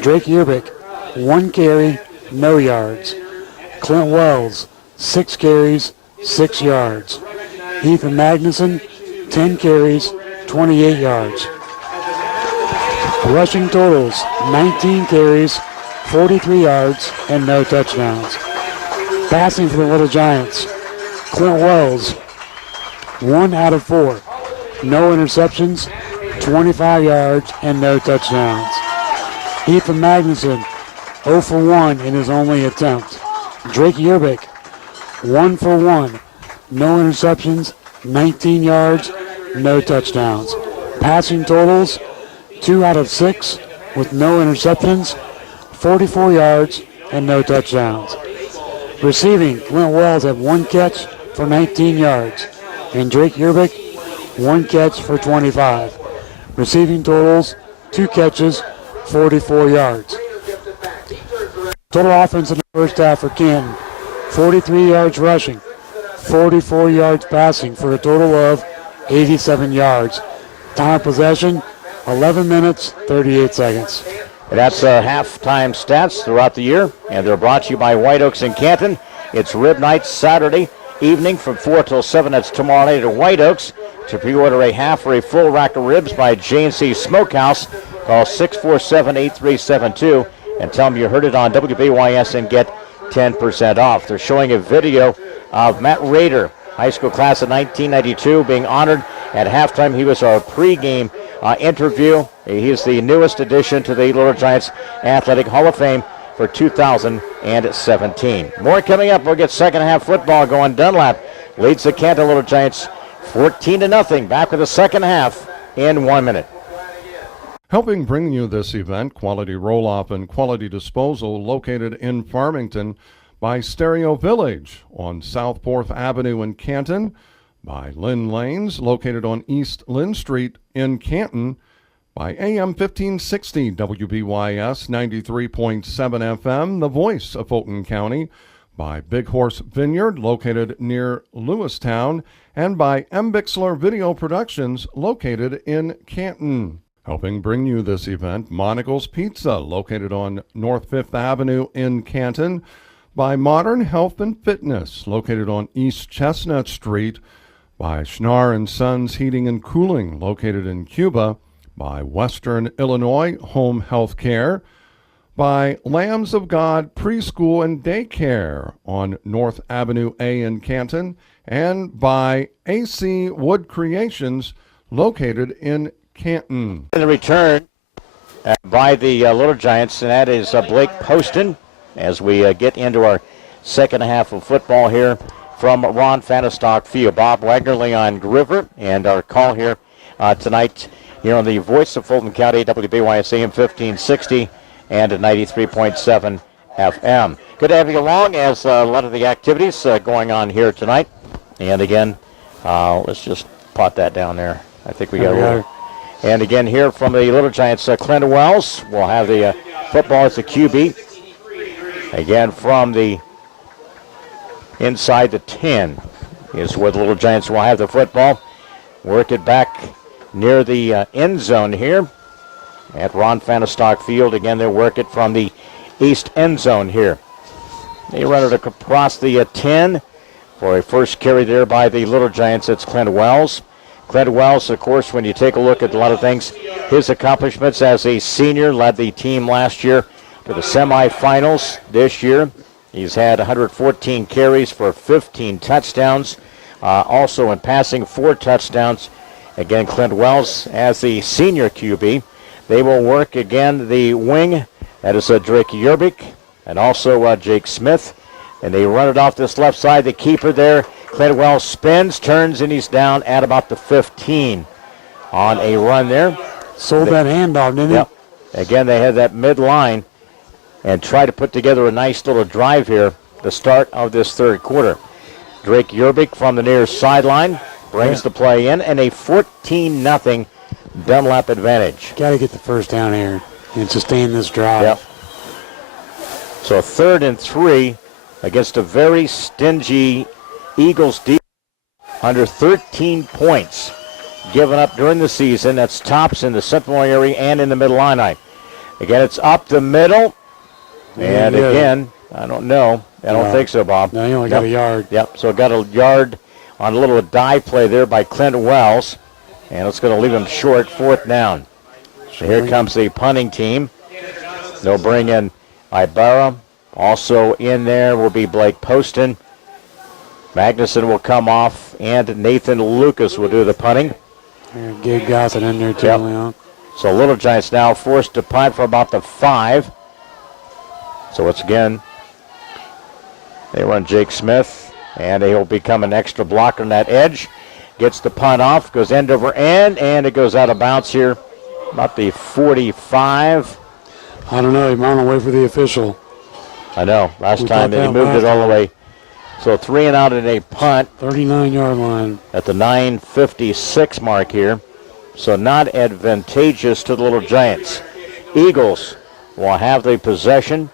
Drake Yerbick, 1 carry, no yards. Clint Wells, 6 carries, 6 yards. Ethan Magnuson, 10 carries, 28 yards. Rushing totals, 19 carries, 43 yards, and no touchdowns. Passing for the Little Giants, Clint Wells, 1 out of 4. No interceptions, 25 yards, and no touchdowns. Ethan Magnuson, 0 for 1 in his only attempt. Drake Yerbick, 1 for 1. No interceptions, 19 yards, no touchdowns. Passing totals, 2 out of 6 with no interceptions, 44 yards, and no touchdowns. Receiving, Clint Wells had 1 catch for 19 yards. And Drake Yerbick, 1 catch for 25. Receiving totals, 2 catches, 44 yards. Total offense in the first half for Canton, 43 yards rushing, 44 yards passing for a total of 87 yards. Time of possession, 11 minutes, 38 seconds. And that's halftime stats throughout the year, and they're brought to you by White Oaks in Canton. It's Rib Night Saturday evening from 4 till 7. That's tomorrow night at White Oaks. To pre-order a half or a full rack of ribs by J&C Smokehouse, call 647-8372 and tell them you heard it on WBYS and get 10% off. They're showing a video of Matt Rader, high school class of 1992, being honored at halftime. He was our pregame interview. He's the newest addition to the Little Giants Athletic Hall of Fame for 2017. More coming up. We'll get second half football going. Dunlap leads the Canton Little Giants 14-0. Back with the second half in 1 minute. Helping bring you this event, Quality Roll-Off and Quality Disposal, located in Farmington, by Stereo Village on South 4th Avenue in Canton, by Lynn Lanes, located on East Lynn Street in Canton, by AM 1560 WBYS 93.7 FM, the voice of Fulton County, by Big Horse Vineyard, located near Lewistown, and by M. Bixler Video Productions, located in Canton. Helping bring you this event, Monocle's Pizza, located on North 5th Avenue in Canton, by Modern Health and Fitness, located on East Chestnut Street, by Schnar & Sons Heating and Cooling, located in Cuba, by Western Illinois Home Health Care, by Lambs of God Preschool and Daycare on North Avenue A in Canton, and by AC Wood Creations, located in Canton. In the return by the Little Giants, and that is Blake Poston, as we get into our second half of football here from Ron Fahnestock Field. Bob Wagner, Leon Groover, and our call here tonight here on the voice of Fulton County, WBYS AM 1560 and 93.7 FM. Good to have you along as a lot of the activities going on here tonight. And again, let's just pot that down there. I think we got a little. And again here from the Little Giants, Clint Wells will have the football as the QB. Again from the inside the 10 is where the Little Giants will have the football. Work it back near the end zone here at Ron Fahnestock Field. Again, they'll work it from the east end zone here. They run it across the 10 for a first carry there by the Little Giants. It's Clint Wells. Clint Wells, of course, when you take a look at a lot of things, his accomplishments as a senior, led the team last year to the semifinals. This year, he's had 114 carries for 15 touchdowns. Also in passing, 4 touchdowns. Again, Clint Wells as the senior QB. They will work again the wing. That is Drake Yerbik and also Jake Smith. And they run it off this left side. The keeper there, Clint Wells, spins, turns, and he's down at about the 15 on a run there. Sold that handoff, didn't he? Yep. Again, they had that midline and try to put together a nice little drive here, the start of this third quarter. Drake Yerbik from the near sideline brings the play in, and a 14-0 Dunlap advantage. Got to get the first down here and sustain this drive. Yep. So 3rd and 3 against a very stingy Eagles defense, under 13 points given up during the season. That's tops in the Central area and in the Mid-Illini. Again, it's up the middle. And again, I don't know. I don't think so, Bob. No, you only got a yard. Yep, so got a yard on a little dive play there by Clint Wells. And it's going to leave him short, 4th down. So here comes the punting team. They'll bring in Ibarra. Also in there will be Blake Poston. Magnuson will come off, and Nathan Lucas will do the punting. Gabe Gossett in there too, Leon. So Little Giants now forced to punt for about the 5. So it's again, they run Jake Smith, and he'll become an extra blocker on that edge. Gets the punt off, goes end over end, and it goes out of bounds here, about the 45. I don't know, he might wait for the official. I know, last time they moved it all the way. So 3 and out in a punt. 39-yard line. At the 9:56 mark here. So not advantageous to the Little Giants. Eagles will have the possession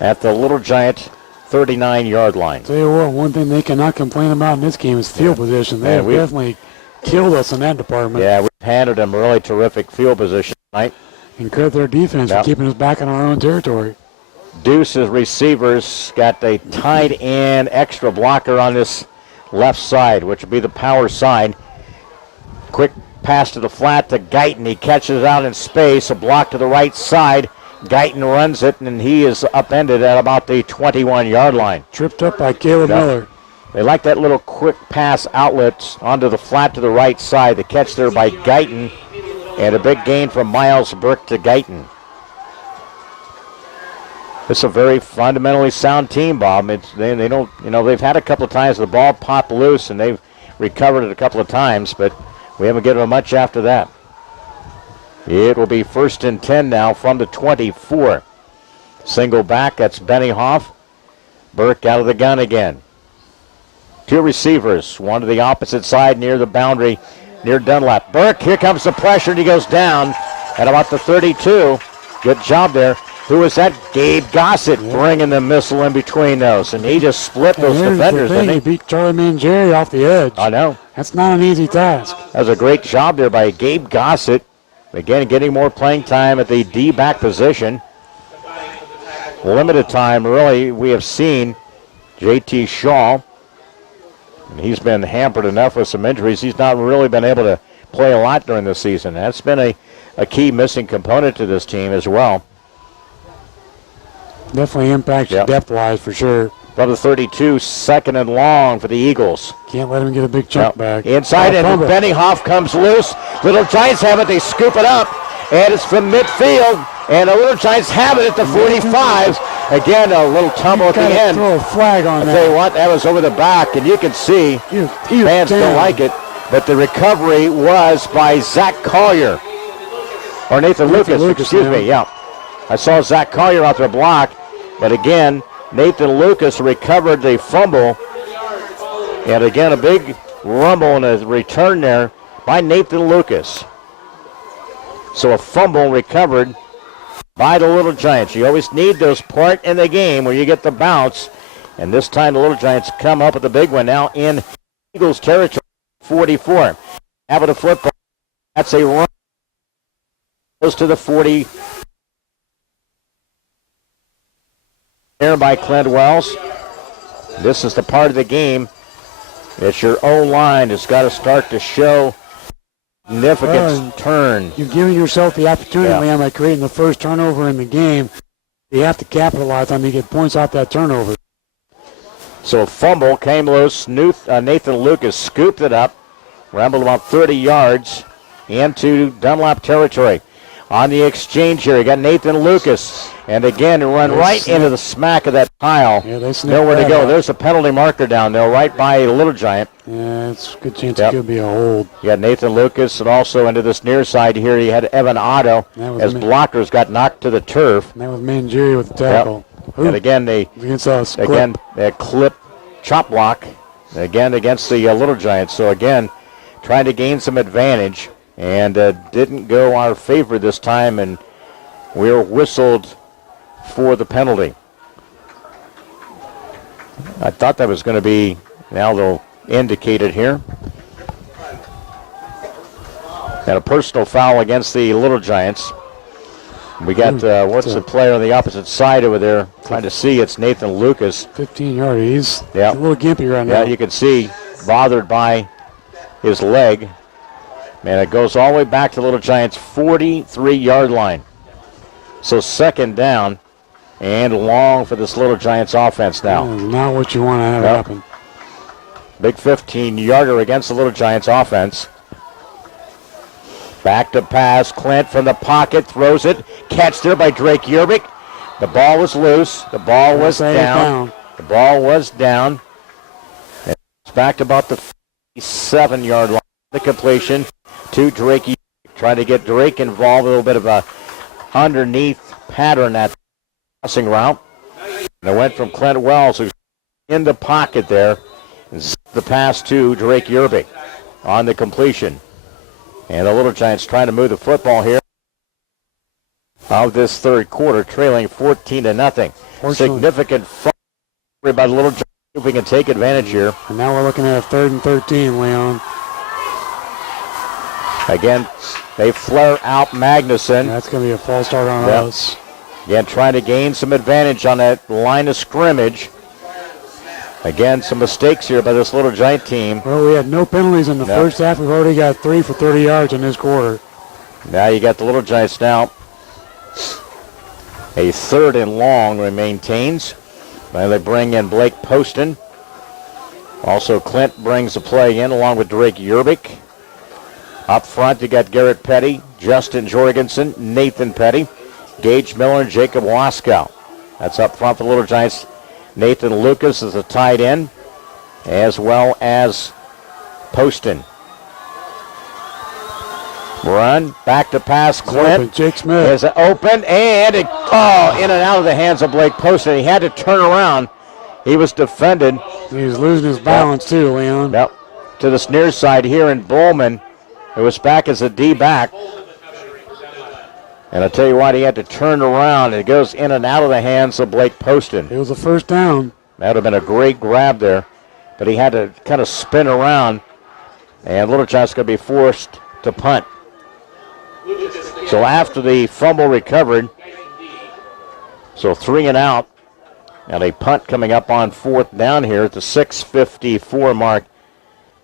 at the Little Giant 39-yard line. Tell you what, one thing they cannot complain about in this game is field position. They have definitely killed us in that department. Yeah, we've handed them really terrific field position tonight. And credit their defense for keeping us back in our own territory. Deuce's receivers got a tight end extra blocker on this left side, which will be the power side. Quick pass to the flat to Guyton. He catches it out in space. A block to the right side. Guyton runs it, and he is upended at about the 21-yard line. Tripped up by Caleb Miller. They like that little quick pass outlet onto the flat to the right side. The catch there by Guyton, and a big gain from Miles Burke to Guyton. It's a very fundamentally sound team, Bob. They don't, they've had a couple of times the ball popped loose, and they've recovered it a couple of times, but we haven't given them much after that. It will be 1st and 10 now from the 24. Single back, that's Benny Hoff. Burke out of the gun again. 2 receivers, one to the opposite side near the boundary, near Dunlap. Burke, here comes the pressure, and he goes down at about the 32. Good job there. Who was that? Gabe Gossett bringing the missile in between those, and he just split those defenders, didn't he? He beat Charlie Mangieri off the edge. I know. That's not an easy task. That was a great job there by Gabe Gossett. Again, getting more playing time at the D-back position. Limited time, really, we have seen J.T. Shaw. And he's been hampered enough with some injuries. He's not really been able to play a lot during the season. That's been a key missing component to this team as well. Definitely impacts depth-wise for sure. From the 32, 2nd and long for the Eagles. Can't let him get a big chunk back. Inside, and Benny Hoff comes loose. Little Giants have it. They scoop it up, and it's from midfield. And the Little Giants have it at the 45. Again, a little tumble at the end. Throw a flag on that. I'll tell you what, that was over the back, and you can see fans don't like it. But the recovery was by Zach Collier. Or Nathan Lucas, excuse me, I saw Zach Collier out there block. But again, Nathan Lucas recovered the fumble. And again, a big rumble and a return there by Nathan Lucas. So a fumble recovered by the Little Giants. You always need those part in the game where you get the bounce. And this time the Little Giants come up with a big one now in Eagles territory, 44. Have it a football. That's a run. Goes to the 40. Here by Clint Wells. This is the part of the game. It's your O-line has got to start to show significant turn. You've given yourself the opportunity, Liam, by creating the first turnover in the game. You have to capitalize on to get points off that turnover. So a fumble came loose. Nathan Lucas scooped it up, rambled about 30 yards into Dunlap territory. On the exchange here, you got Nathan Lucas. And again, run right into the smack of that pile. Yeah, they nowhere to go. Out. There's a penalty marker down there right by Little Giant. Yeah, it's a good chance it could be a hold. You got Nathan Lucas, and also into this near side here, you had Evan Otto as blockers got knocked to the turf. And that was Mangieri with the tackle. Yep. And again, they clip chop block again against the Little Giants. So again, trying to gain some advantage, and didn't go our favor this time, and we were whistled for the penalty. I thought that was going to be, now they'll indicate it here. And a personal foul against the Little Giants. We got, what's the player on the opposite side over there? Trying to see, it's Nathan Lucas. 15-yard, he's a little gimpy right now. Yeah, you can see, bothered by his leg. And it goes all the way back to Little Giants' 43-yard line. So second down and long for this Little Giants offense now. Not what you want to have happen. Big 15-yarder against the Little Giants offense. Back to pass. Clint from the pocket throws it. Catch there by Drake Yerbick. The ball was loose. The ball was down. The ball was down. And it's back to about the 57-yard line. The completion to Drake Yerbick. Trying to get Drake involved. A little bit of a underneath pattern at passing route. And it went from Clint Wells, who's in the pocket there, and the pass to Drake Yerbick on the completion. And the Little Giants trying to move the football here of this third quarter, trailing 14-0. Significant fumble by the Little Giants, if we can take advantage here. And now we're looking at a 3rd and 13, Leon. Again, they flare out Magnuson. That's going to be a false start on us. Again, trying to gain some advantage on that line of scrimmage. Again, some mistakes here by this Little Giant team. Well, we had no penalties in the first half. We've already got 3 for 30 yards in this quarter. Now you got the Little Giants now. A 3rd and long maintains. Now they bring in Blake Poston. Also, Clint brings the play in along with Drake Yerbick. Up front, you got Garrett Petty, Justin Jorgensen, Nathan Petty, Gage Miller, and Jacob Waskow. That's up front for the Little Giants. Nathan Lucas is a tight end, as well as Poston. Run, back to pass, Clint. Jake Smith is open, and in and out of the hands of Blake Poston. He had to turn around. He was defended. He was losing his balance too, Leon. Yep. To the near side here in Bowman. It was back as a D-back. And I tell you what, he had to turn around. It goes in and out of the hands of Blake Poston. It was a first down. That would have been a great grab there. But he had to kind of spin around. And Little Giants going to be forced to punt. So after the fumble recovered, so 3 and out. And a punt coming up on 4th down here at the 6:54 mark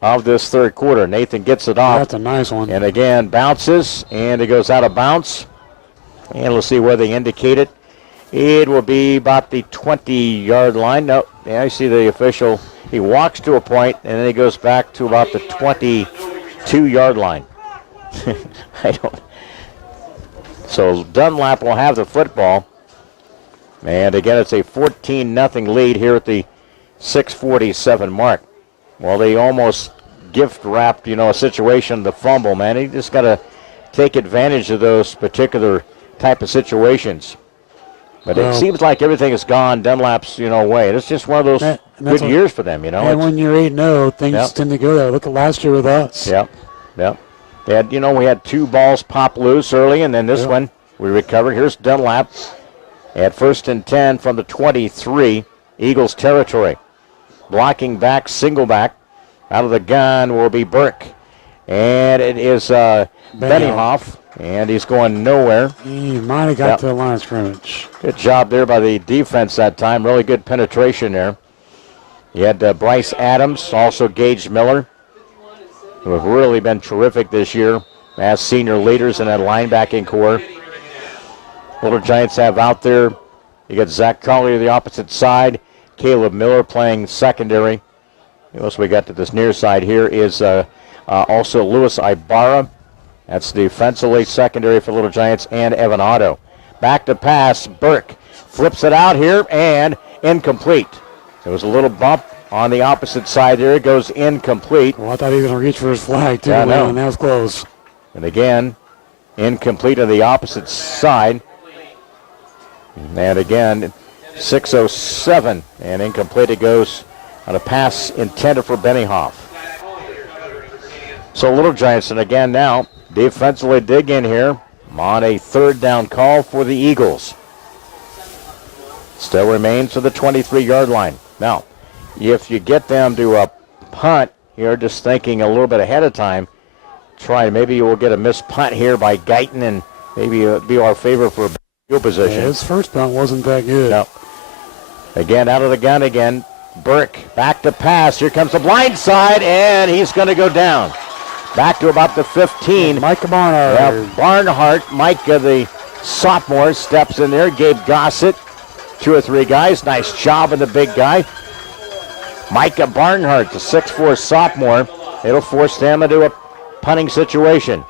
of this third quarter. Nathan gets it off. That's a nice one. And again, bounces, and it goes out of bounds. And we'll see where they indicate it. It will be about the 20-yard line. No, yeah, I see the official. He walks to a point, and then he goes back to about the 22-yard line. I don't. So Dunlap will have the football. And again, it's a 14-0 lead here at the 6:47 mark. Well, they almost gift-wrapped, a situation, the fumble, man. You just got to take advantage of those particular type of situations. But it seems like everything has gone Dunlap's, way. It's just one of those good years for them, And when you're 8-0, things tend to go there. Look at last year with us. Yep. They had, we had 2 balls pop loose early, and then this one we recovered. Here's Dunlap at 1st and 10 from the 23, Eagles territory. Blocking back, single back. Out of the gun will be Burke. And it is Benioff And he's going nowhere. He might have got to the line of scrimmage. Good job there by the defense that time. Really good penetration there. You had Bryce Adams, also Gage Miller, who have really been terrific this year as senior leaders in that linebacking core. Little Giants have out there, you got Zach Collier the opposite side, Caleb Miller playing secondary. As we got to this near side here is also Louis Ibarra. That's defensively secondary for Little Giants, and Evan Otto. Back to pass, Burke flips it out here and incomplete. There was a little bump on the opposite side there. It goes incomplete. Well, I thought he was going to reach for his flag, too, and that was close. And again, incomplete on the opposite side. And again, 6:07 and incomplete. It goes on a pass intended for Benioff. So Little Giants, and again now, defensively dig in here on a third down call for the Eagles. Still remains to the 23-yard line. Now, if you get them to a punt here, just thinking a little bit ahead of time, maybe you will get a missed punt here by Guyton, and maybe it'll be our favor for a field position. Yeah, his first punt wasn't that good. No. Again, out of the gun again. Burke back to pass. Here comes the blind side, and he's going to go down. Back to about the 15. Micah Barnhart. Yeah, Barnhart, Micah, the sophomore, steps in there. Gabe Gossett, 2 or 3 guys. Nice job of the big guy. Micah Barnhart, the 6'4 sophomore. It'll force them into a punting situation.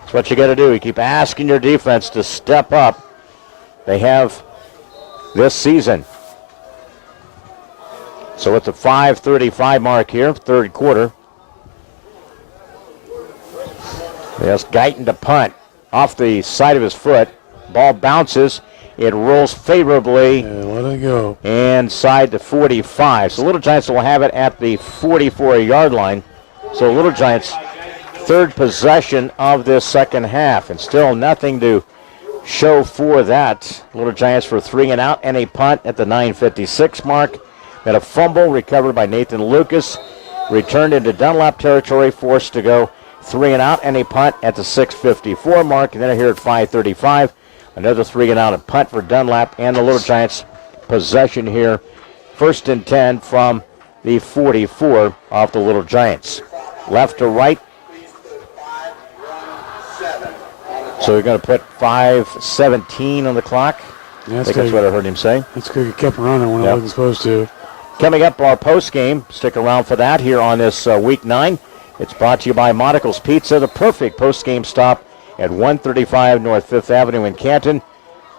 That's what you got to do. You keep asking your defense to step up. They have this season. So at the 5:35 mark here, third quarter. There's Guyton to punt off the side of his foot. Ball bounces. It rolls favorably. Let it go. Inside the 45. So Little Giants will have it at the 44-yard line. So Little Giants, third possession of this second half. And still nothing to show for that. Little Giants for 3 and out and a punt at the 9:56 mark. Then a fumble recovered by Nathan Lucas. Returned into Dunlap territory, forced to go 3 and out and a punt at the 6:54 mark. And then here at 5:35. Another 3 and out and punt for Dunlap, and the Little Giants possession here. 1st and 10 from the 44 of the Little Giants. Left to right. So we're going to put 5:17 on the clock. Yeah, I think that's what I heard him say. That's good. He kept running when it wasn't supposed to. Coming up, our post game. Stick around for that here on this Week 9. It's brought to you by Monticle's Pizza, the perfect post game stop at 135 North 5th Avenue in Canton.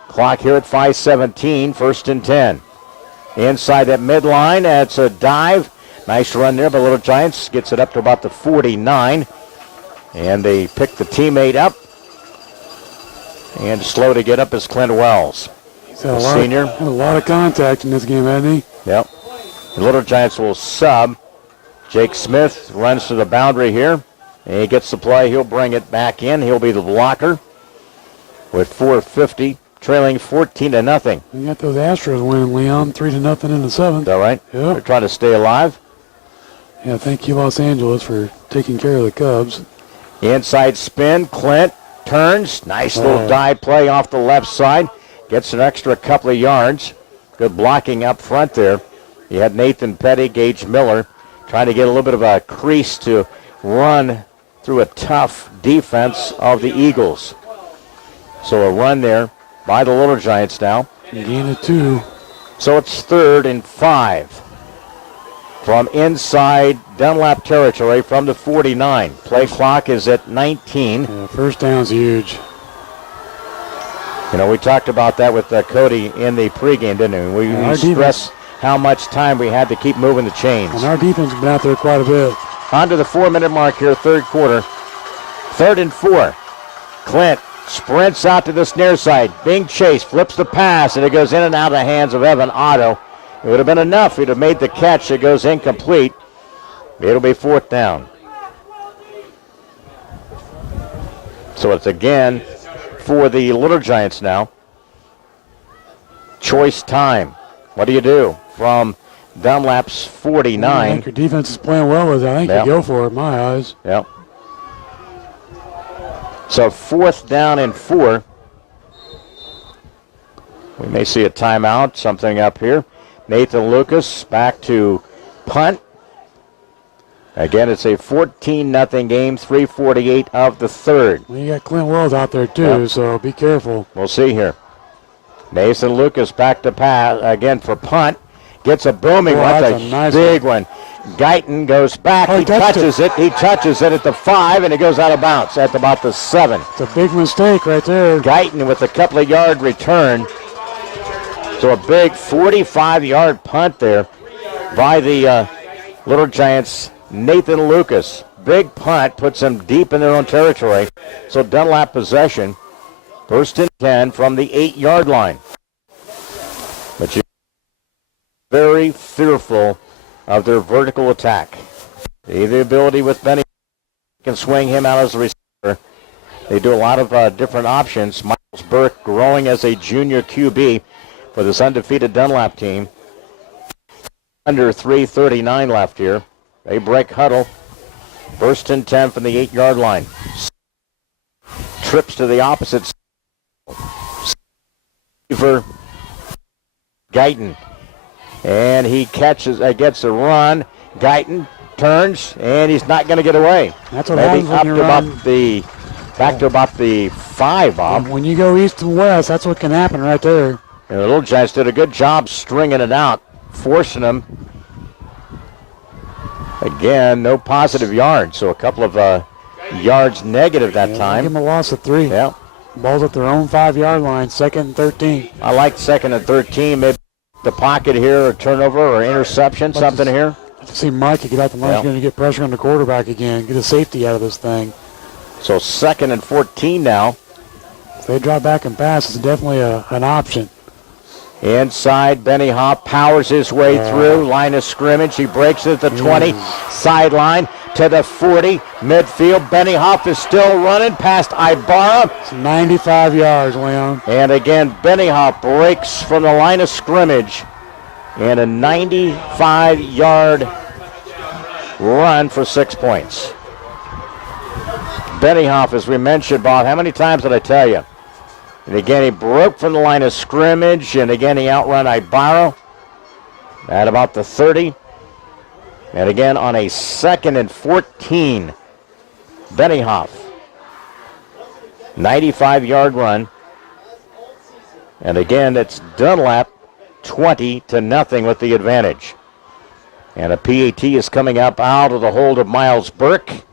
Clock here at 5:17, 1st and 10. Inside that midline, that's a dive. Nice run there by Little Giants. Gets it up to about the 49. And they pick the teammate up. And slow to get up is Clint Wells. The senior. Had a lot of contact in this game, hasn't he? Yep. The Little Giants will sub. Jake Smith runs to the boundary here. And he gets the play. He'll bring it back in. He'll be the blocker with 4:50, trailing 14-0. You got those Astros winning, Leon, 3-0 in the 7th. Is that right? Yeah. They're trying to stay alive. Yeah, thank you, Los Angeles, for taking care of the Cubs. Inside spin. Clint turns. Nice little dive play off the left side. Gets an extra couple of yards. Good blocking up front there. You had Nathan Petty, Gage Miller, trying to get a little bit of a crease to run through a tough defense of the Eagles. So a run there by the Little Giants now. Gain of 2. So it's 3rd and 5 from inside Dunlap territory from the 49. Play clock is at 19. Yeah, first down's huge. You know, we talked about that with Cody in the pregame, didn't we? We stressed how much time we had to keep moving the chains. And our defense has been out there quite a bit. On to the 4-minute mark here, third quarter. 3rd and 4. Clint sprints out to this near side. Being chased, flips the pass, and it goes in and out of the hands of Evan Otto. It would have been enough. He'd have made the catch. It goes incomplete. It'll be 4th down. So it's again for the Little Giants now. Choice time. What do you do from Dunlap's 49? I think your defense is playing well with it. I think you go for it, in my eyes. Yep. So 4th down and 4. We may see a timeout, something up here. Nathan Lucas back to punt. Again, it's a 14-0 game, 3:48 of the third. Well, you got Clint Wells out there too, so be careful. We'll see here. Mason Lucas back to pass again for punt. Gets a booming one. That's a nice big one. Guyton goes back. He touches it. He touches it at the 5, and it goes out of bounds at about the 7. It's a big mistake right there. Guyton with a couple of yard return. So a big 45-yard punt there by the Little Giants. Nathan Lucas. Big punt puts them deep in their own territory. So Dunlap possession. 1st and 10 from the 8-yard line. But you're very fearful of their vertical attack. The ability with Benny can swing him out as a receiver. They do a lot of different options. Miles Burke growing as a junior QB for this undefeated Dunlap team. Under 3:39 left here. They break huddle. 1st and 10 from the 8-yard line. Trips to the opposite for Guyton. And he catches, gets a run. Guyton turns, and he's not going to get away. That's what happens when you run. Back to about the 5, Bob. When you go east and west, that's what can happen right there. And the Little Giants did a good job stringing it out, forcing them. Again, no positive yards, so a couple of yards negative that time. Give them a loss of 3. Yeah. Ball's at their own 5-yard line, 2nd and 13. I like 2nd and 13, maybe the pocket here, or turnover or interception, something here. I see Mike get out the line. He's going to get pressure on the quarterback again, get a safety out of this thing. So 2nd and 14 now. If they drop back and pass, it's definitely an option. Inside, Benny Hoff powers his way through. Line of scrimmage. He breaks it at the 20. Sideline to the 40. Midfield. Benny Hoff is still running past Ibarra. It's 95 yards, Leon. And again, Benny Hoff breaks from the line of scrimmage. And a 95-yard run for 6 points. Benny Hoff, as we mentioned, Bob, how many times did I tell you? And again, he broke from the line of scrimmage, and again, he outrun Ibarra at about the 30. And again, on a 2nd and 14, Benny Hoff, 95-yard run. And again, it's Dunlap 20-0 with the advantage. And a PAT is coming up out of the hold of Miles Burke.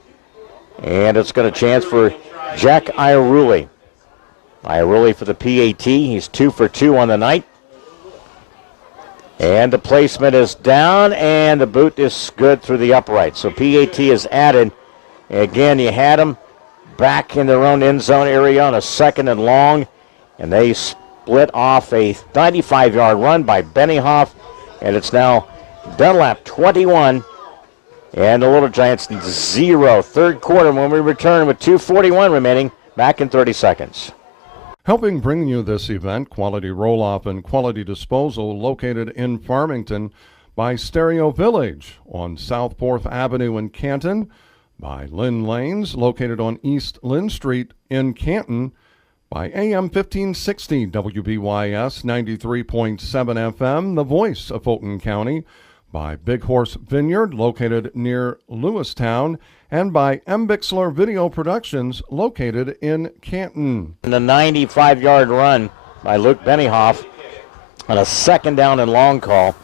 And it's got a chance for Jack Iaruli. Iaruli for the PAT. He's 2 for 2 on the night. And the placement is down, and the boot is good through the upright. So PAT is added. Again, you had them back in their own end zone area on a 2nd and long, and they split off a 95-yard run by Benny Hoff, and it's now Dunlap 21 and the Little Giants 0. Third quarter when we return with 2:41 remaining, back in 30 seconds. Helping bring you this event, Quality Roll-Off and Quality Disposal, located in Farmington, by Stereo Village on South 4th Avenue in Canton, by Lynn Lanes, located on East Lynn Street in Canton, by AM 1560 WBYS 93.7 FM, the voice of Fulton County, by Big Horse Vineyard, located near Lewistown, and by M. Bixler Video Productions, located in Canton. And the 95-yard run by Luke Bennyhoff on a 2nd down and long call.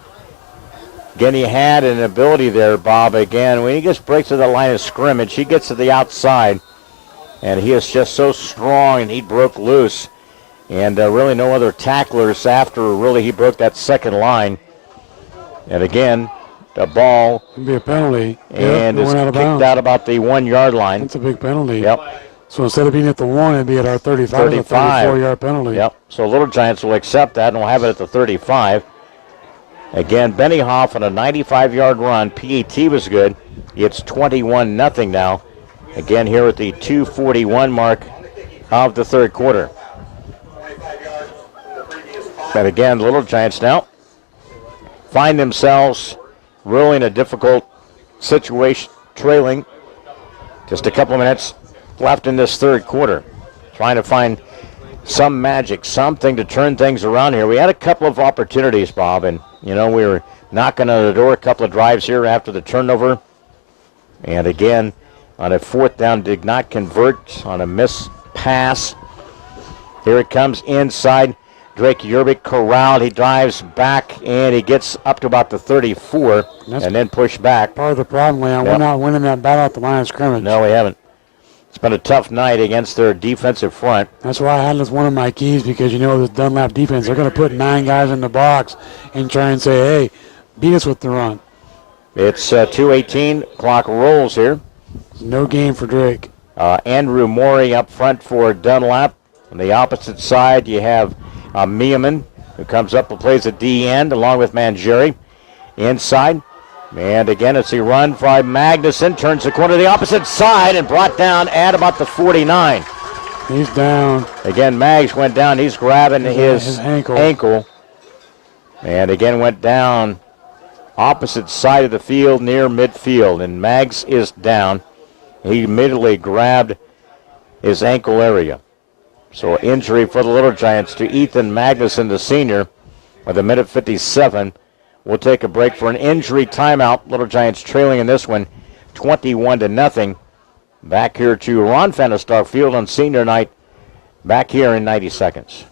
Again, he had an ability there, Bob. Again, when he just breaks to the line of scrimmage, he gets to the outside, and he is just so strong, and he broke loose. And really no other tacklers after really he broke that 2nd line. And again, the ball It'd be a penalty. and is kicked out about the 1-yard line. That's a big penalty. Yep. So instead of being at the 1, it'd be at our 35. 35. A 34-yard penalty. Yep. So Little Giants will accept that and will have it at the 35. Again, Bennyhoff on a 95-yard run. PAT was good. It's 21-0 now. Again, here at the 2:41 mark of the third quarter. But again, Little Giants now find themselves really in a difficult situation, trailing just a couple of minutes left in this third quarter. Trying to find some magic, something to turn things around here. We had a couple of opportunities, Bob, and, we were knocking on the door a couple of drives here after the turnover. And again, on a fourth down, did not convert on a missed pass. Here it comes inside. Drake Yerbick corralled. He drives back, and he gets up to about the 34 and then pushed back. Part of the problem, Leon, we're not winning that battle at the line of scrimmage. No, we haven't. It's been a tough night against their defensive front. That's why I had it as one of my keys, because this Dunlap defense, they're going to put 9 guys in the box and try and say, hey, beat us with the run. It's 2:18. Clock rolls here. No game for Drake. Andrew Morey up front for Dunlap. On the opposite side, you have Meeman, who comes up and plays at D end along with Mangieri. Inside, and again it's a run by Magnuson. Turns the corner to the opposite side and brought down at about the 49. He's down. Again, Mags went down. He's grabbing his ankle. And again went down opposite side of the field near midfield. And Mags is down. He immediately grabbed his ankle area. So injury for the Little Giants to Ethan Magnuson, the senior, with a minute 57. We'll take a break for an injury timeout. Little Giants trailing in this one 21-0. Back here to Ron Fahnestock Field on senior night. Back here in 90 seconds.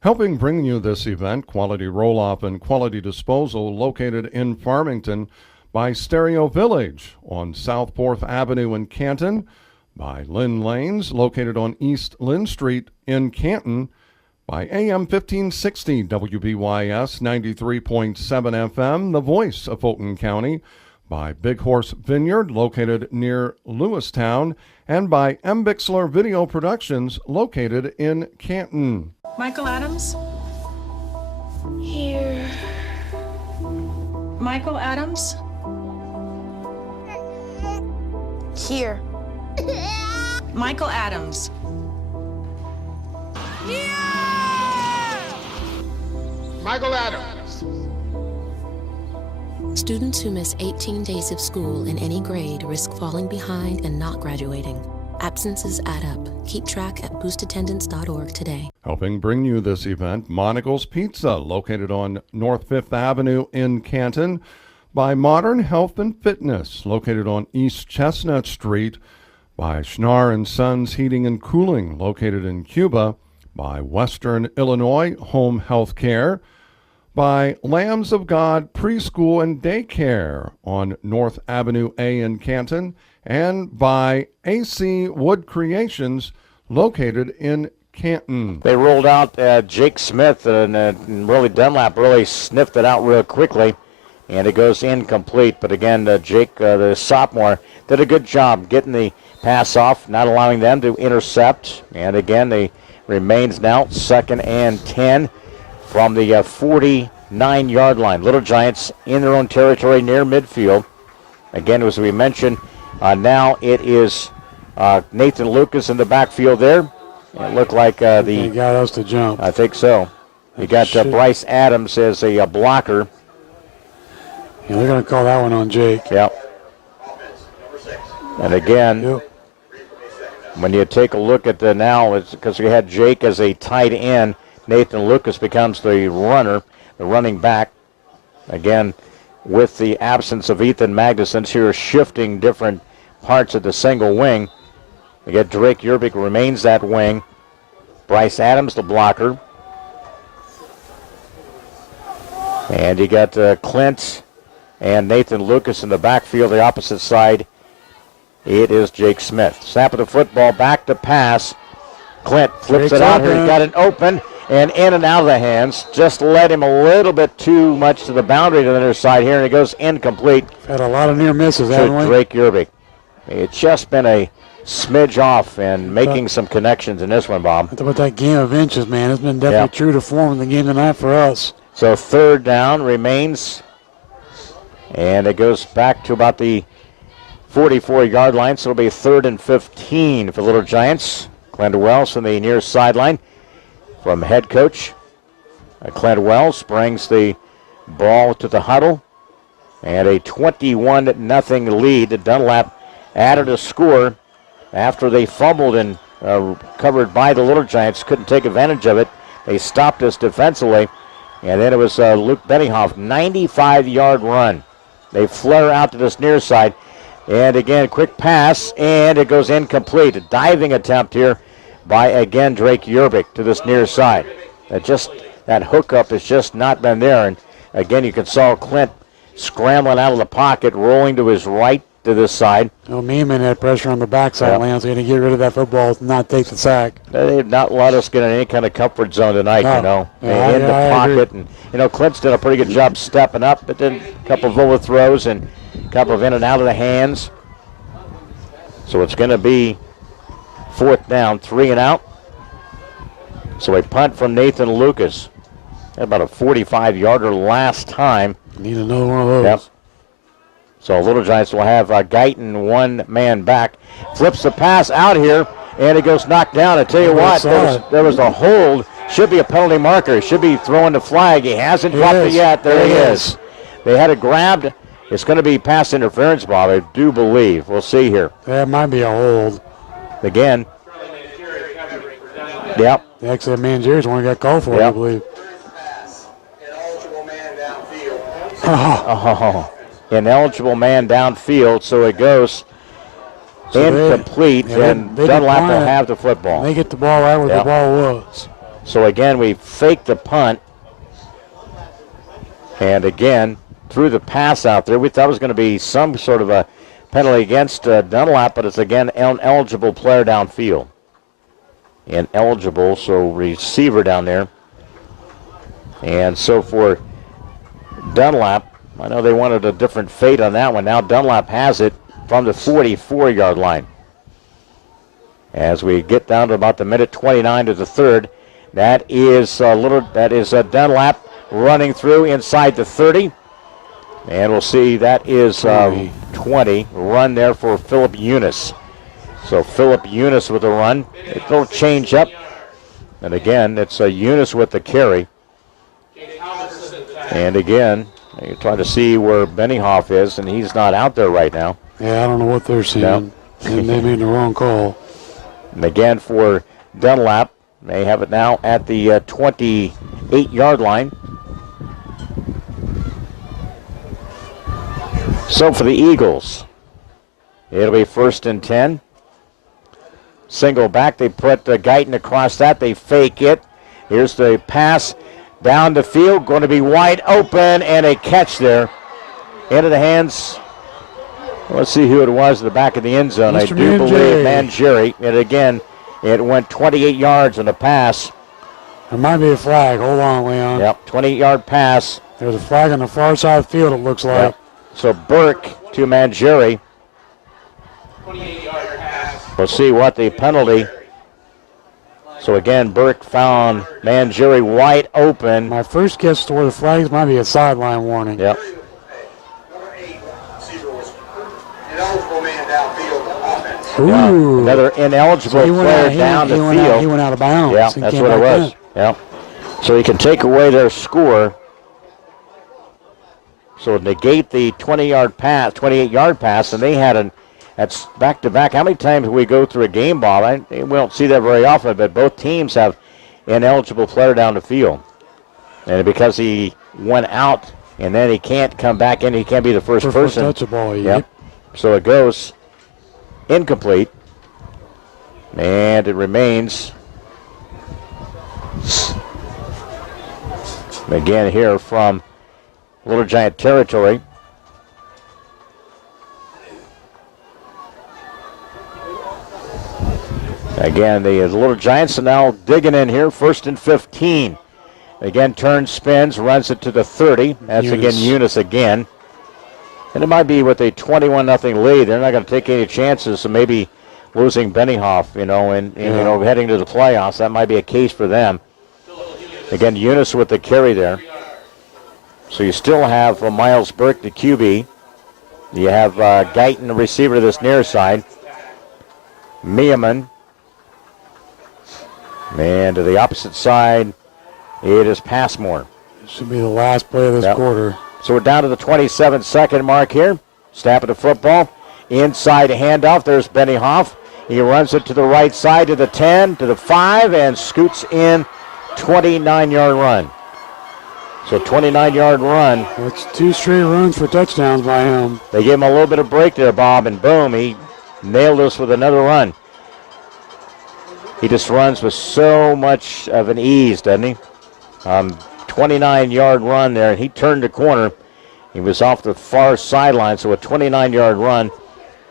Helping bring you this event, Quality Roll-Off and Quality Disposal, located in Farmington by Stereo Village on South 4th Avenue in Canton, by Lynn Lanes, located on East Lynn Street in Canton, by AM 1560 WBYS 93.7 FM, the voice of Fulton County, by Big Horse Vineyard, located near Lewistown, and by M. Bixler Video Productions, located in Canton. Michael Adams? Here. Michael Adams? Here. Michael Adams. Michael Adams. Students who miss 18 days of school in any grade risk falling behind and not graduating. Absences add up. Keep track at boostattendance.org today. Helping bring you this event, Monagle's Pizza, located on North 5th Avenue in Canton, by Modern Health and Fitness, located on East Chestnut Street, by Schnar & Sons Heating and Cooling, located in Cuba, by Western Illinois Home Health Care, by Lambs of God Preschool and Daycare on North Avenue A in Canton, and by AC Wood Creations, located in Canton. They rolled out Jake Smith, and really Dunlap really sniffed it out real quickly, and it goes incomplete. But again, Jake, the sophomore, did a good job getting the pass off, not allowing them to intercept. And again, they remains now 2nd and 10 from the 49-yard line. Little Giants in their own territory near midfield. Again, as we mentioned, now it is Nathan Lucas in the backfield there. It looked like He got us to jump. I think so. You got Bryce Adams as a blocker. Yeah, they're going to call that one on Jake. Yep. And again, when you take a look at the now, it's because we had Jake as a tight end. Nathan Lucas becomes the runner, the running back. Again, with the absence of Ethan Magnuson, here shifting different parts of the single wing. You get Drake Yerbick remains that wing. Bryce Adams, the blocker. And you got Clint and Nathan Lucas in the backfield, the opposite side. It is Jake Smith. Snap of the football, back to pass. Clint flips it out here. He got it open and in and out of the hands. Just led him a little bit too much to the boundary to the other side here, and it goes incomplete. Had a lot of near misses, haven't we? Drake Yerbick. It's just been a smidge off and making some connections in this one, Bob. About that game of inches, man. It's been definitely true to form in the game tonight for us. So 3rd down remains, and it goes back to about the 44-yard line, so it'll be 3rd and 15 for Little Giants. Clint Wells from the near sideline from head coach. Clint Wells brings the ball to the huddle, and a 21-0 lead. Dunlap added a score after they fumbled and covered by the Little Giants, couldn't take advantage of it. They stopped us defensively, and then it was Luke Benioff, 95-yard run. They flare out to this near side, and again, quick pass, and it goes incomplete. A diving attempt here by, again, Drake Yerbick to this near side. That hookup has just not been there, and again, you can saw Clint scrambling out of the pocket, rolling to his right to this side. Meeman had pressure on the backside, Lance. Going to get rid of that football, not take the sack. They've not let us get in any kind of comfort zone tonight, No. you know. Yeah, in the I pocket. agree. And, you know, Clint's done a pretty good job stepping up, but then a couple of overthrows and a couple of in and out of the hands. So it's going to be 4th down, 3 and out. So a punt from Nathan Lucas. Had about a 45-yarder last time. Need another one of those. Yep. So Little Giants will have Guyton one man back. Flips the pass out here, and it goes knocked down. I tell you what, there was a hold. Should be a penalty marker. Should be throwing the flag. He hasn't dropped it yet. There he is. They had it grabbed. It's going to be pass interference, Bob, I do believe. We'll see here. That might be a hold. Again. Yep. Actually, Mangieri's one who got called for it, I believe. Ineligible man downfield, so it goes incomplete, and Dunlap will have the football. They get the ball right where the ball was. So again, we faked the punt, and again, threw the pass out there. We thought it was going to be some sort of a penalty against Dunlap, but it's again an eligible player downfield. Ineligible, so receiver down there. And so for Dunlap, I know they wanted a different fate on that one. Now Dunlap has it from the 44-yard line. As we get down to about the minute 29 to the 3rd, that is Dunlap running through inside the 30. And we'll see that is 20. Run there for Philip Eunice. So Philip Eunice with a run. A little change up. And again, it's Eunice with the carry. And again, you're trying to see where Benioff is, and he's not out there right now. Yeah, I don't know what they're seeing. No. And they made the wrong call. And again for Dunlap, they have it now at the 28-yard line. So for the Eagles, it'll be 1st and 10. Single back, they put Guyton across that. They fake it. Here's the pass down the field, going to be wide open, and a catch there. Into the hands. Let's see who it was at the back of the end zone. I do believe Mangieri. And again, it went 28 yards on the pass. There might be a flag. Hold on, Leon. Yep, 28-yard pass. There's a flag on the far side of the field, it looks like. Yep. So Burke to Mangieri. We'll see what the penalty. So again, Burke found Mangieri wide open. My first guess to where the flags might be a sideline warning. Yep. Ooh. Another ineligible player down the field. He went out of bounds. Yeah, that's what it was. Yeah. So he can take away their score. So negate the 20-yard pass, 28-yard pass, and they had that's back-to-back. How many times we go through a game, Bob? We don't see that very often, but both teams have ineligible player down the field. And because he went out and then he can't come back in, he can't be the first person. Touch the ball, yep. So it goes incomplete. And it remains, again here from Little Giant territory. Again, the Little Giants are now digging in here, 1st and 15. Again, turns, spins, runs it to the 30. That's again Eunice again. And it might be with a 21-0 lead. They're not going to take any chances of maybe losing Benioff, and heading to the playoffs. That might be a case for them. Again, Eunice with the carry there. So you still have Miles Burke, the QB. You have Guyton, the receiver to this near side. Meeman. And to the opposite side, it is Passmore. Should be the last play of this quarter. So we're down to the 27-second mark here. Snap of the football. Inside handoff. There's Benioff. He runs it to the right side, to the 10, to the 5, and scoots in 29-yard run. So 29-yard run. That's 2 straight runs for touchdowns by him. They gave him a little bit of break there, Bob, and boom, he nailed us with another run. He just runs with so much of an ease, doesn't he? 29-yard run there, and he turned the corner. He was off the far sideline, so a 29-yard run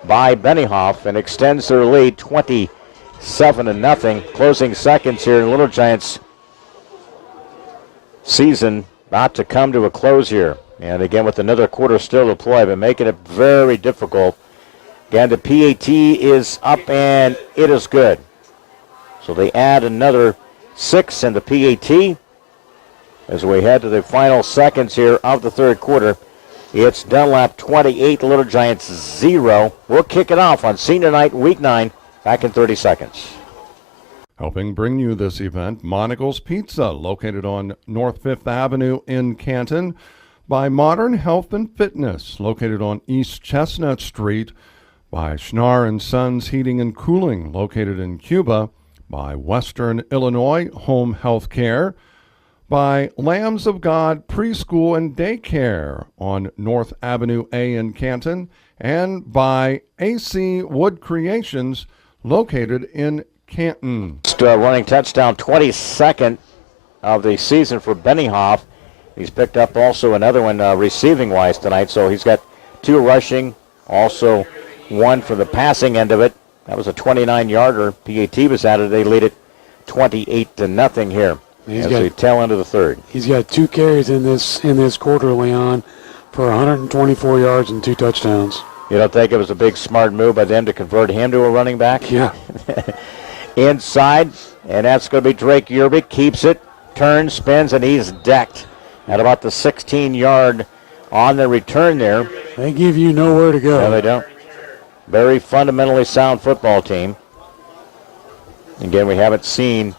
by Benioff, and extends their lead 27-0. Closing seconds here in Little Giants season about to come to a close here. And again, with another quarter still to play, but making it very difficult. Again, the PAT is up, and it is good. So they add another 6 in the PAT as we head to the final seconds here of the third quarter. It's Dunlap 28, Little Giants 0. We'll kick it off on senior night, week 9, back in 30 seconds. Helping bring you this event, Monocle's Pizza, located on North 5th Avenue in Canton, by Modern Health and Fitness, located on East Chestnut Street, by Schnar & Sons Heating and Cooling, located in Cuba, by Western Illinois Home Health Care, by Lambs of God Preschool and Daycare on North Avenue A in Canton, and by AC Wood Creations, located in Canton. Running touchdown, 22nd of the season for Benioff. He's picked up also another one receiving-wise tonight, so he's got 2 rushing, also 1 for the passing end of it. That was a 29-yarder. PAT was added. They lead it 28-0 here. As the tail end of the third. He's got 2 carries in this quarter, Leon, for 124 yards and 2 touchdowns. You don't think it was a big smart move by them to convert him to a running back? Yeah. Inside, and that's going to be Drake Yerbick. Keeps it, turns, spins, and he's decked at about the 16-yard on the return there. They give you nowhere to go. No, they don't. Very fundamentally sound football team. Again, we haven't seen.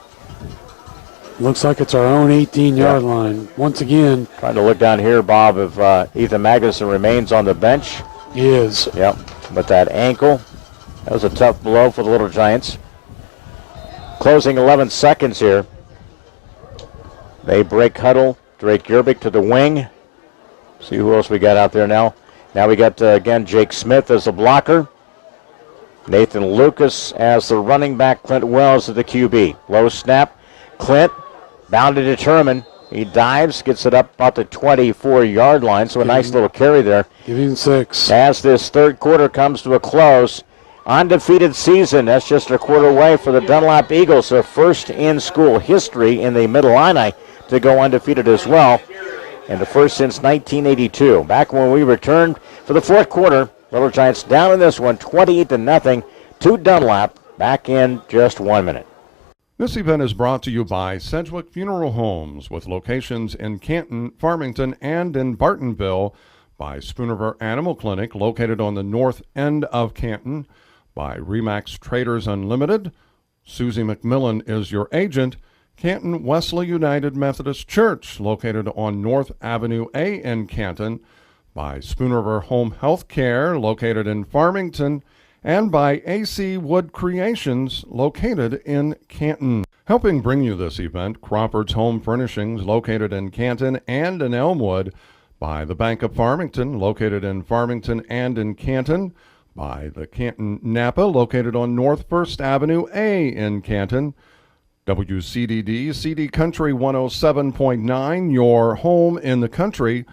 Looks like it's our own 18-yard line. Once again. Trying to look down here, Bob, if Ethan Magnuson remains on the bench. He is. Yep, but that ankle, that was a tough blow for the Little Giants. Closing 11 seconds here. They break huddle. Drake Yerbick to the wing. See who else we got out there now. Now we got, again, Jake Smith as the blocker. Nathan Lucas as the running back. Clint Wells as the QB. Low snap. Clint, bound to determine. He dives, gets it up about the 24-yard line, so a nice little carry there. Give him 6. As this third quarter comes to a close, undefeated season. That's just a quarter away for the Dunlap Eagles, their first in school history in the Mid-Illini to go undefeated as well, and the first since 1982. Back when we returned for the fourth quarter, Little Giants down in this one, 28-0 to Dunlap, back in just 1 minute. This event is brought to you by Sedgwick Funeral Homes, with locations in Canton, Farmington, and in Bartonville, by Spoonerville Animal Clinic, located on the north end of Canton, by Remax Traders Unlimited. Susie McMillan is your agent. Canton Wesley United Methodist Church, located on North Avenue A in Canton, by Spoonerville Home Health Care, located in Farmington, and by AC Wood Creations, located in Canton. Helping bring you this event, Crawford's Home Furnishings, located in Canton and in Elmwood, by the Bank of Farmington, located in Farmington and in Canton, by the Canton Napa, located on North 1st Avenue A in Canton, WCDD, CD Country 107.9, your home in the country,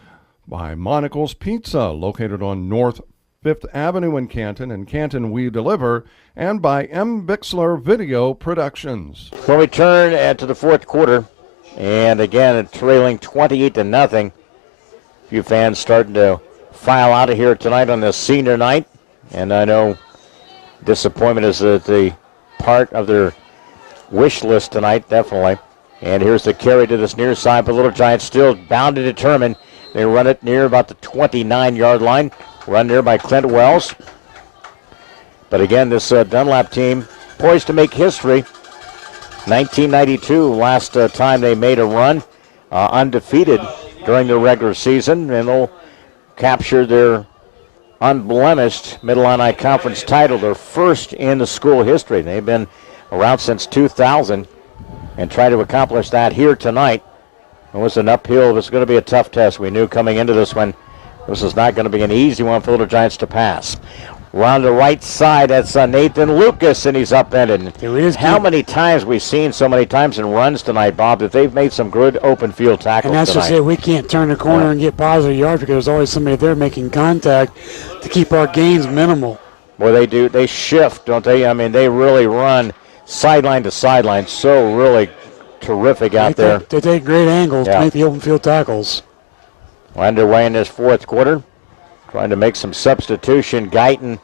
by Monocle's Pizza, located on North 5th Avenue in Canton, and Canton We Deliver, and by M. Bixler Video Productions. Well, we turn to the fourth quarter, and again, trailing 28-0. A few fans starting to file out of here tonight on this senior night, and I know disappointment is the part of their wish list tonight, definitely. And here's the carry to this near side, but Little Giants still bound to determine. They run it near about the 29-yard line. Run there by Clint Wells. But again, this Dunlap team poised to make history. 1992, last time they made a run, undefeated during the regular season, and they'll capture their unblemished Mid-Illini Conference title, their first in the school history. They've been around since 2000 and try to accomplish that here tonight. It was an uphill. It was going to be a tough test. We knew coming into this one, this is not going to be an easy one for the Little Giants to pass. Around the right side, that's Nathan Lucas, and he's upended. How many times we've seen so many times in runs tonight, Bob, that they've made some good open field tackles and that's tonight. just it. We can't turn the corner and get positive yards because there's always somebody there making contact to keep our gains minimal. Well, they do. They shift, don't they? I mean, they really run sideline to sideline. So really terrific out there. They take great angles to make the open field tackles. We're underway in this fourth quarter. Trying to make some substitution. Guyton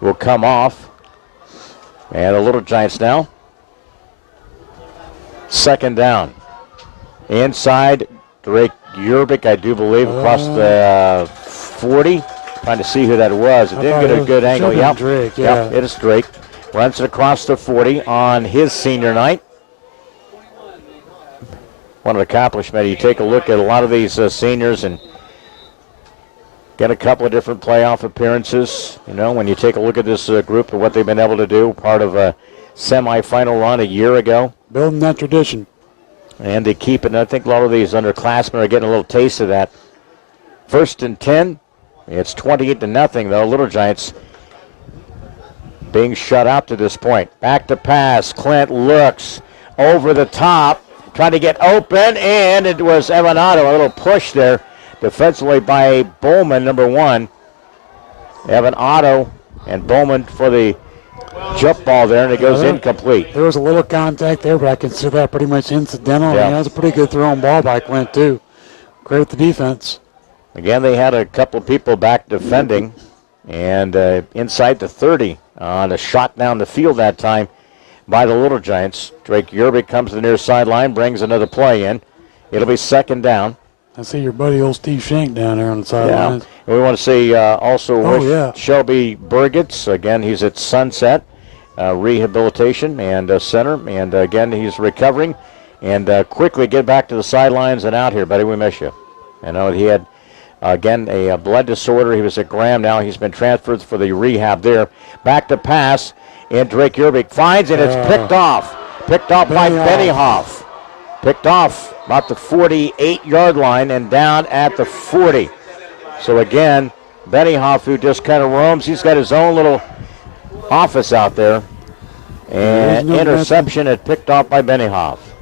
will come off. And the Little Giants now. Second down. Inside, Drake Yerbick, I do believe, across the 40. Trying to see who that was. It didn't get a good angle. Yep. Drake, Yep, it is Drake. Runs it across the 40 on his senior night. What an accomplishment. You take a look at a lot of these seniors and get a couple of different playoff appearances. You know, when you take a look at this group and what they've been able to do, part of a semifinal run a year ago. Building that tradition. And they keep it. And I think a lot of these underclassmen are getting a little taste of that. 1st and 10. It's 28-0, though. Little Giants being shut out to this point. Back to pass. Clint looks over the top, trying to get open, and it was Evan Otto. A little push there defensively by Bowman, number 1. Evan Otto and Bowman for the jump ball there, and it goes incomplete. There was a little contact there, but I consider that pretty much incidental. Yeah. That was a pretty good thrown ball by Clint, too. Great with the defense. Again, they had a couple of people back defending, and inside the 30 on a shot down the field that time by the Little Giants. Drake Yerbick comes to the near sideline, brings another play in. It'll be second down. I see your buddy old Steve Shank down there on the sideline. Yeah. And we want to see Shelby Burgitts. Again, he's at Sunset Rehabilitation and Center. And again, he's recovering. And quickly get back to the sidelines and out here, buddy. We miss you. I know he had, again, a blood disorder. He was at Graham. Now he's been transferred for the rehab there. Back to pass. And Drake Yerbick finds it. It's picked off. Picked off by Benny Hoff. Picked off about the 48-yard line and down at the 40. So again, Benny Hoff, who just kind of roams, he's got his own little office out there. And interception had picked off by Benny Hoff.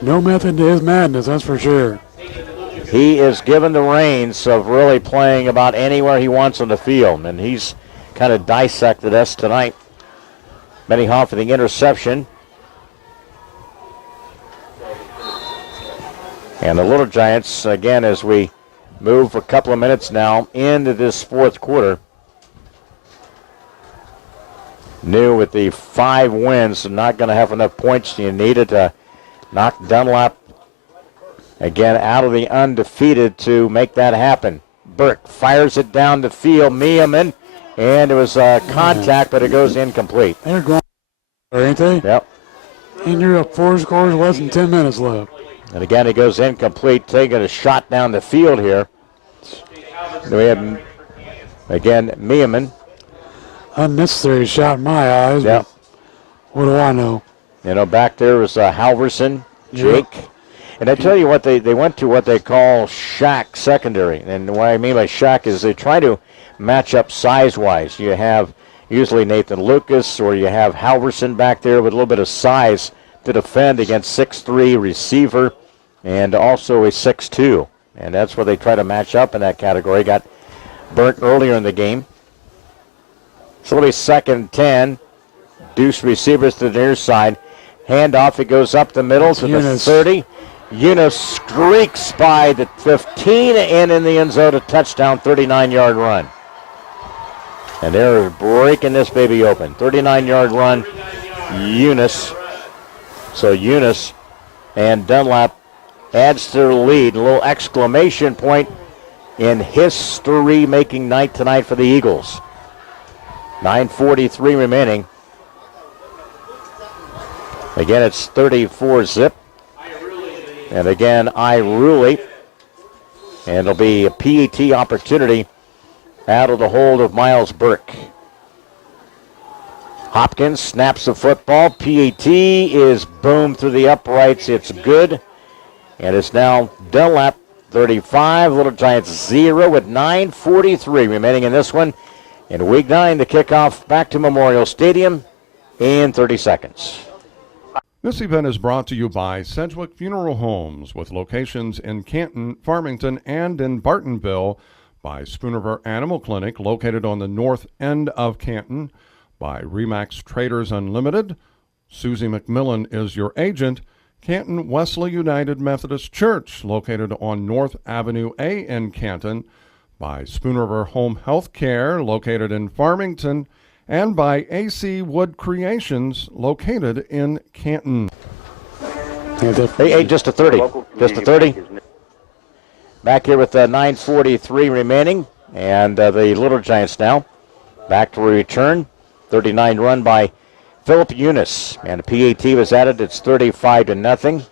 No method to his madness, that's for sure. He is given the reins of really playing about anywhere he wants on the field, and he's kind of dissected us tonight. Benny Hoff for the interception. And the Little Giants, again, as we move for a couple of minutes now into this fourth quarter, knew with the 5 wins, not going to have enough points you needed to knock Dunlap, again, out of the undefeated to make that happen. Burke fires it down the field. Meeman, and it was contact, but it goes incomplete. They're going, ain't they? Yep. And you're up 4 scores, less than 10 minutes left. And again, it goes incomplete, taking a shot down the field here. We have, again, Meeman. Unnecessary shot in my eyes. Yep. What do I know? You know, back there was Halverson, Jake. Yep. And I tell you what, they went to what they call shack secondary. And what I mean by shack is they try to match up size-wise. You have usually Nathan Lucas or you have Halverson back there with a little bit of size to defend against 6'3" receiver and also a 6'2". And that's where they try to match up in that category. Got burnt earlier in the game. So it'll be 2nd and 10. Deuce receivers to the near side. Handoff, it goes up the middle to the 30. Eunice streaks by the 15 and in the end zone, a touchdown, 39-yard run. And they're breaking this baby open. 39-yard run, Eunice. So Eunice and Dunlap adds to their lead. A little exclamation point in history-making night tonight for the Eagles. 9:43 remaining. Again, it's 34-zip. And again, Iruli. And it'll be a PAT opportunity out of the hold of Miles Burke. Hopkins snaps the football. PAT is boomed through the uprights. It's good. And it's now Dunlap 35, Little Giants 0 with 9:43 remaining in this one. In week 9, the kickoff back to Memorial Stadium in 30 seconds. This event is brought to you by Sedgwick Funeral Homes with locations in Canton, Farmington, and in Bartonville, by Spoonerville Animal Clinic located on the north end of Canton, by Remax Traders Unlimited. Susie McMillan is your agent. Canton Wesley United Methodist Church located on North Avenue A in Canton, by Spoonerville Home Health Care located in Farmington, and by AC Wood Creations located in Canton. Hey, just a 30. Just a 30. Back here with 9:43 remaining, and the Little Giants now back to return. 39 run by Philip Eunice, and the PAT was added. It's 35-0,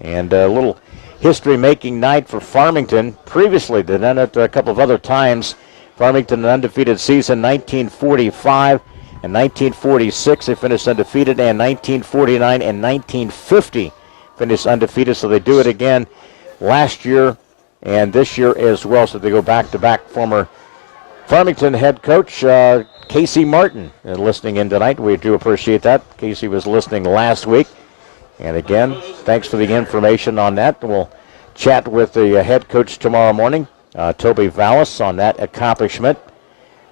and a little history-making night for Farmington. Previously, they've done it a couple of other times. Farmington, an undefeated season, 1945 and 1946. They finished undefeated, and 1949 and 1950 finished undefeated. So they do it again last year and this year as well. So they go back-to-back. Former Farmington head coach Casey Martin listening in tonight. We do appreciate that. Casey was listening last week. And again, thanks for the information on that. We'll chat with the head coach tomorrow morning, Toby Vallis, on that accomplishment.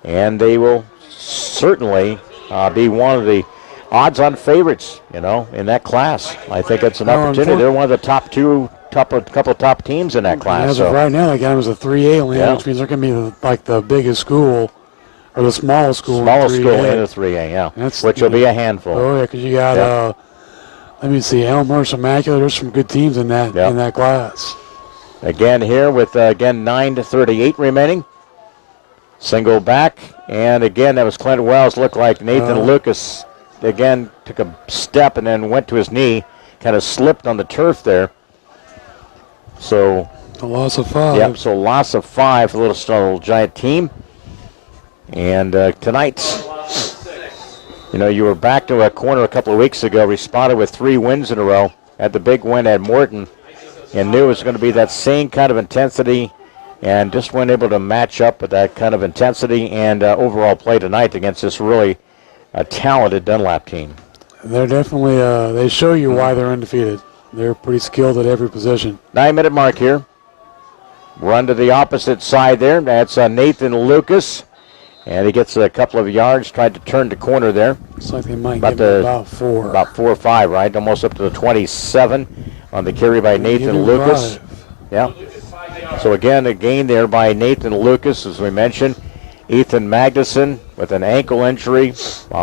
And they will certainly be one of the odds-on favorites, in that class. I think it's an opportunity. They're one of the couple of top teams in that class. As of right now, they got them as a 3A only, which means they're going to be like the biggest school or the smallest school. Smallest school in the 3A, which will be a handful. Oh, yeah, because you got, let me see, Elmhurst, Immaculate. There's some good teams in that class. Again here with, 9:38 remaining. Single back, and again, that was Clint Wells. Looked like Nathan Lucas, again, took a step and then went to his knee, kind of slipped on the turf there. So a loss of 5. Yep, so loss of 5 for the Little Giant team. And tonight, you were back to a corner a couple of weeks ago, responded with 3 wins in a row, had the big win at Morton, and knew it was going to be that same kind of intensity, and just weren't able to match up with that kind of intensity and overall play tonight against this really talented Dunlap team. They're definitely, they show you why they're undefeated. They're pretty skilled at every position. 9-minute mark here. Run to the opposite side there. That's Nathan Lucas. And he gets a couple of yards, tried to turn the corner there. Looks like they might give him about 4. About 4 or 5, right? Almost up to the 27 on the carry by Nathan Lucas. 5. Yeah. So again, a gain there by Nathan Lucas, as we mentioned. Ethan Magnuson with an ankle injury.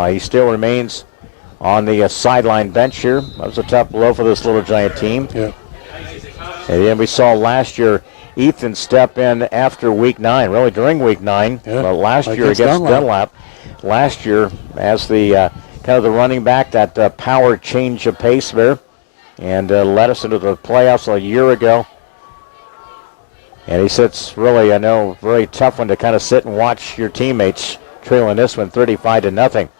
He still remains on the sideline bench here. That was a tough blow for this Little Giant team. Yeah. And then we saw last year Ethan step in after week 9, really during week 9. Yeah, but last year against Dunlap. Last year as the kind of the running back, that power change of pace there, and led us into the playoffs a year ago. And he said it's really, very tough one to kind of sit and watch your teammates trailing this one 35-0.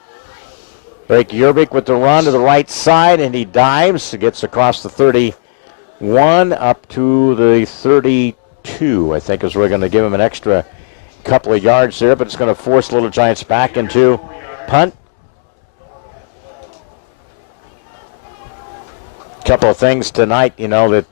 Drake Yerbik with the run to the right side, and he dives. Gets across the 31 up to the 32, I think, is we're going to give him an extra couple of yards there, but it's going to force Little Giants back into punt. Couple of things tonight, that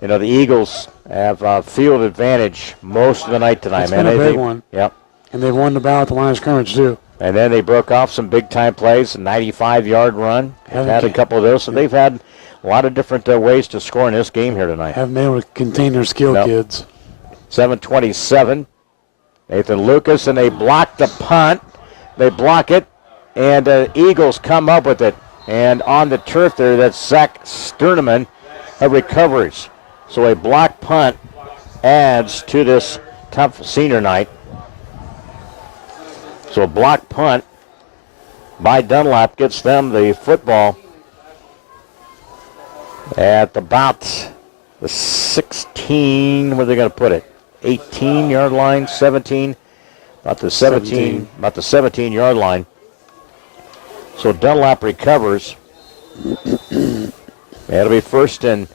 the Eagles have field advantage most of the night tonight. It's been a big one. Yep. And they've won the battle at the line of scrimmage, too. And then they broke off some big-time plays, a 95-yard run. They've had a couple of those, so they've had a lot of different ways to score in this game here tonight. Haven't been able to contain their skill kids. 7:27. Nathan Lucas, and they block the punt. They block it, and Eagles come up with it. And on the turf there, that's Zach Sterneman recovers. So a block punt adds to this tough senior night. So a block punt by Dunlap gets them the football at about the 16, where they're going to put it, 18-yard line, 17. About the 17-yard line. So Dunlap recovers. It'll be first and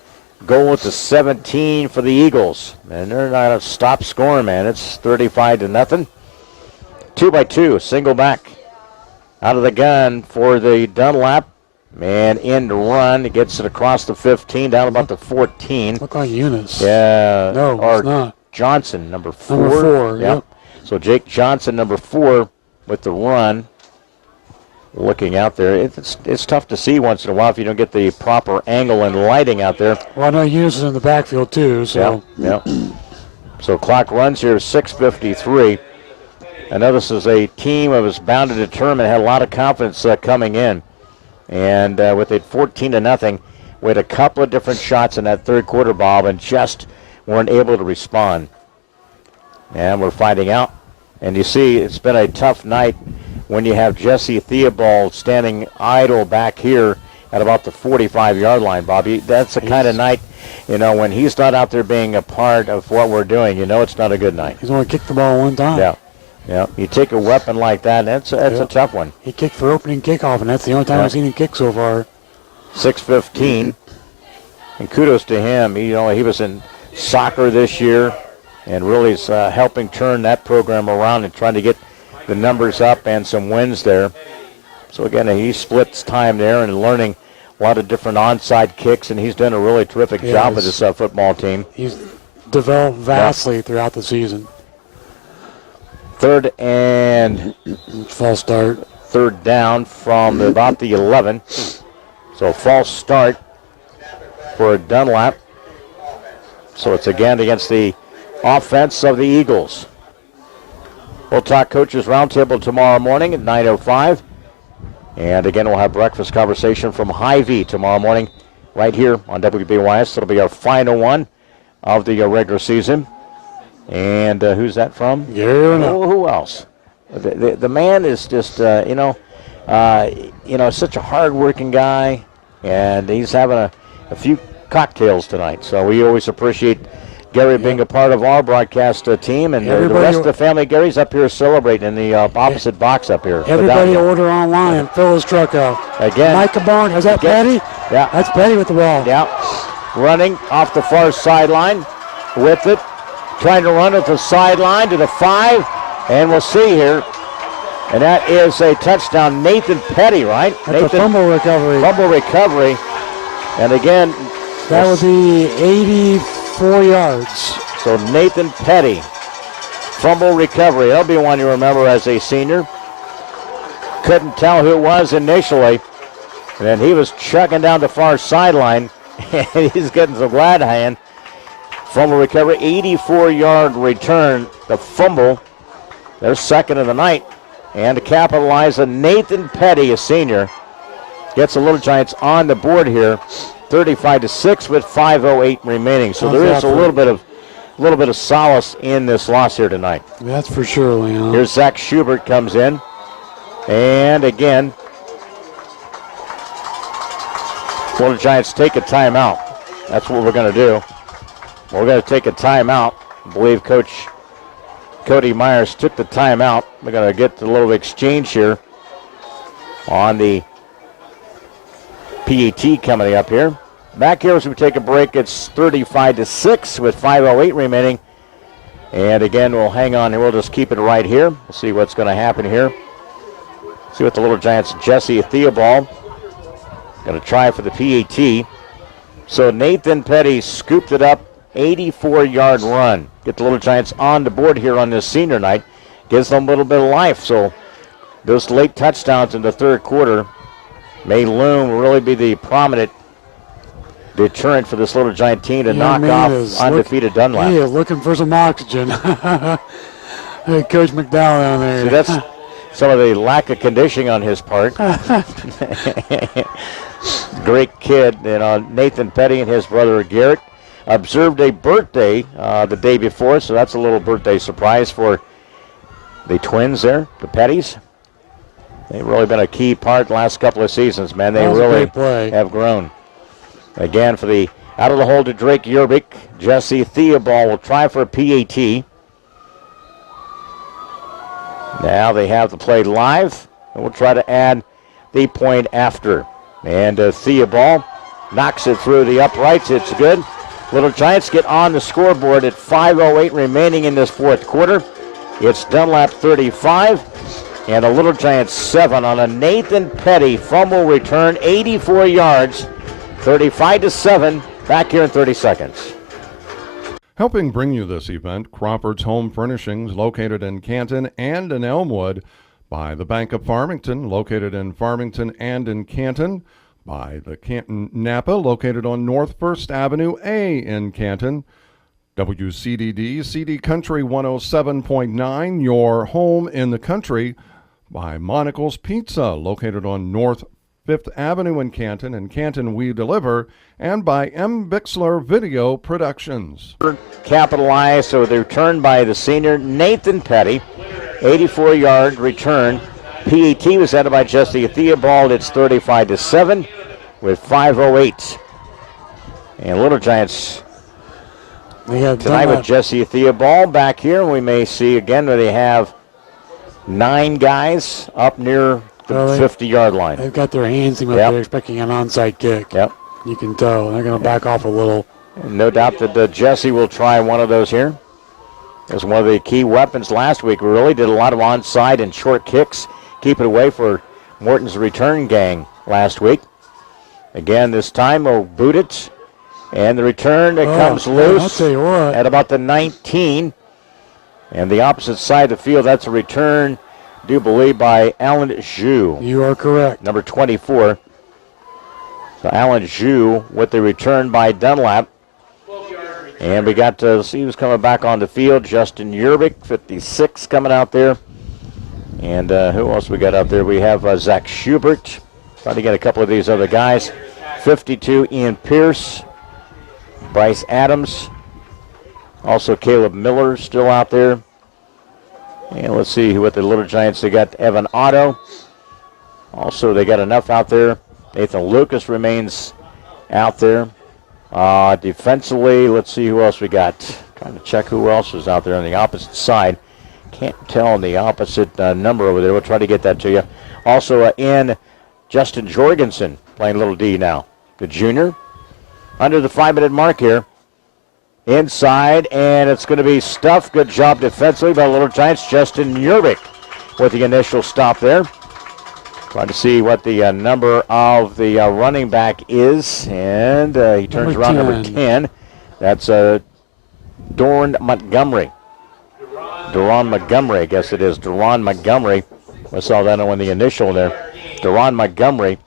goal at the 17 for the Eagles. And they're not going to stop scoring, man. It's 35-0. 2-by-2, single back. Out of the gun for the Dunlap. Man, in to run. It gets it across the 15, down about the 14. Look like Eunice. Yeah. No, or it's not. Johnson, number 4. Number 4, yep. So Jake Johnson, number 4, with the run. Looking out there. It's tough to see once in a while if you don't get the proper angle and lighting out there. Well, I know Eunice is in the backfield, too. So. Yeah. So clock runs here, 6:53. I know this is a team that was bound to determine, had a lot of confidence coming in. And with it 14-0, we had a couple of different shots in that third quarter, Bob, and just weren't able to respond. And we're finding out. And you see, it's been a tough night when you have Jesse Theobald standing idle back here at about the 45-yard line, Bobby. That's the kind of night, when he's not out there being a part of what we're doing, it's not a good night. He's only kicked the ball one time. Yeah. You take a weapon like that, that's a tough one. He kicked for opening kickoff, and that's the only time I've seen him kick so far. 6:15. And kudos to him. He was in soccer this year and really is helping turn that program around and trying to get the numbers up and some wins there. So, again, he splits time there and learning a lot of different onside kicks, and he's done a really terrific job with this football team. He's developed vastly throughout the season. Third and false start. Third down from about the 11. So false start for Dunlap. So it's again against the offense of the Eagles. We'll talk Coaches Roundtable tomorrow morning at 9:05. And again, we'll have breakfast conversation from Hy-Vee tomorrow morning right here on WBYS. It'll be our final one of the regular season. And who's that from? Who else? The man is just, such a hard-working guy, and he's having a few cocktails tonight. So we always appreciate Gary being a part of our broadcast team, and the rest of the family. Gary's up here celebrating in the opposite box up here. Everybody order online and fill his truck out. Again. Micah Barnes, is that Petty? Yeah. That's Petty with the ball. Yeah. Running off the far sideline with it. Trying to run at the sideline to the 5, and we'll see here. And that is a touchdown. Nathan Petty, right? That's a fumble recovery. Fumble recovery. And again, that would be 84 yards. So Nathan Petty, fumble recovery. That'll be one you remember as a senior. Couldn't tell who it was initially. And then he was chucking down the far sideline, and he's getting some glad hand. Fumble recovery, 84-yard return. The fumble, their second of the night. And to capitalize on Nathan Petty, a senior, gets the Little Giants on the board here, 35-6 with 5:08 remaining. So there is a little bit of solace in this loss here tonight. That's for sure, Leon. Here's Zach Schubert comes in, and again, Little Giants take a timeout. That's what we're going to do. We're going to take a timeout. I believe Coach Cody Myers took the timeout. We're going to get a little exchange here on the PAT coming up here. Back here as we take a break, it's 35-6 with 5:08 remaining. And again, we'll hang on and we'll just keep it right here. We'll see what's going to happen here. See what the Little Giants, Jesse Theobald, going to try for the PAT. So Nathan Petty scooped it up. 84-yard run. Get the Little Giants on the board here on this senior night. Gives them a little bit of life. So those late touchdowns in the third quarter may really be the prominent deterrent for this Little Giant team to knock off undefeated Dunlap. He is looking for some oxygen. Hey, Coach McDowell down there. See, that's some of the lack of conditioning on his part. Great kid. Nathan Petty and his brother Garrett observed a birthday the day before, so that's a little birthday surprise for the twins there, the Pettys. They've really been a key part the last couple of seasons, man. They really have grown. Again, out of the hole to Drake Yerbik, Jesse Theobald will try for a PAT. Now they have the play live, and we'll try to add the point after. And Theobald knocks it through the uprights. It's good. Little Giants get on the scoreboard at 5:08 remaining in this fourth quarter. It's Dunlap 35 and the Little Giants 7 on a Nathan Petty fumble return, 84 yards, 35-7. Back here in 30 seconds. Helping bring you this event, Crawford's Home Furnishings, located in Canton and in Elmwood, by the Bank of Farmington, located in Farmington and in Canton, by the Canton Napa, located on North 1st Avenue A in Canton, WCDD, CD Country 107.9, your home in the country, by Monocle's Pizza, located on North 5th Avenue in Canton We Deliver, and by M. Bixler Video Productions. Capitalized, so the return by the senior Nathan Petty, 84-yard return. PAT was headed by Jesse Theobald. It's 35-7 with 5:08. And Little Giants tonight with Jesse Theobald back here. We may see again where they have 9 guys up near the 50-yard line. They've got their hands in what they're expecting an onside kick. Yep. You can tell. They're going to back off a little. And no doubt that Jesse will try one of those here. It was one of the key weapons last week. We really did a lot of onside and short kicks. Keep it away for Morton's return gang last week. Again, this time we'll boot it. And the return, it comes loose I'll tell you what. at about the 19. And the opposite side of the field, that's a return, I do believe, by Alan Zhu. You are correct. Number 24. So Alan Zhu with the return by Dunlap. And we got to see who's coming back on the field. Justin Yerbick, 56, coming out there. And who else we got out there? We have Zach Schubert. Trying to get a couple of these other guys. 52, Ian Pierce. Bryce Adams. Also Caleb Miller still out there. And let's see what the Little Giants, they got Evan Otto. Also, they got enough out there. Nathan Lucas remains out there. Defensively, let's see who else we got. Trying to check who else is out there on the opposite side. Can't tell on the opposite number over there. We'll try to get that to you. Also in Justin Jorgensen, playing little D now. The junior. Under the 5-minute mark here. Inside, and it's going to be stuffed. Good job defensively by the Little Giants. Justin Yerbick with the initial stop there. Trying to see what the number of the running back is, and he turns around, number 10. That's Doran Montgomery. Deron Montgomery, I guess it is. Deron Montgomery. I saw that on the initial there. Deron Montgomery,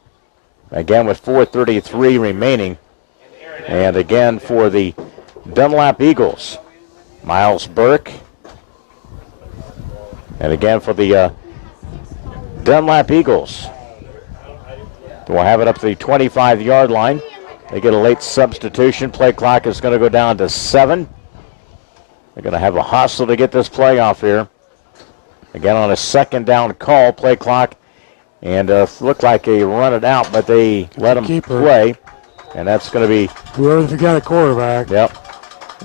again with 4:33 remaining. And again for the Dunlap Eagles, Miles Burke. And again for the Dunlap Eagles, we'll have it up to the 25-yard line. They get a late substitution. Play clock is going to go down to 7. They're going to have a hustle to get this play off here. Again on a second down call, play clock. And looked like they run it out, but they let them play. And that's going to be whoever's got a quarterback. Yep.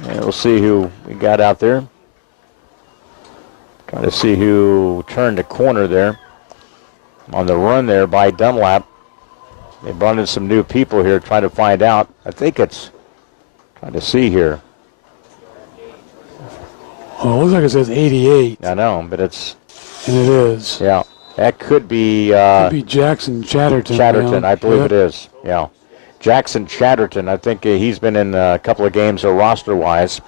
And we'll see who we got out there. Trying to see who turned the corner there. On the run there by Dunlap. They brought in some new people here trying to find out. I think it's trying to see here. Oh, it looks like it says 88. I know, but it's... And it is. Yeah. That could be... could be Jackson Chatterton. Chatterton, I believe it is. Yeah. Jackson Chatterton, I think he's been in a couple of games roster-wise.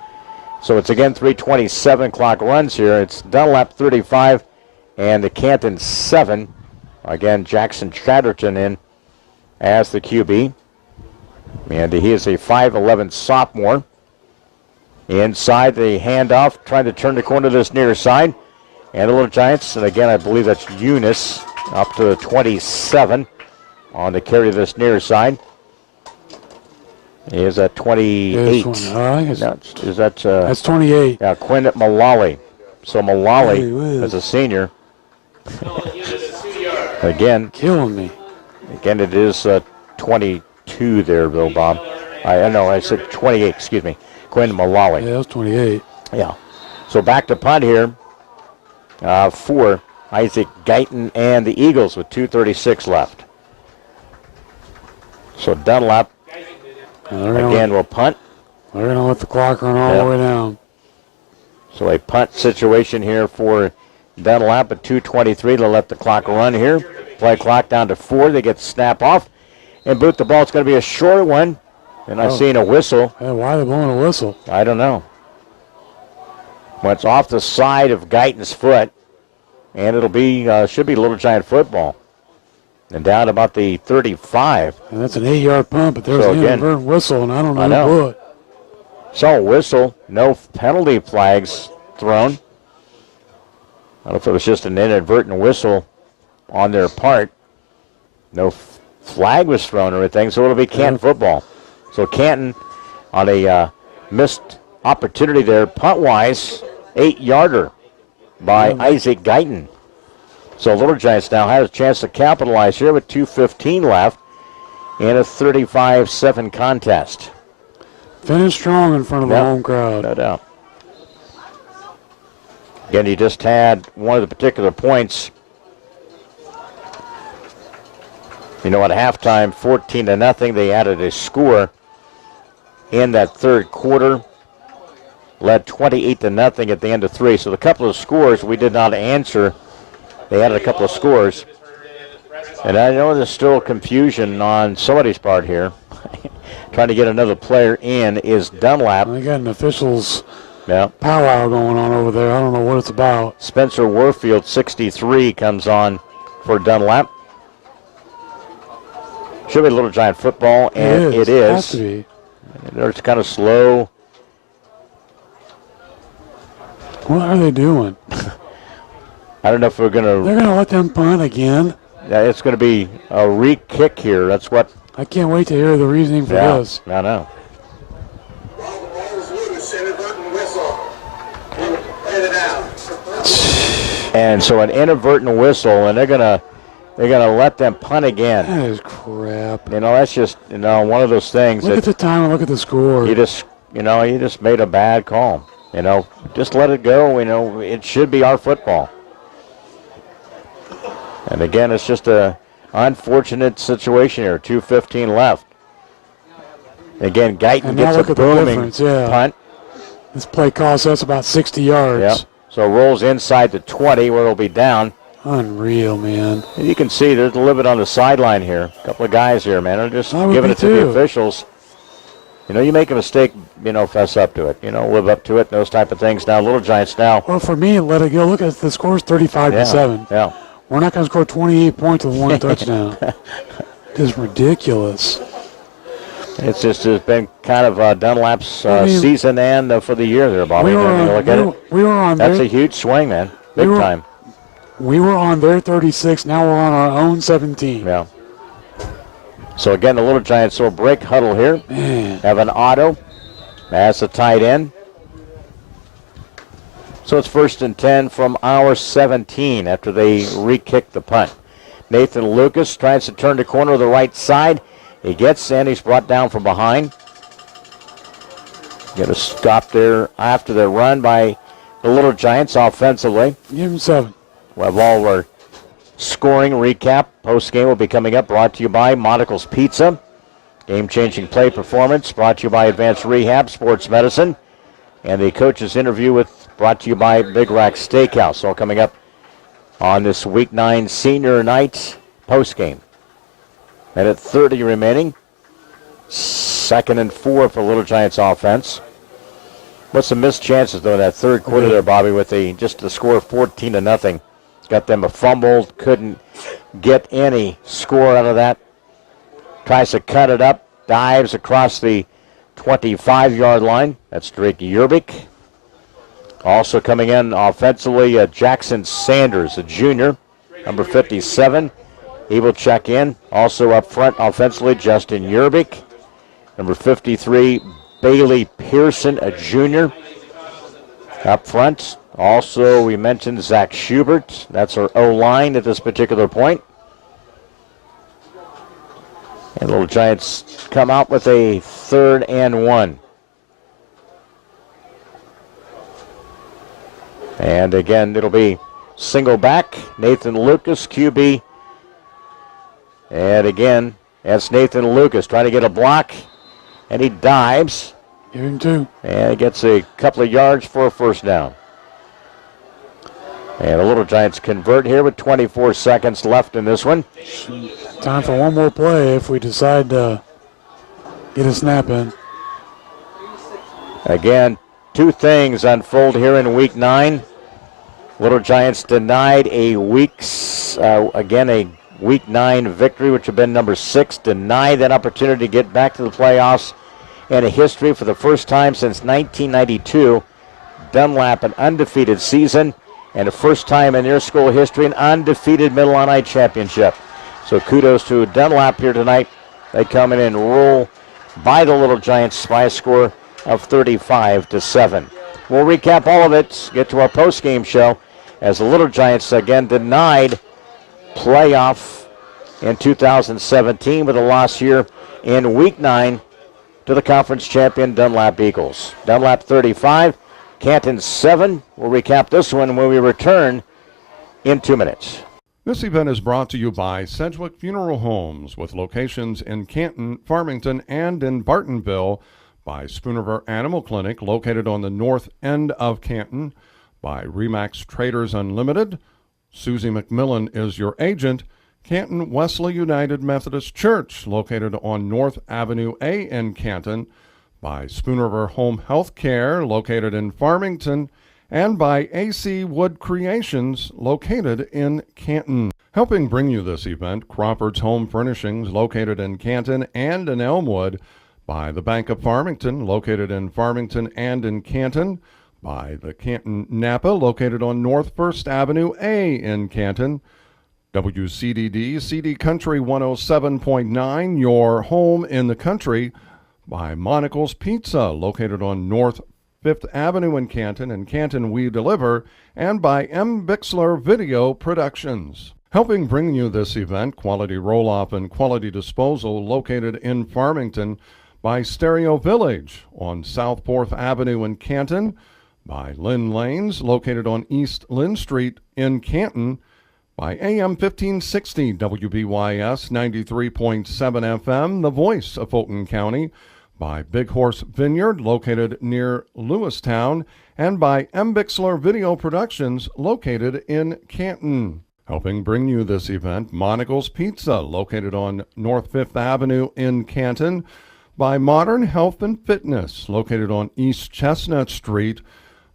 So it's again 3:27 clock runs here. It's Dunlap 35 and the Canton 7. Again, Jackson Chatterton in as the QB. And he is a 5'11 sophomore. Inside the handoff, trying to turn the corner to this near side. And the Little Giants, and again, I believe that's Eunice up to 27 on the carry to this near side. He is at 28. Is that that's 28. Yeah, Quinn Mullally. So Mullally as a senior. Again, killing me. Again, it is 22 there, though, Bob. I know I said 28. Excuse me, Quinn Mullally. Yeah, that was 28. Yeah. So back to punt here for Isaac Guyton and the Eagles with 2:36 left. So Dunlap again will punt. They're going to let the clock run all the way down. So a punt situation here for Dunlap at 2:23. They'll let the clock run here. Play clock down to 4. They get the snap off. And boot the ball. It's going to be a short one. And I've seen a whistle. Hey, why are they blowing a whistle? I don't know. Well, it's off the side of Guyton's foot. And it'll be, should be Little Giant football. And down about the 35. And that's an 8-yard punt, but there's an inadvertent whistle, and I don't know who blew it. So a whistle, no penalty flags thrown. I don't know if it was just an inadvertent whistle on their part. No flag was thrown or anything, so it'll be Canton football. So Canton on a missed opportunity there, punt-wise, 8-yarder by Isaac Guyton. So Little Giants now has a chance to capitalize here with 2:15 left in a 35-7 contest. Finish strong in front of the home crowd. No doubt. Again, you just had one of the particular points. You know, at halftime, 14-0, they added a score in that third quarter. Led 28-0 at the end of 3. So the couple of scores we did not answer. They added a couple of scores. And I know there's still confusion on somebody's part here. Trying to get another player in is Dunlap. They got an officials powwow going on over there. I don't know what it's about. Spencer Warfield, 63, comes on for Dunlap. Should be Little Giant football, and it is. Has to be. It's kind of slow. What are they doing? I don't know if we're going to... They're going to let them punt again. Yeah, it's going to be a re-kick here. That's what... I can't wait to hear the reasoning for this. I know. And so an inadvertent whistle, and they're gonna let them punt again. That is crap. You know, that's just one of those things. Look at the time and look at the score. You just made a bad call. You know, just let it go. You know, it should be our football. And again, it's just a unfortunate situation here. 2:15 left. Again, Guyton gets a booming punt. This play costs us about 60 yards. Yep. So rolls inside the 20 where it'll be down. Unreal, man. And you can see there's a little bit on the sideline here. A couple of guys here, man, are just giving it to the officials. You know, you make a mistake, fess up to it. Live up to it, those type of things. Now, Little Giants now. Well, for me, let it go. Look at the score's 35-7. Yeah. We're not going to score 28 points with one touchdown. Just ridiculous. It's been kind of Dunlap's season and for the year there, Bobby. We were on That's a huge swing, man. Big time. We were on their 36. Now we're on our own 17. Yeah. So, again, the Little Giants will break huddle here. Man. Have an auto as the tight end. So it's 1st and 10 from our 17 after they re-kick the punt. Nathan Lucas tries to turn the corner to the right side. He gets in. He's brought down from behind. Going to stop there after the run by the Little Giants offensively. Give him 7. Well, while we're scoring recap, post-game will be coming up, brought to you by Monocle's Pizza. Game-changing play performance brought to you by Advanced Rehab Sports Medicine. And the coach's interview brought to you by Big Rack Steakhouse. All coming up on this Week 9 senior night post-game. And at 30 remaining, 2nd and 4 for Little Giants offense. What's the missed chances, though, in that third quarter there, Bobby, with just the score of 14-0. Got them a fumble, couldn't get any score out of that. Tries to cut it up, dives across the 25-yard line. That's Drake Yerbik. Also coming in offensively, Jackson Sanders, a junior, number 57. He will check in. Also up front offensively, Justin Yerbik. Number 53, Bailey Pearson, a junior. Up front, also we mentioned Zach Schubert. That's our O-line at this particular point. And Little Giants come out with a 3rd and 1. And again, it'll be single back. Nathan Lucas, QB. And again, that's Nathan Lucas trying to get a block. And he dives. Give him 2. And he gets a couple of yards for a first down. And the Little Giants convert here with 24 seconds left in this one. Time for one more play if we decide to get a snap in. Again, 2 things unfold here in Week 9. Little Giants denied a Week 9 victory, which had been number 6. Denied that opportunity to get back to the playoffs. And a history for the first time since 1992. Dunlap, an undefeated season. And the first time in their school history, an undefeated Mid-Illini championship. So kudos to Dunlap here tonight. They come in and roll by the Little Giants by a score of 35-7. We'll recap all of it, get to our post-game show, as the Little Giants again denied playoff in 2017 with a loss here in Week 9 to the conference champion Dunlap Eagles. Dunlap 35. Canton 7. We'll recap this one when we return in 2 minutes. This event is brought to you by Sedgwick Funeral Homes, with locations in Canton, Farmington, and in Bartonville, by Spoonerville Animal Clinic, located on the north end of Canton, by Remax Traders Unlimited. Susie McMillan is your agent. Canton Wesley United Methodist Church, located on North Avenue A in Canton, by Spoonerville Home Health Care, located in Farmington, and by AC Wood Creations, located in Canton. Helping bring you this event, Crawford's Home Furnishings, located in Canton and in Elmwood, by the Bank of Farmington, located in Farmington and in Canton, by the Canton Napa, located on North First Avenue A in Canton, WCDD, CD Country 107.9, your home in the country, by Monocle's Pizza, located on North 5th Avenue in Canton, and Canton We Deliver, and by M. Bixler Video Productions. Helping bring you this event, Quality Roll-Off and Quality Disposal, located in Farmington, by Stereo Village on South 4th Avenue in Canton, by Lynn Lanes, located on East Lynn Street in Canton, by AM 1560 WBYS 93.7 FM, the voice of Fulton County, by Big Horse Vineyard, located near Lewistown, and by M. Bixler Video Productions, located in Canton. Helping bring you this event, Monocle's Pizza, located on North 5th Avenue in Canton, by Modern Health and Fitness, located on East Chestnut Street,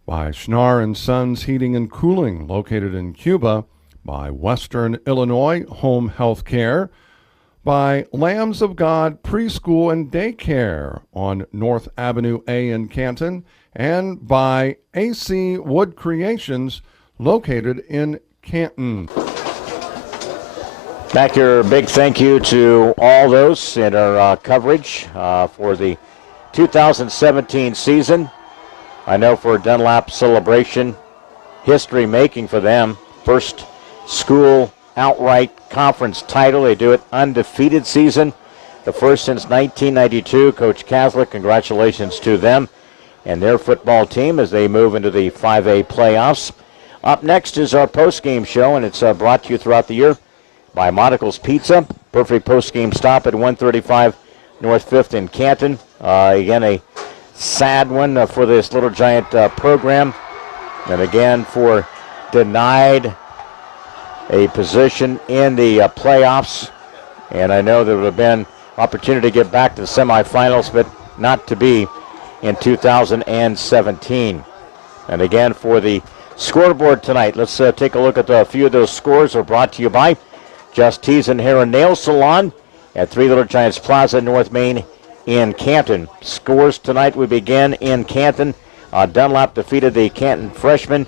by Schnar & Sons Heating and Cooling, located in Cuba, by Western Illinois Home Health Care, by Lambs of God Preschool and Daycare on North Avenue A in Canton, and by AC Wood Creations, located in Canton. Back here, big thank you to all those in our coverage for the 2017 season. I know for Dunlap celebration, history making for them. First school outright conference title. They do it undefeated season, the first since 1992. Coach Caslick, congratulations to them and their football team as they move into the 5A playoffs. Up next is our post-game show, and it's brought to you throughout the year by Monocle's Pizza. Perfect post-game stop at 135 North 5th in Canton. Again, a sad one for this Little Giant program. And again, for denied a position in the playoffs. And I know there would have been opportunity to get back to the semifinals, but not to be in 2017. And again, for the scoreboard tonight, let's take a look at a few of those scores are brought to you by Just Tees and Hair and Nail Salon at 3 Little Giants Plaza, North Main in Canton. Scores tonight, we begin in Canton. Dunlap defeated the Canton freshmen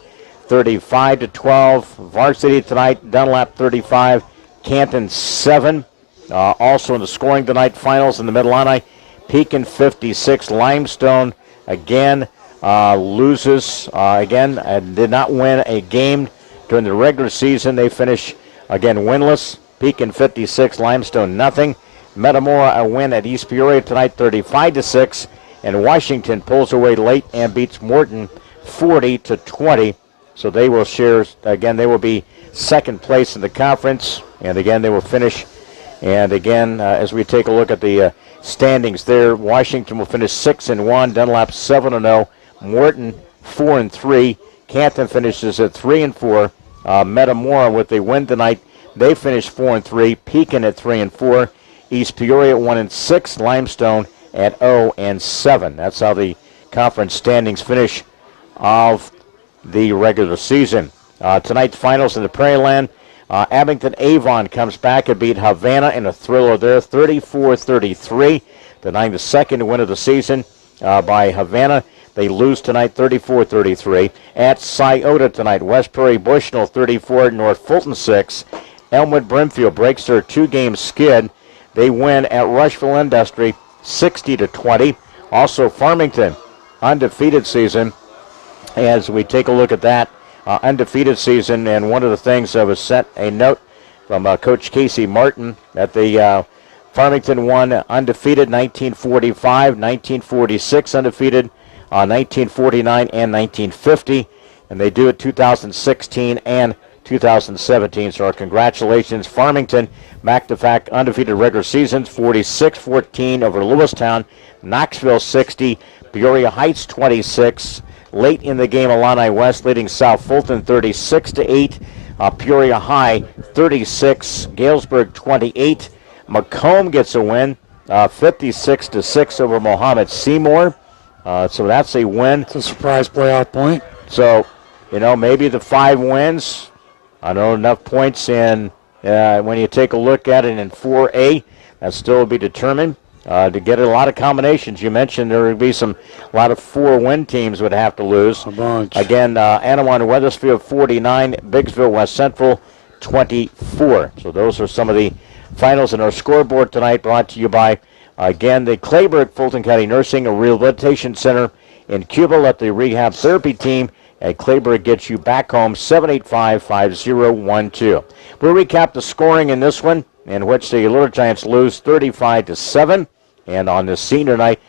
35-12. Varsity tonight, Dunlap 35, Canton 7. Also in the scoring tonight, finals in the Mid-Illini, Pekin 56. Limestone again loses again and did not win a game during the regular season. They finish again winless. Pekin 56, Limestone nothing. Metamora a win at East Peoria tonight, 35-6, and Washington pulls away late and beats Morton 40-20. So they will share, again, they will be second place in the conference. And again, they will finish. And again, as we take a look at the standings there, Washington will finish 6-1, Dunlap 7-0, Morton 4-3, Canton finishes at 3-4, Metamora with a win tonight, they finish 4-3, Pekin at 3-4, East Peoria at 1-6, Limestone at 0-7. That's how the conference standings finish of the regular season. Tonight's finals in the Prairie Land. Abington Avon comes back and beat Havana in a thriller there, 34-33, denying the second win of the season by Havana. They lose tonight, 34-33. At Scioto tonight, West Prairie Bushnell 34, North Fulton 6. Elmwood Brimfield breaks their two-game skid. They win at Rushville Industry 60-20. Also Farmington, undefeated season. As we take a look at that, undefeated season, and one of the things that was sent a note from Coach Casey Martin that the Farmington won undefeated 1945, 1946 undefeated, 1949 and 1950, and they do it 2016 and 2017. So our congratulations, Farmington, back-to-back undefeated regular seasons, 46-14 over Lewistown, Knoxville 60, Peoria Heights 26. Late in the game, Illini West leading South Fulton 36-8. Peoria High 36. Galesburg 28. Macomb gets a win, 56-6 over Mohammed Seymour. So that's a win. It's a surprise playoff point. So, maybe the 5 wins. I know enough points in when you take a look at it in 4A. That still will be determined. To get a lot of combinations. You mentioned there would be a lot of 4-win teams would have to lose. A bunch. Again, Anawan and Weathersfield 49, Biggsville West Central 24. So those are some of the finals in our scoreboard tonight, brought to you by, again, the Clayburgh Fulton County Nursing and Rehabilitation Center in Cuba. Let the rehab therapy team at Clayburgh get you back home, 785-5012. We'll recap the scoring in this one, in which the Little Giants lose 35-7. And on this senior night,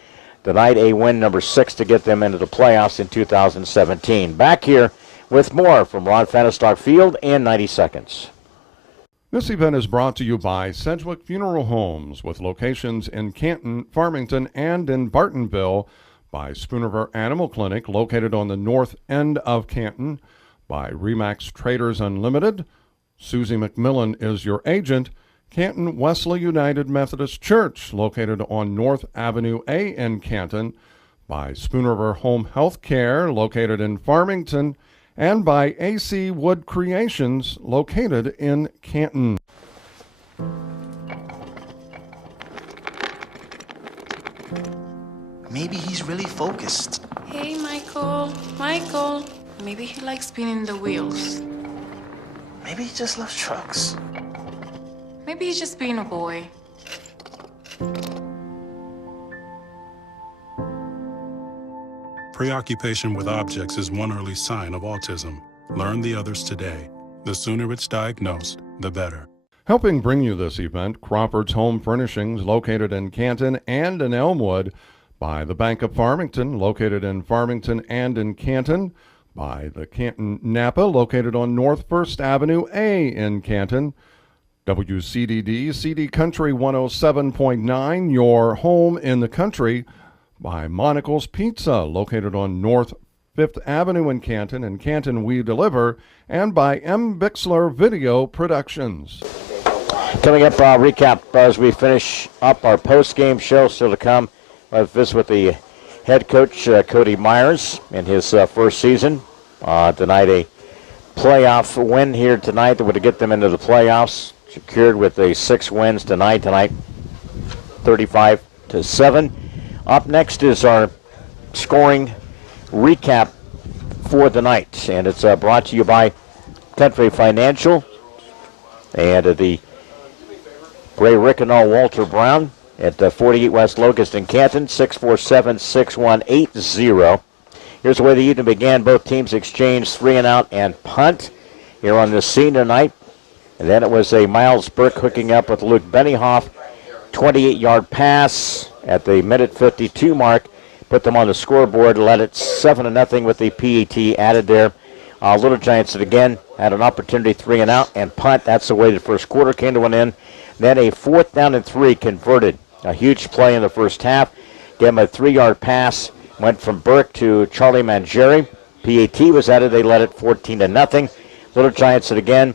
tonight a win number 6 to get them into the playoffs in 2017. Back here with more from Ron Fahnestock Field in 90 seconds. This event is brought to you by Sedgwick Funeral Homes, with locations in Canton, Farmington, and in Bartonville, by Spoonerville Animal Clinic, located on the north end of Canton, by Remax Traders Unlimited. Susie McMillan is your agent. Canton Wesley United Methodist Church, located on North Avenue A in Canton, by Spoonerville Home Health Care, located in Farmington, and by AC Wood Creations, located in Canton. Maybe he's really focused. Hey, Michael. Michael. Maybe he likes spinning the wheels. Maybe he just loves trucks. Maybe he's just being a boy. Preoccupation with objects is one early sign of autism. Learn the others today. The sooner it's diagnosed, the better. Helping bring you this event, Crawford's Home Furnishings, located in Canton and in Elmwood, by the Bank of Farmington, located in Farmington and in Canton, by the Canton Napa, located on North First Avenue A in Canton, WCDD, CD Country 107.9, your home in the country, by Monocle's Pizza, located on North 5th Avenue in Canton We Deliver, and by M. Bixler Video Productions. Coming up, recap as we finish up our post-game show, still to come. I'll visit with the head coach, Cody Myers, in his first season. Tonight, a playoff win here tonight that would get them into the playoffs. Secured with a 6 wins tonight, 35-7. Up next is our scoring recap for the night, and it's brought to you by Country Financial and the Ray Rickenall Walter Brown at 48 West Locust in Canton, 647-6180. Here's the way the evening began. Both teams exchanged 3-and-out and punt here on this senior night. And then it was a Miles Burke hooking up with Luke Benioff, 28-yard pass at the minute 52 mark. Put them on the scoreboard, led it 7-0 with the PAT added there. Little Giants again had an opportunity, 3 and out, and punt. That's the way the first quarter came to an end. Then a 4th down and 3 converted. A huge play in the first half. Gave him a 3-yard pass. Went from Burke to Charlie Mangieri. PAT was added. They led it 14-0. Little Giants again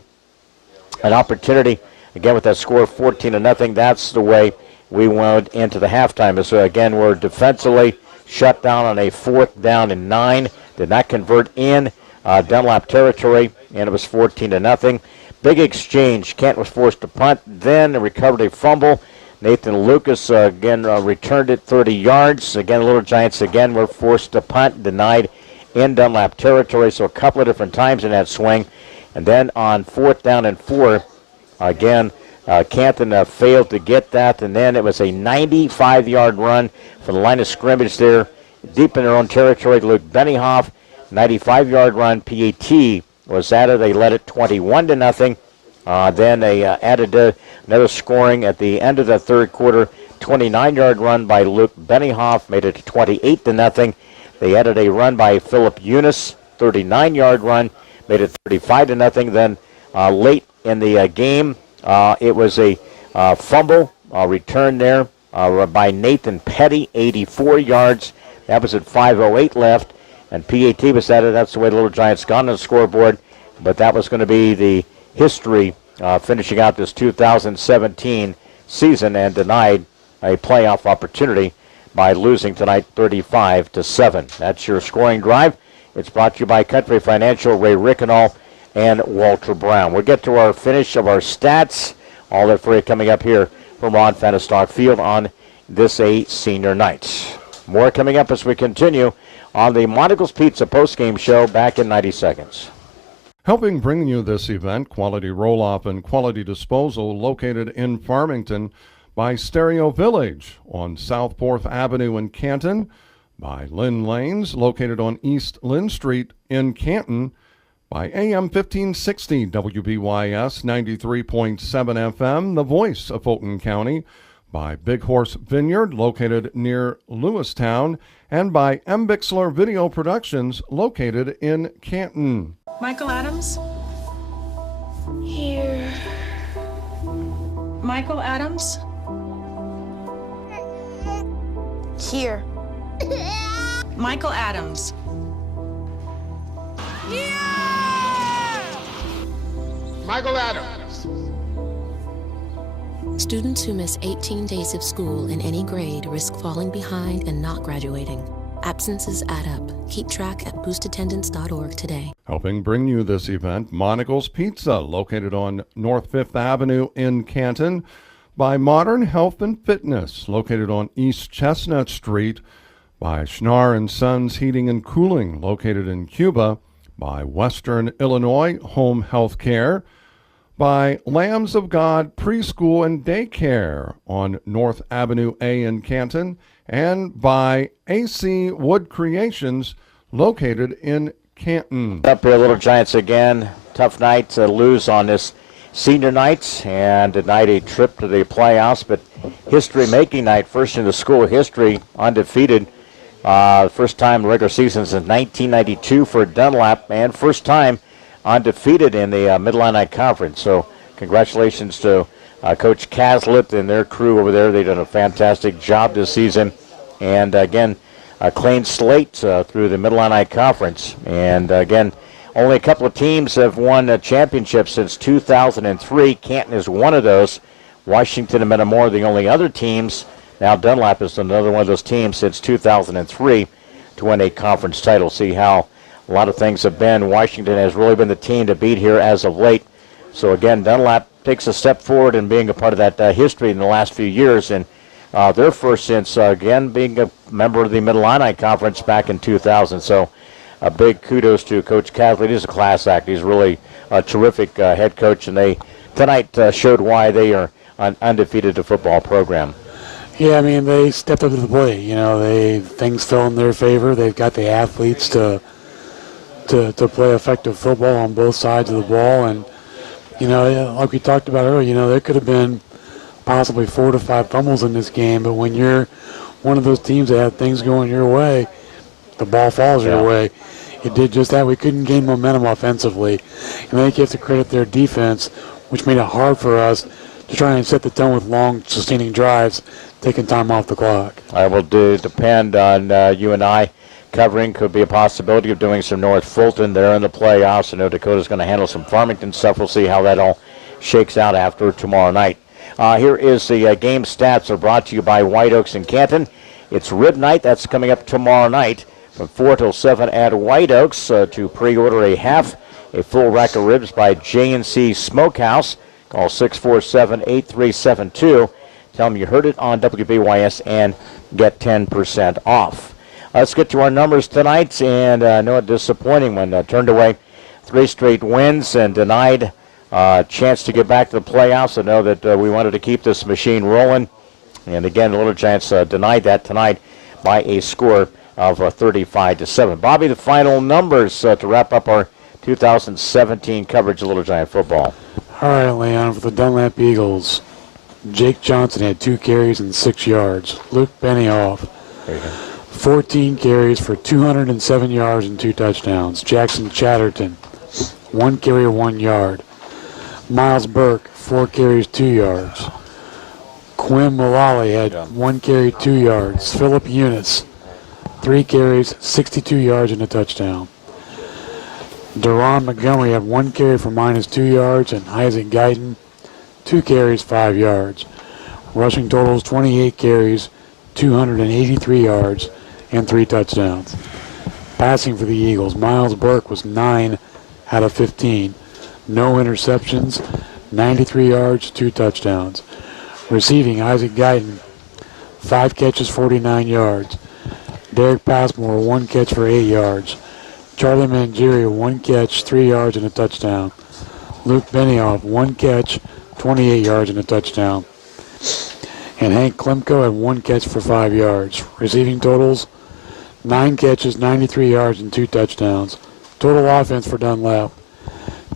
an opportunity. Again with that score of 14-0. That's the way we went into the halftime. So again, we're defensively shut down on a 4th down and 9. Did not convert in Dunlap territory, and it was 14-0. Big exchange. Kent was forced to punt, then recovered a fumble. Nathan Lucas again returned it 30 yards. Again, Little Giants again were forced to punt, denied in Dunlap territory. So a couple of different times in that swing. And then on 4th down and 4, again, Canton failed to get that. And then it was a 95-yard run from the line of scrimmage there, deep in their own territory. Luke Benioff, 95-yard run. PAT was added. They led it 21-0. Then they added another scoring at the end of the third quarter. 29-yard run by Luke Benioff made it 28-0. They added a run by Philip Eunice, 39-yard run, made it 35-0. Then late in the game, it was a fumble return there by Nathan Petty, 84 yards. That was at 5:08 left, and PAT was added. That's the way the Little Giants got on the scoreboard. But that was going to be the history finishing out this 2017 season, and denied a playoff opportunity by losing tonight 35-7. That's your scoring drive. It's brought to you by Country Financial, Ray Rickenall, and Walter Brown. We'll get to our finish of our stats. All that for you coming up here from Ron Fahnestock Field on this senior night. More coming up as we continue on the Monticle's Pizza postgame show back in 90 seconds. Helping bring you this event, Quality Roll-Off and Quality Disposal, located in Farmington, by Stereo Village on South 4th Avenue in Canton, by Lynn Lanes, located on East Lynn Street in Canton, by AM 1560 WBYS 93.7 FM, the voice of Fulton County, by Big Horse Vineyard, located near Lewistown, and by M. Bixler Video Productions, located in Canton. Michael Adams? Here. Michael Adams? Here. Michael Adams. Michael Adams. Students who miss 18 days of school in any grade risk falling behind and not graduating. Absences add up. Keep track at boostattendance.org today. Helping bring you this event, Monticle's Pizza, located on North 5th Avenue in Canton, by Modern Health and Fitness, located on East Chestnut Street, by Schnar and Sons Heating and Cooling, located in Cuba, by Western Illinois Home Health Care, by Lambs of God Preschool and Daycare on North Avenue A in Canton, and by AC Wood Creations, located in Canton. Up here, Little Giants again. Tough night to lose on this senior night, and tonight a trip to the playoffs, but history-making night, first in the school history, undefeated. First time regular season since 1992 for Dunlap, and first time undefeated in the Mid-Illini Conference. So congratulations to Coach Caslett and their crew over there. They've done a fantastic job this season. And again, a clean slate through the Mid-Illini Conference. And again, only a couple of teams have won a championship since 2003. Canton is one of those. Washington and Metamora are the only other teams. Now Dunlap is another one of those teams since 2003 to win a conference title. See how a lot of things have been. Washington has really been the team to beat here as of late. So again, Dunlap takes a step forward in being a part of that history in the last few years. And their first since, again, being a member of the Mid-Illini Conference back in 2000. So a big kudos to Coach Caslett. He's a class act. He's really a terrific head coach. And they tonight showed why they are an undefeated football program. Yeah, I mean, they stepped up to the plate. You know, things fell in their favor. They've got the athletes to play effective football on both sides of the ball. And, you know, like we talked about earlier, you know, there could have been possibly 4 to 5 fumbles in this game. But when you're one of those teams that have things going your way, the ball falls your way. It did just that. We couldn't gain momentum offensively. And I think you have to credit their defense, which made it hard for us to try and set the tone with long, sustaining drives, taking time off the clock. I will depend on you and I. Covering could be a possibility of doing some North Fulton. They're in the playoffs. I know Dakota's going to handle some Farmington stuff. We'll see how that all shakes out after tomorrow night. Here is the game stats are brought to you by White Oaks and Canton. It's rib night. That's coming up tomorrow night from 4 till 7 at White Oaks. To pre-order a full rack of ribs by J&C Smokehouse. Call 647-8372. Tell them you heard it on WBYS and get 10% off. Let's get to our numbers tonight. And I know a disappointing one. Turned away 3 straight wins and denied a chance to get back to the playoffs. I know that we wanted to keep this machine rolling. And again, the Little Giants denied that tonight by a score of 35-7. Bobby, the final numbers to wrap up our 2017 coverage of Little Giant football. All right, Leon, for the Dunlap Eagles, Jake Johnson had 2 carries and 6 yards. Luke Benioff, 14 carries for 207 yards and 2 touchdowns. Jackson Chatterton, 1 carry, 1 yard. Miles Burke, 4 carries, 2 yards. Quinn Mullally had 1 carry, 2 yards. Philip Eunice, 3 carries, 62 yards and a touchdown. Deron Montgomery had 1 carry for -2 yards, and Isaac Guyton, 2 carries, 5 yards. Rushing totals 28 carries, 283 yards, and 3 touchdowns. Passing for the Eagles, Miles Burke was 9 out of 15. No interceptions, 93 yards, 2 touchdowns. Receiving, Isaac Guyton, 5 catches, 49 yards. Derek Passmore, 1 catch for 8 yards. Charlie Mangieri, 1 catch, 3 yards, and a touchdown. Luke Benioff, 1 catch, 28 yards, and a touchdown. And Hank Klemko had 1 catch for 5 yards. Receiving totals, 9 catches, 93 yards, and 2 touchdowns. Total offense for Dunlap,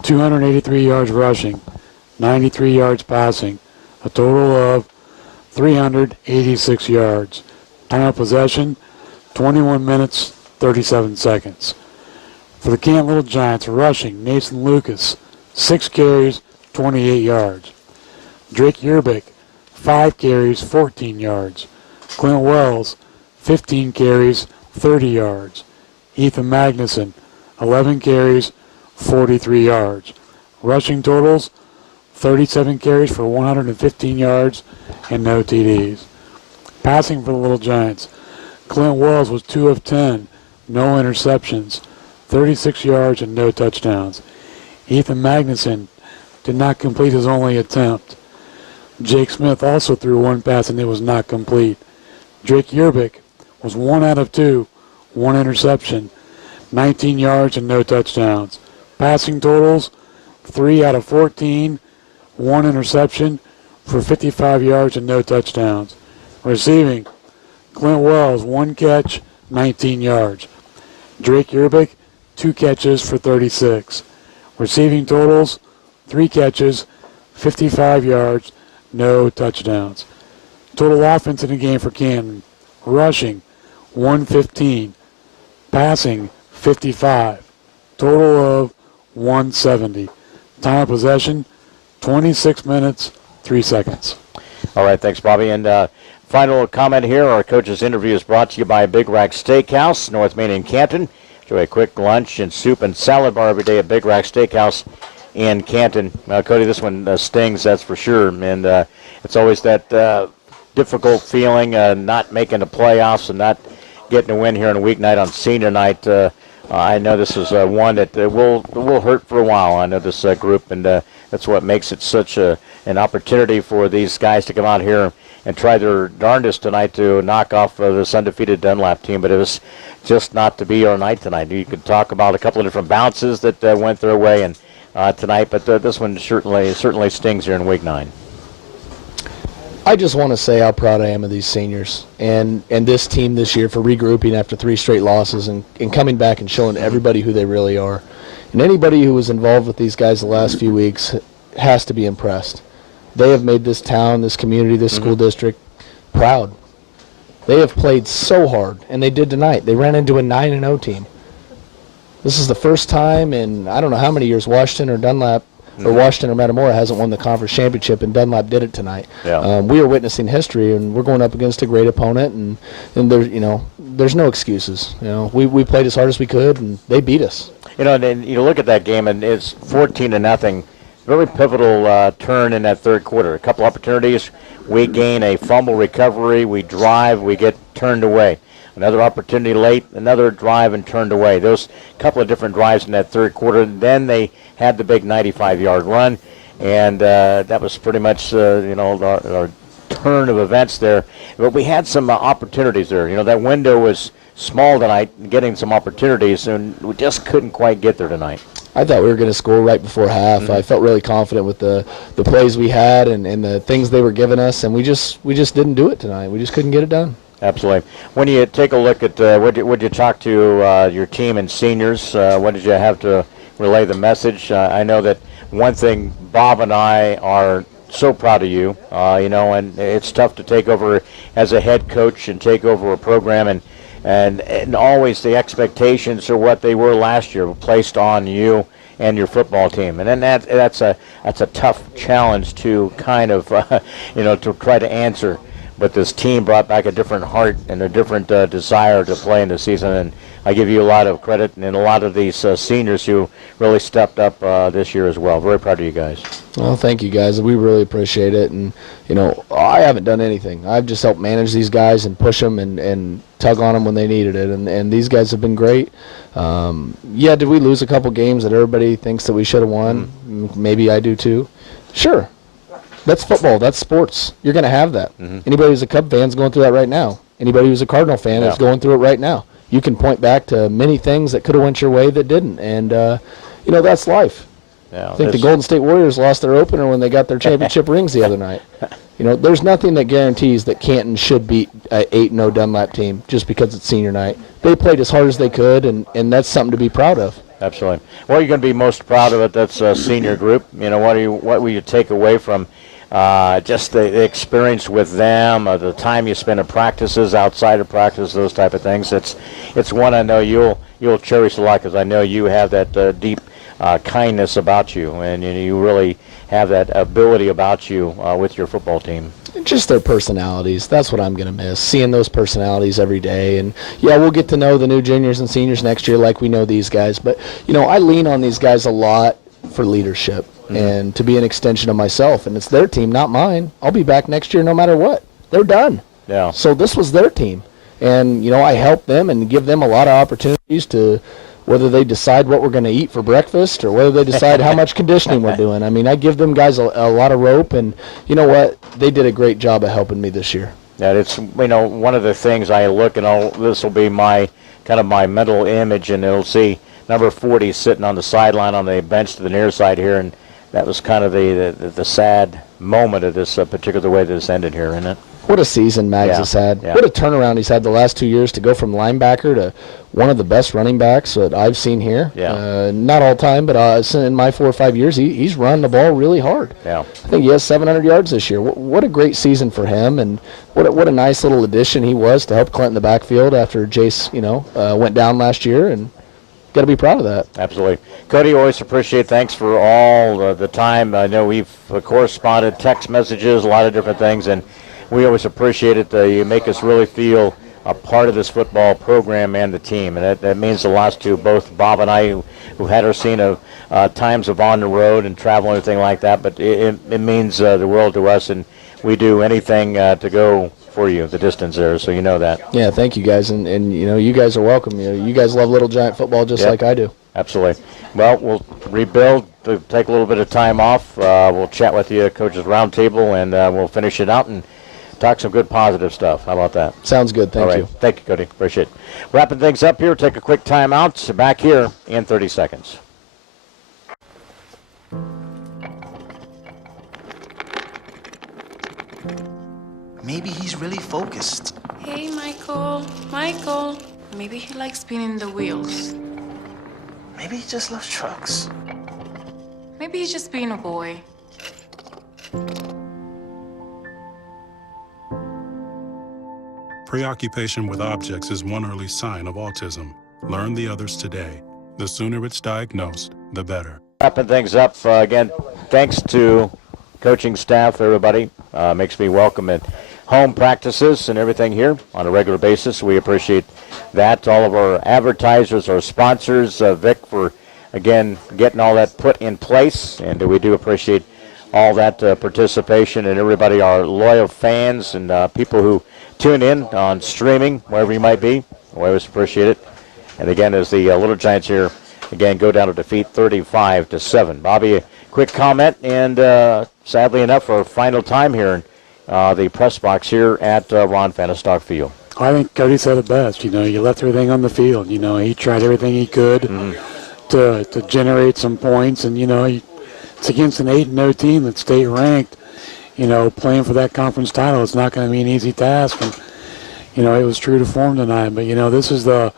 283 yards rushing, 93 yards passing, a total of 386 yards. Time of possession, 21 minutes, 37 seconds. For the Canton Little Giants, rushing, Nathan Lucas, 6 carries, 28 yards. Drake Yerbick, 5 carries, 14 yards. Clint Wells, 15 carries, 30 yards. Ethan Magnuson, 11 carries, 43 yards. Rushing totals, 37 carries for 115 yards and no TDs. Passing for the Little Giants, Clint Wells was 2 of 10, no interceptions, 36 yards and no touchdowns. Ethan Magnuson did not complete his only attempt. Jake Smith also threw 1 pass and it was not complete. Drake Yerbick was 1 out of 2, 1 interception, 19 yards and no touchdowns. Passing totals, 3 out of 14, 1 interception for 55 yards and no touchdowns. Receiving, Clint Wells, 1 catch, 19 yards. Drake Yerbick, 2 catches for 36. Receiving totals, 3 catches, 55 yards, no touchdowns. Total offense in the game for Canton, rushing, 115. Passing, 55. Total of 170. Time of possession, 26 minutes, 3 seconds. All right, thanks, Bobby. And final comment here, our coach's interview is brought to you by Big Rack Steakhouse, North Main and Canton. Enjoy a quick lunch and soup and salad bar every day at Big Rack Steakhouse in Canton. Cody, this one stings, that's for sure. And it's always that difficult feeling not making the playoffs and not getting a win here on a weeknight on senior night. I know this is one that will hurt for a while. I know this group, and that's what makes it such an opportunity for these guys to come out here and try their darndest tonight to knock off this undefeated Dunlap team. But it was just not to be our night tonight. You could talk about a couple of different bounces that went their way and tonight, but this one certainly stings here in Week 9. I just want to say how proud I am of these seniors and this team this year for regrouping after 3 straight losses and coming back and showing everybody who they really are. And anybody who was involved with these guys the last few weeks has to be impressed. They have made this town, this community, this school district proud. They have played so hard, and they did tonight. They ran into a 9-0 team. This is the first time in I don't know how many years Washington or Dunlap or Washington or Metamora hasn't won the conference championship, and Dunlap did it tonight. Yeah. We are witnessing history, and we're going up against a great opponent, and there's no excuses. We played as hard as we could, and they beat us. And you look at that game, and it's 14-0. Very pivotal turn in that third quarter. A couple opportunities. We gain a fumble recovery. We drive. We get turned away. Another opportunity late, another drive and turned away. Those couple of different drives in that third quarter. Then they had the big 95-yard run, and that was pretty much our turn of events there. But we had some opportunities there. That window was small tonight, getting some opportunities, and we just couldn't quite get there tonight. I thought we were going to score right before half. I felt really confident with the plays we had and the things they were giving us, and we just didn't do it tonight. We just couldn't get it done. Absolutely. When you take a look at would you talk to your team and seniors, what did you have to relay the message? I know that one thing, Bob and I are so proud of you, and it's tough to take over as a head coach and take over a program, and always the expectations are what they were last year placed on you and your football team, and then that's a tough challenge to kind of to try to answer. But this team brought back a different heart and a different desire to play in the season, and I give you a lot of credit and a lot of these seniors who really stepped up this year as well. Very proud of you guys. Well, thank you guys. We really appreciate it, and I haven't done anything. I've just helped manage these guys and push them and tug on them when they needed it, and these guys have been great. Did we lose a couple games that everybody thinks that we should have won? Maybe I do too. Sure. That's football. That's sports. You're going to have that. Anybody who's a Cub fan is going through that right now. Anybody who's a Cardinal fan is going through it right now. You can point back to many things that could have went your way that didn't, and that's life. Yeah, I think the Golden State Warriors lost their opener when they got their championship rings the other night. There's nothing that guarantees that Canton should beat an 8-0 Dunlap team just because it's senior night. They played as hard as they could, and that's something to be proud of. Absolutely. What are you going to be most proud of at that senior group? What will you take away from just the experience with them, the time you spend in practices, outside of practice, those type of things? It's one I know you'll cherish a lot, because I know you have that deep kindness about you, and you really have that ability about you with your football team. Just their personalities. That's what I'm going to miss, seeing those personalities every day. And, we'll get to know the new juniors and seniors next year like we know these guys. But, I lean on these guys a lot for leadership and to be an extension of myself. And it's their team, not mine. I'll be back next year no matter what. They're done. Yeah. So this was their team. And, I help them and give them a lot of opportunities to whether they decide what we're going to eat for breakfast or whether they decide how much conditioning we're doing. I mean, I give them guys a lot of rope, and you know what? They did a great job of helping me this year. Yeah, it's one of the things I look, and this will be my kind of my mental image, and it'll see number 40 sitting on the sideline on the bench to the near side here, and that was kind of the sad moment of this particular way that this ended here, isn't it? What a season Mags has had. Yeah. What a turnaround he's had the last 2 years to go from linebacker to one of the best running backs that I've seen here. Yeah. Not all time, but in my 4 or 5 years, he's run the ball really hard. Yeah. I think he has 700 yards this year. What a great season for him, and what a nice little addition he was to help Clint in the backfield after Jace, went down last year, and got to be proud of that. Absolutely. Cody, always appreciate. Thanks for all the time. I know we've corresponded, text messages, a lot of different things, and we always appreciate it. You make us really feel a part of this football program and the team, and that means a lot to both Bob and I, who had our scene of times of on the road and travel and everything like that, but it means the world to us, and we do anything to go for you, the distance there, so you know that. Yeah, thank you guys, and you guys are welcome. You guys love Little Giant football just like I do. Absolutely. Well, we'll rebuild, take a little bit of time off. We'll chat with you, Coaches Roundtable, and we'll finish it out and talk some good positive stuff. How about that? Sounds good. Thank you. Thank you, Cody. Appreciate it. Wrapping things up here, take a quick time out. So back here in 30 seconds. Maybe he's really focused. Hey, Michael. Maybe he likes spinning the wheels. Maybe he just loves trucks. Maybe he's just being a boy. Preoccupation with objects is one early sign of autism. Learn the others today. The sooner it's diagnosed, the better. Wrapping things up, again, thanks to coaching staff, everybody. Makes me welcome at home practices and everything here on a regular basis. We appreciate that. All of our advertisers, our sponsors, Vic, for, again, getting all that put in place. And we do appreciate all that participation, and everybody, our loyal fans and people who tune in on streaming, wherever you might be. We always appreciate it. And again, as the Little Giants here, again, go down to defeat 35-7. Bobby, a quick comment, and sadly enough, our final time here in the press box here at Ron Fahnestock Field. I think Cody said it best. You know, you left everything on the field. You know, he tried everything he could to generate some points, and, you know, it's against an 8-0 team that's state ranked. You know, playing for that conference title, it's not going to be an easy task. And, you know, it was true to form tonight. But, you know, this is the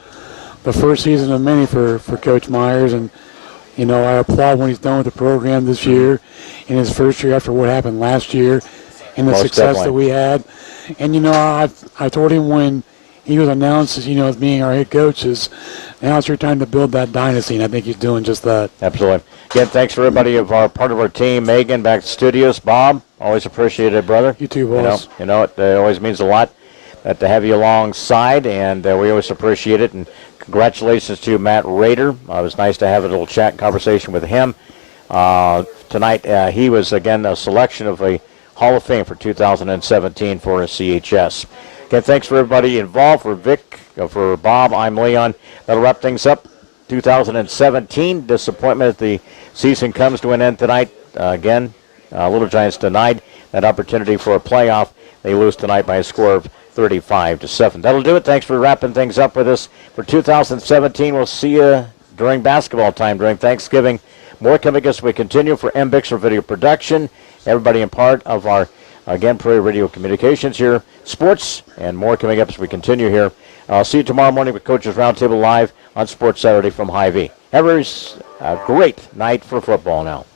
first season of many for Coach Myers. And, you know, I applaud when he's done with the program this year, in his first year after what happened last year, and the Most success definitely. that we had. And, you know, I told him when he was announced as, you know, as being our head coach, is now it's your time to build that dynasty, and I think he's doing just that. Absolutely. Again, thanks for everybody of our part of our team. Megan, back to studios. Bob, always appreciate it, brother. You too, boss. You know it always means a lot to have you alongside, and we always appreciate it. And congratulations to Matt Rader. It was nice to have a little chat conversation with him. Tonight, he was, again, a selection of a Hall of Fame for 2017 for CHS. Again, thanks for everybody involved. For Vic, for Bob, I'm Leon. That'll wrap things up. 2017 disappointment as the season comes to an end tonight. Again, Little Giants denied that opportunity for a playoff. They lose tonight by a score of 35-7. That'll do it. Thanks for wrapping things up with us for 2017. We'll see you during basketball time during Thanksgiving. More coming as we continue for MBix for video production. Everybody in part of our, again, Prairie Radio Communications here, sports, and more coming up as we continue here. I'll see you tomorrow morning with Coaches Roundtable live on Sports Saturday from Hy-Vee. Have a great night for football now.